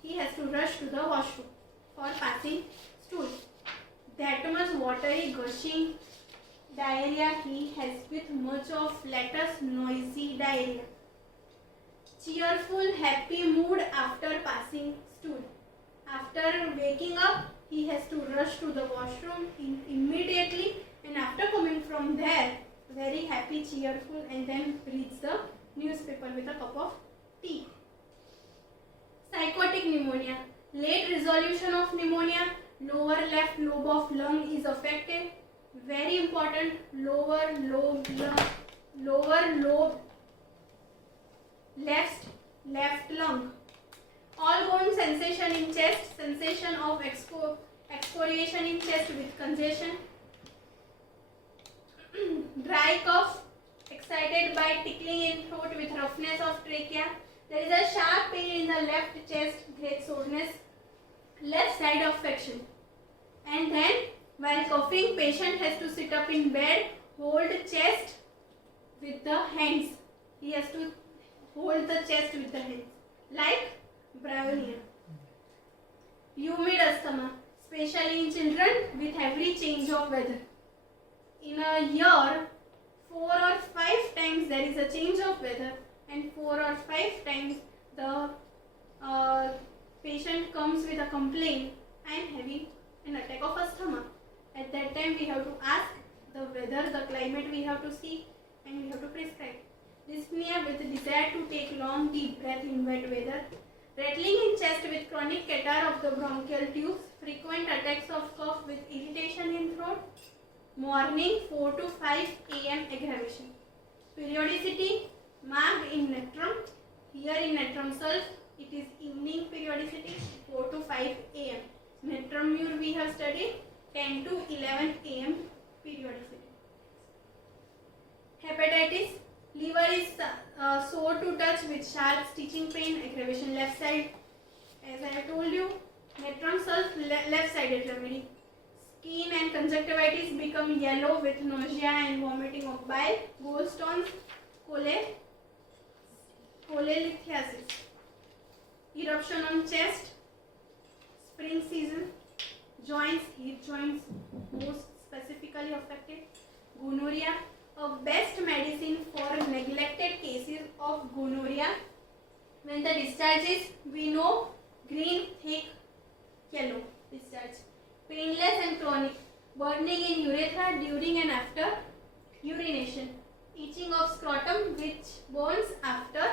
he has to rush to the washroom for passing stool. That much watery, gushing diarrhea he has with much of flatus, noisy diarrhea. Cheerful, happy mood after passing stool. After waking up, he has to rush to the washroom immediately, and after coming from there, very happy, cheerful, and then reads the newspaper with a cup of tea. Psychotic pneumonia. Late resolution of pneumonia. Lower left lobe of lung is affected. Very important. Lower lobe left lung. All bone sensation in chest, sensation of excoriation in chest with congestion. Dry cough, excited by tickling in throat with roughness of trachea. There is a sharp pain in the left chest, great soreness, left side of faction. And then, while coughing, patient has to sit up in bed, hold chest with the hands. He has to hold the chest with the hands, like bryonia. Humid asthma, especially in children with every change of weather. In a year, 4 or 5 times there is a change of weather, and 4 or 5 times the patient comes with a complaint, I am having an attack of asthma. At that time we have to ask the weather, the climate we have to see, and we have to prescribe. Dyspnea with desire to take long deep breath in wet weather. Rattling in chest with chronic catarrh of the bronchial tubes. Frequent attacks of cough with irritation in throat. Morning 4 to 5 am aggravation. Periodicity marked in Natrum. Here in Natrum sulf, it is evening periodicity 4 to 5 am. Natrum mur we have studied 10 to 11 am periodicity. Hepatitis. Liver is sore to touch with sharp stitching pain, aggravation left side. As I have told you, Natrum sulf left sided remedy. Skin and conjunctivitis become yellow with nausea and vomiting of bile. Gallstones, cholelithiasis, eruption on chest, spring season, joints, hip joints most specifically affected, gonorrhea, a best medicine for neglected cases of gonorrhea. When the discharge is, we know, green, thick, yellow discharge, painless and chronic, burning in urethra during and after urination, itching of scrotum which burns after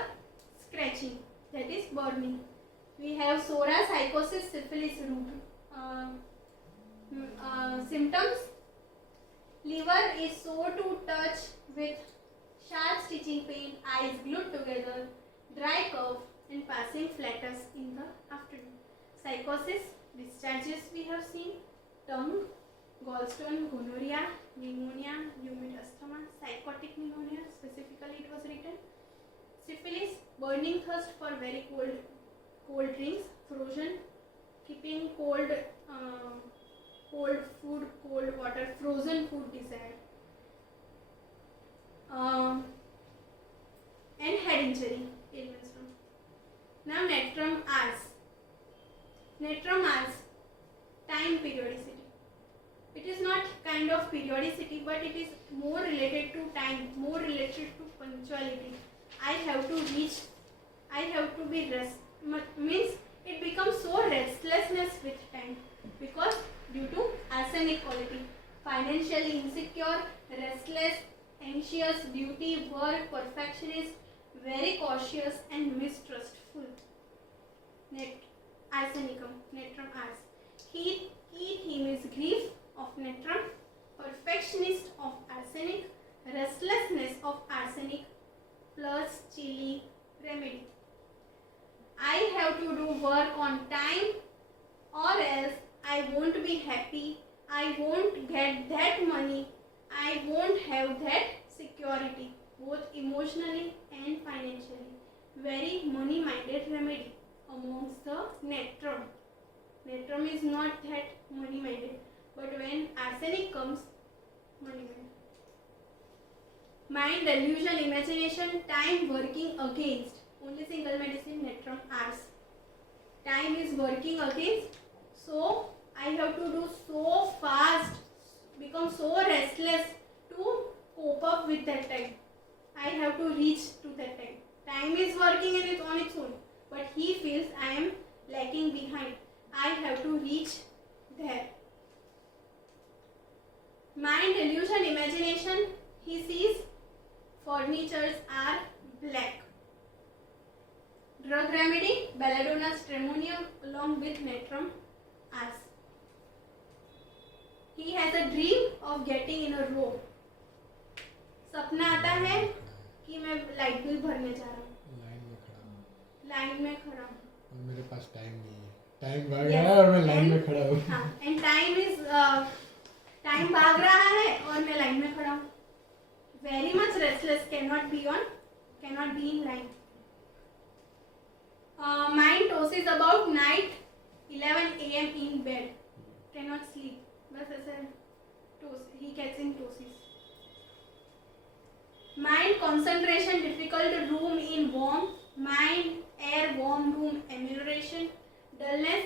scratching, that is burning. We have psora, psychosis, syphilis, symptoms. Liver is sore to touch with sharp stitching pain, eyes glued together, dry cough and passing flatus in the afternoon. Psychosis, discharges we have seen, tongue, gallstone, gonorrhea, pneumonia, humid asthma, psychotic pneumonia, specifically it was written. Syphilis, burning thirst for very cold drinks, frozen, keeping cold food, cold water, frozen food desired. And head injury, ailments from. Now Natrum Ars. Natrum Ars, time periodicity. It is not kind of periodicity, but it is more related to time, more related to punctuality. I have to reach, I have to be means it becomes so restlessness with time because due to arsenic quality, financially insecure, restless, anxious, duty, work, perfectionist, very cautious and mistrustful. Arsenicum, Natrum Ars. Key theme is grief of Natrum, perfectionist of arsenic, restlessness of arsenic plus chili remedy. I have to do work on time or else I won't be happy, I won't get that money, I won't have that security, both emotionally and financially. Very money-minded remedy amongst the Natrum. Natrum is not that money-minded, but when arsenic comes, money-minded. Mind, delusion, imagination, time working against. Only single medicine, Natrum Ars. Time is working against, so I have to do so fast, become so restless to cope up with that time. I have to reach to that time. Time is working on its own, but he feels I am lagging behind. I have to reach there. Mind, delusion, imagination, he sees furnitures are black. Drug remedy, belladonna stramonium along with Natrum Ars. He has a dream of getting in a row. सपना आता है कि मैं light bill भरने जा रहा हूँ, line में खड़ा हूँ और मेरे पास टाइम नहीं है, टाइम भाग रहा है और मैं लाइन में खड़ा हूँ. हाँ, and time is टाइम भाग रहा है और मैं लाइन में खड़ा हूँ. Very much restless, cannot be in line. Mind tosses about night 11 a.m. in bed, cannot sleep. बस ऐसे he gets in ptosis. Mind concentration difficult, room in warm, mind air warm room amelioration, dullness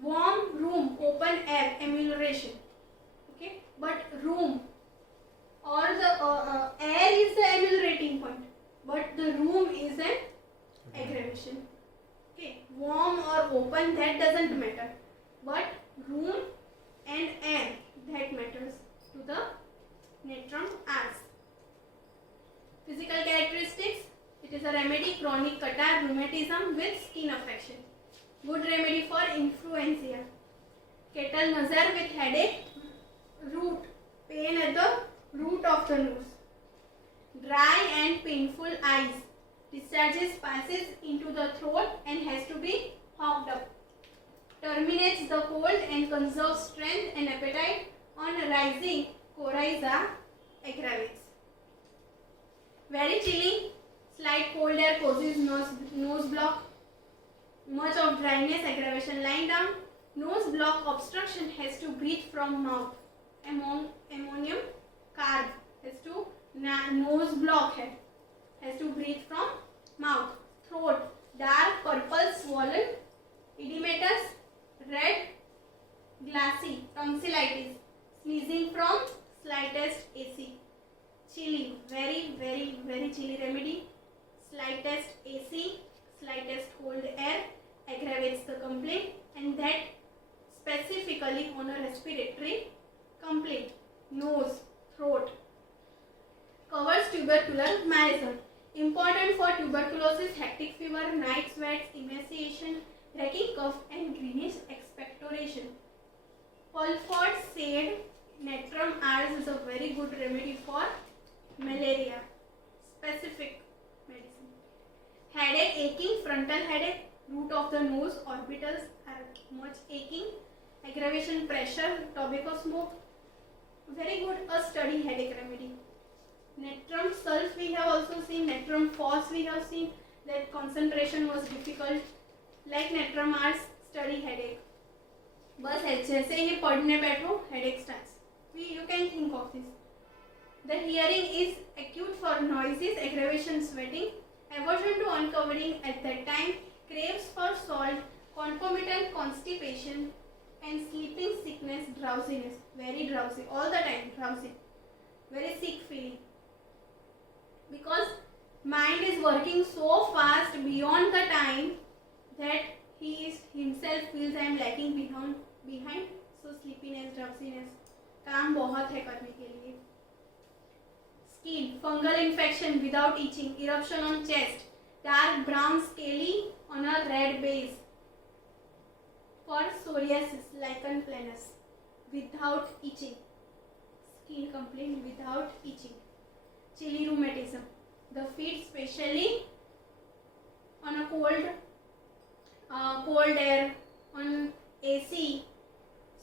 warm room open air amelioration. Okay, but room or the air is the ameliorating point, but the room is an aggravation. Okay, warm or open, that doesn't matter, but room and air, that matters to the Natrum Ars. Physical characteristics, it is a remedy chronic catarrh rheumatism with skin affection. Good remedy for influenza. Kettle nazar with headache, root, pain at the root of the nose. Dry and painful eyes. Discharges passes into the throat and has to be hooked up. Terminates the cold and conserves strength and appetite. On rising, coryza aggravates. Very chilling, slight cold air causes nose block. Much of dryness, aggravation, lying down. Nose block obstruction, has to breathe from mouth. Ammonium carb, has to nose block है, has to breathe from mouth. Throat dark purple swollen, edematous, red, glassy, tonsillitis, sneezing from slightest AC. Chilly, very chilly remedy. Slightest AC, slightest cold air aggravates the complaint, and that specifically on a respiratory complaint. Nose, throat. Covers tubercular maladism. Important for tuberculosis, hectic fever, night sweats, emaciation, racking cough and greenish expectoration. Pulford said Natrum Ars is a very good remedy for malaria. Specific medicine. Headache, aching, frontal headache, root of the nose, orbitals are much aching. Aggravation, pressure, tobacco smoke. Very good a study headache remedy. Natrum sulf we have also seen. Natrum phos we have seen that concentration was difficult. Like Natrum Ars, study headache. बस जैसे ही पढ़ने बैठो headache starts. You can think of this. The hearing is acute for noises, aggravation, sweating, aversion to uncovering at that time, craves for salt, concomitant constipation, and sleeping sickness, drowsiness. Very drowsy, all the time drowsy. Very sick feeling. Because mind is working so fast beyond the time that he himself feels I am lacking behind. So sleepiness, drowsiness. काम बहुत है करने के लिए. Skin, fungal infection without itching, eruption on chest, dark brown scaly on a red base. For psoriasis, lichen planus, without itching. Skin complaint without itching. Chilly rheumatism, the feet especially on a cold air, on AC,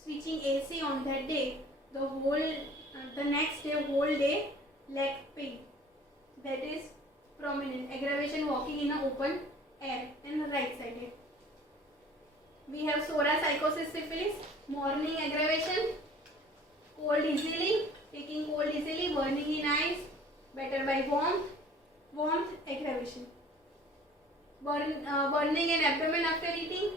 switching AC on that day, the next day, whole day, leg pain. That is prominent. Aggravation walking in an open air and right sided. We have psoriasis, psychosis, syphilis, morning aggravation, cold easily, taking cold easily, burning in eyes, better by warmth aggravation. Burning in abdomen after eating,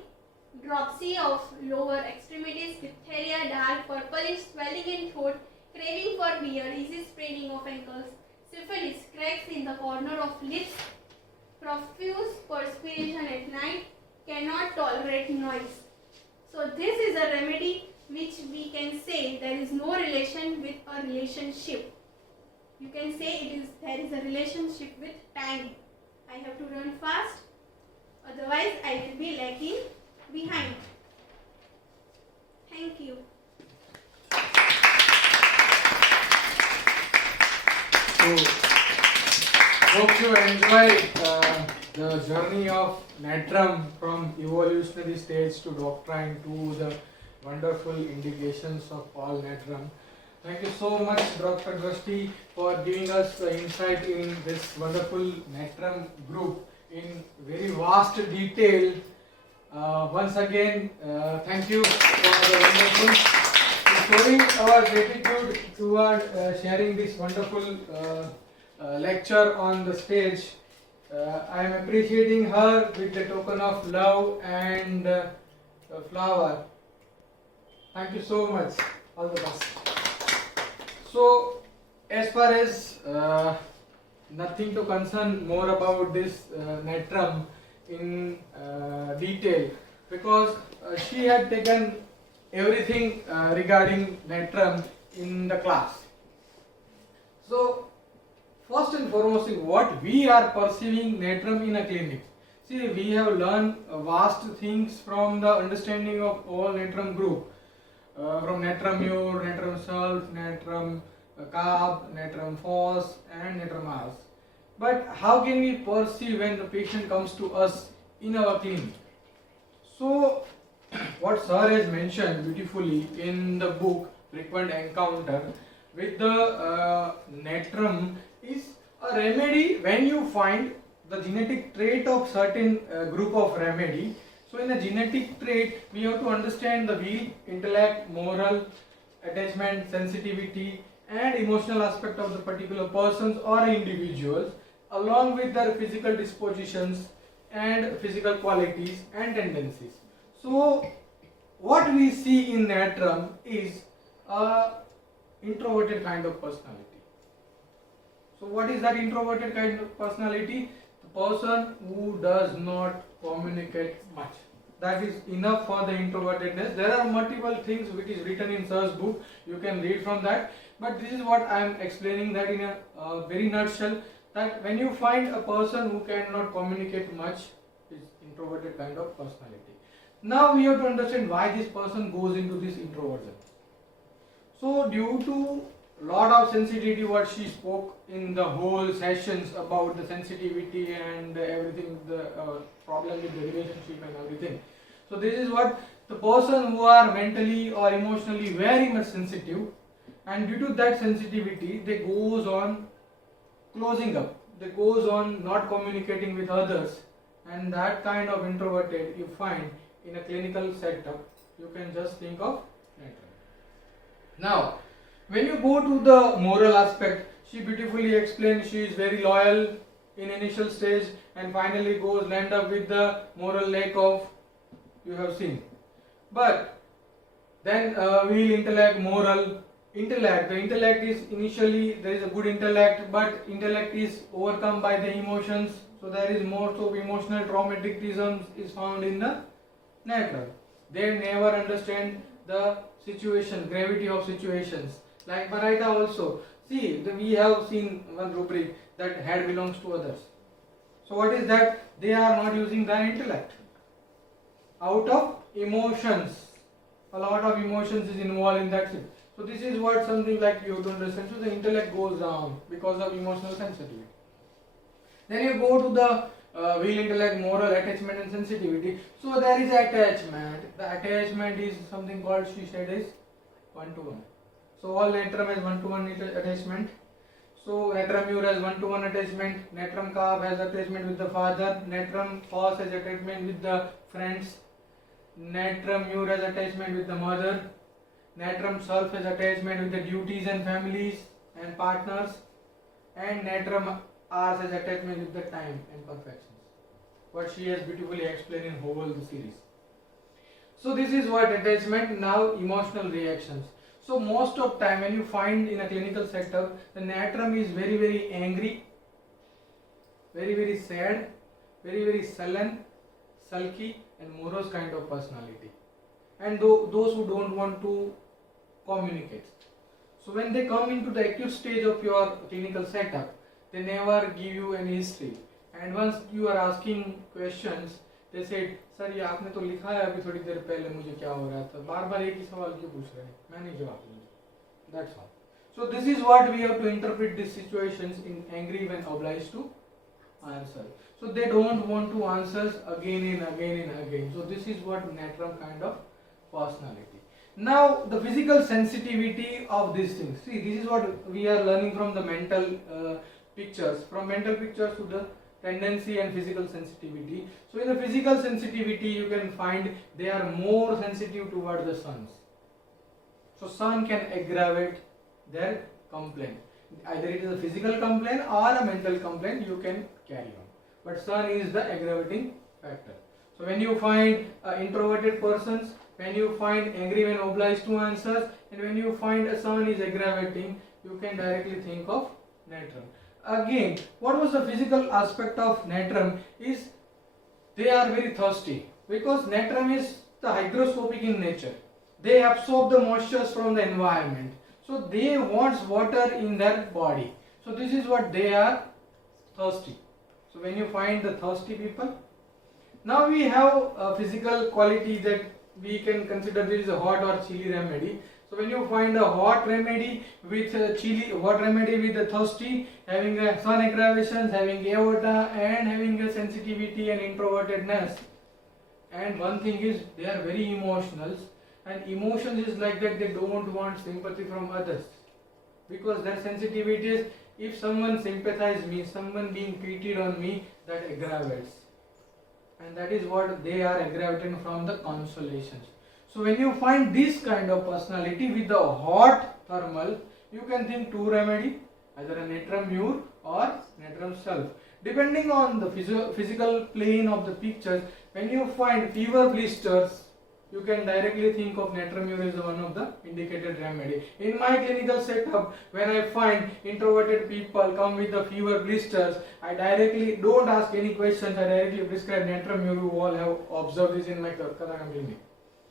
dropsy of lower extremities, diphtheria, dark purplish, swelling in throat, craving for beer, easy spraining of ankles, syphilis, cracks in the corner of lips, profuse perspiration at night, cannot tolerate noise. So this is a remedy which we can say there is no relation with a relationship. You can say there is a relationship with time. I have to run fast, otherwise I will be lagging behind. Thank you. So, hope you enjoy the journey of Natrum from evolutionary stage to doctrine to the wonderful indications of all Natrum. Thank you so much, Dr. Drashti, for giving us insight in this wonderful Natrum group in very vast detail. Once again, thank you for the wonderful showing our gratitude toward sharing this wonderful lecture on the stage. I am appreciating her with the token of love and flower. Thank you so much. All the best. So, as far as nothing to concern more about this Natrum in detail, because she had taken everything regarding Natrum in the class. So, first and foremost, what we are perceiving Natrum in a clinic. See, we have learned vast things from the understanding of all Natrum group. From Natrum Mure, Natrum Sulf, Natrum Carb, Natrum Phos and Natrum Ars. But how can we perceive when the patient comes to us in our clinic? So, what sir has mentioned beautifully in the book Frequent Encounter with the Natrum is a remedy when you find the genetic trait of certain group of remedy. So in a genetic trait, we have to understand the will, intellect, moral, attachment, sensitivity and emotional aspect of the particular persons or individuals, along with their physical dispositions and physical qualities and tendencies. So what we see in Natrum is a introverted kind of personality. So what is that introverted kind of personality? The person who does not communicate much. That is enough for the introvertedness. There are multiple things which is written in Sir's book. You can read from that. But this is what I am explaining that in a very nutshell. That when you find a person who cannot communicate much, is introverted kind of personality. Now we have to understand why this person goes into this introversion. So due to lot of sensitivity, what she spoke in the whole sessions about the sensitivity and everything, the problem with the relationship and everything. So this is what the person who are mentally or emotionally very much sensitive, and due to that sensitivity they goes on closing up, they goes on not communicating with others, and that kind of introverted you find in a clinical setup. You can just think of Natrum. Now when you go to the moral aspect, she beautifully explained she is very loyal in initial stage and finally goes land up with the moral lack of, you have seen. But then will intellect, moral, intellect. The intellect is initially, there is a good intellect, but intellect is overcome by the emotions. So there is more so emotional traumatism is found in the Natrum. They never understand the situation, gravity of situations. Like Maraita also. See, we have seen one rubric that head belongs to others. So what is that? They are not using their intellect. Out of emotions. A lot of emotions is involved in that. So this is what something like you have to understand. So the intellect goes down because of emotional sensitivity. Then you go to the will, intellect, moral, attachment and sensitivity. So there is attachment. The attachment is something called, she said, is one-to-one. So all Natrum has one-to-one attachment. So Natrum Mur has one-to-one attachment. Natrum Calf has attachment with the father. Natrum Fos has attachment with the friends. Natrum Mur has attachment with the mother. Natrum Sulf has attachment with the duties and families and partners. And Natrum Ars has attachment with the time and perfections. What she has beautifully explained in whole the series. So this is what attachment. Now emotional reactions. So most of time when you find in a clinical setup, the Natrum is very very angry, very very sad, very very sullen, sulky and morose kind of personality, and those who don't want to communicate. So when they come into the acute stage of your clinical setup, they never give you any history, and once you are asking questions, they said, sir ये आपने तो लिखा है अभी थोड़ी देर पहले मुझे क्या हो रहा था, बार बार एक ही सवाल क्यों पूछ रहे हैं, मैं नहीं जवाब दूंगा. That's all. So this is what we have to interpret these situations in angry when obliged to answer. So they don't want to answer again and again and again. So this is what Natrum kind of personality. Now the physical sensitivity of these things. See, this is what we are learning from the mental pictures. From mental pictures to the tendency and physical sensitivity. So in the physical sensitivity you can find they are more sensitive towards the sons. So sun can aggravate their complaint. Either it is a physical complaint or a mental complaint, you can carry on. But sun is the aggravating factor. So when you find introverted persons, when you find angry when obliged to answers, and when you find a sun is aggravating, you can directly think of Natrum. Again, what was the physical aspect of Natrum is they are very thirsty, because Natrum is the hygroscopic in nature. They absorb the moistures from the environment. So they want water in their body. So this is what they are thirsty. So when you find the thirsty people, now we have a physical quality that we can consider this is a hot or chilly remedy. So when you find a hot remedy with hot remedy with the thirsty, having a sun aggravations, having aorta and having a sensitivity and introvertedness, and one thing is they are very emotional, and emotions is like that, they don't want sympathy from others, because their sensitivity is if someone sympathizes me, someone being pitied on me, that aggravates, and that is what they are aggravated from the consolations. So when you find this kind of personality with the hot thermal, you can think two remedy, either a natrum mure or natrum sulph. Depending on the physical plane of the pictures, when you find fever blisters, you can directly think of natrum mure as one of the indicated remedy. In my clinical setup, when I find introverted people come with the fever blisters, I directly don't ask any questions. I directly prescribe natrum mure. You all have observed this in my Karnataka clinic.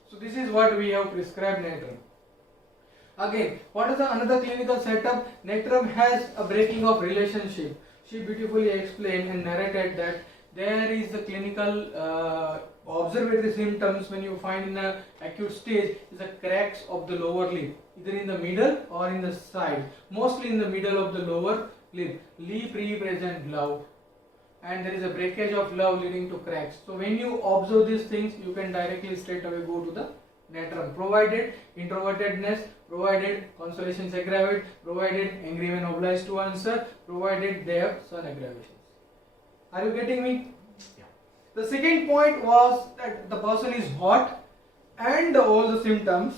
So this is what we have prescribed natrum. Again, what is the another clinical setup? Natrum has a breaking of relationship. She beautifully explained and narrated that there is the clinical observatory symptoms when you find in the acute stage is the cracks of the lower lip, either in the middle or in the side, mostly in the middle of the lower lip. Lip represent love, and there is a breakage of love leading to cracks. So when you observe these things, you can directly straight away go to the natrum, provided introvertedness, provided consolations aggravate, provided angry men obliged to answer, provided they have sun aggravations. Are you getting me? Yeah. The second point was that the person is hot and all the symptoms,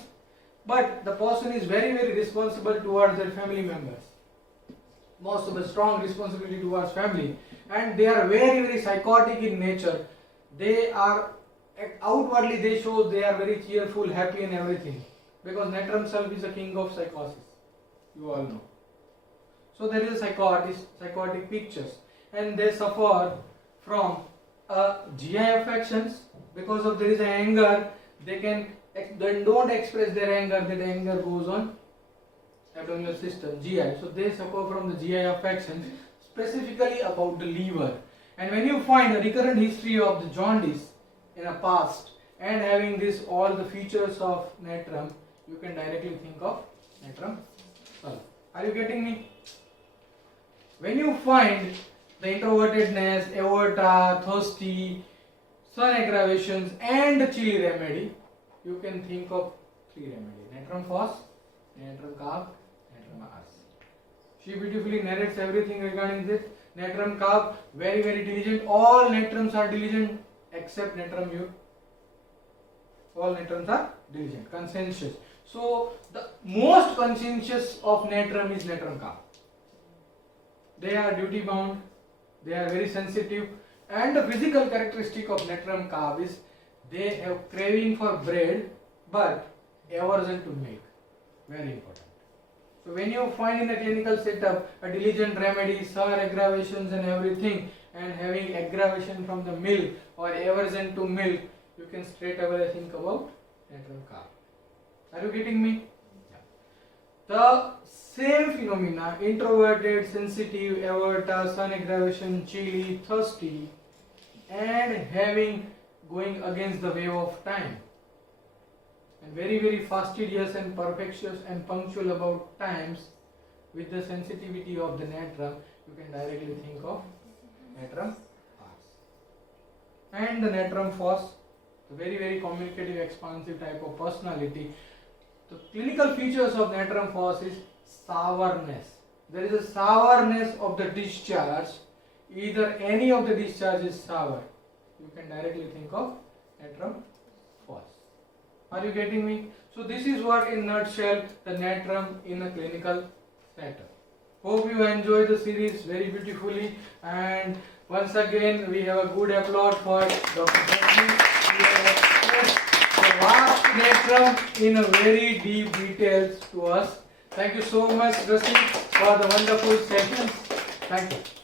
but the person is very, very responsible towards their family members. Most of the strong responsibility towards family, and they are very, very psychotic in nature. They are outwardly they show they are very cheerful, happy and everything, because natrum sulph is the king of psychosis, you all know. So there is a psychotic pictures, and they suffer from GI affections because of there is anger. They don't express their anger. That anger goes on abdominal system, GI. So they suffer from the GI affections, specifically about the liver. And when you find a recurrent history of the jaundice in a past and having this all the features of natrum, you can directly think of natrum sulph. Are you getting me? When you find the introvertedness, aorta, thirsty, sun aggravations and chilly remedy, you can think of three remedies: natrum phos, natrum carb, natrum ars. She beautifully narrates everything regarding this. Natrum carb, very, very diligent. All natrums are diligent except natrum mure. All natrums are diligent, conscientious. So the most conscientious of natrum is natrum carb. They are duty bound, they are very sensitive, and the physical characteristic of natrum carb is they have craving for bread but aversion to milk. Very important. So when you find in a clinical setup a diligent remedy, sun aggravations and everything, and having aggravation from the milk or aversion to milk, you can straight away think about natrum carb. Are you getting me? Yeah. The same phenomena, introverted, sensitive, aorta, sun aggravation, chilly, thirsty, and going against the wave of time, and very, very fastidious and perfectious and punctual about times, with the sensitivity of the natrum, you can directly think of natrum ars. And the natrum phos, the very, very communicative, expansive type of personality. The clinical features of natrum phos is sourness. There is a sourness of the discharge. Either any of the discharge is sour, you can directly think of natrum phos. Are you getting me? So this is what in nutshell the natrum in a clinical setup. Hope you enjoy the series very beautifully, and once again we have a good applaud for Dr. Drashti. We have expressed the vast natrum in a very deep details to us. Thank you so much, Drashti, for the wonderful sessions. Thank you.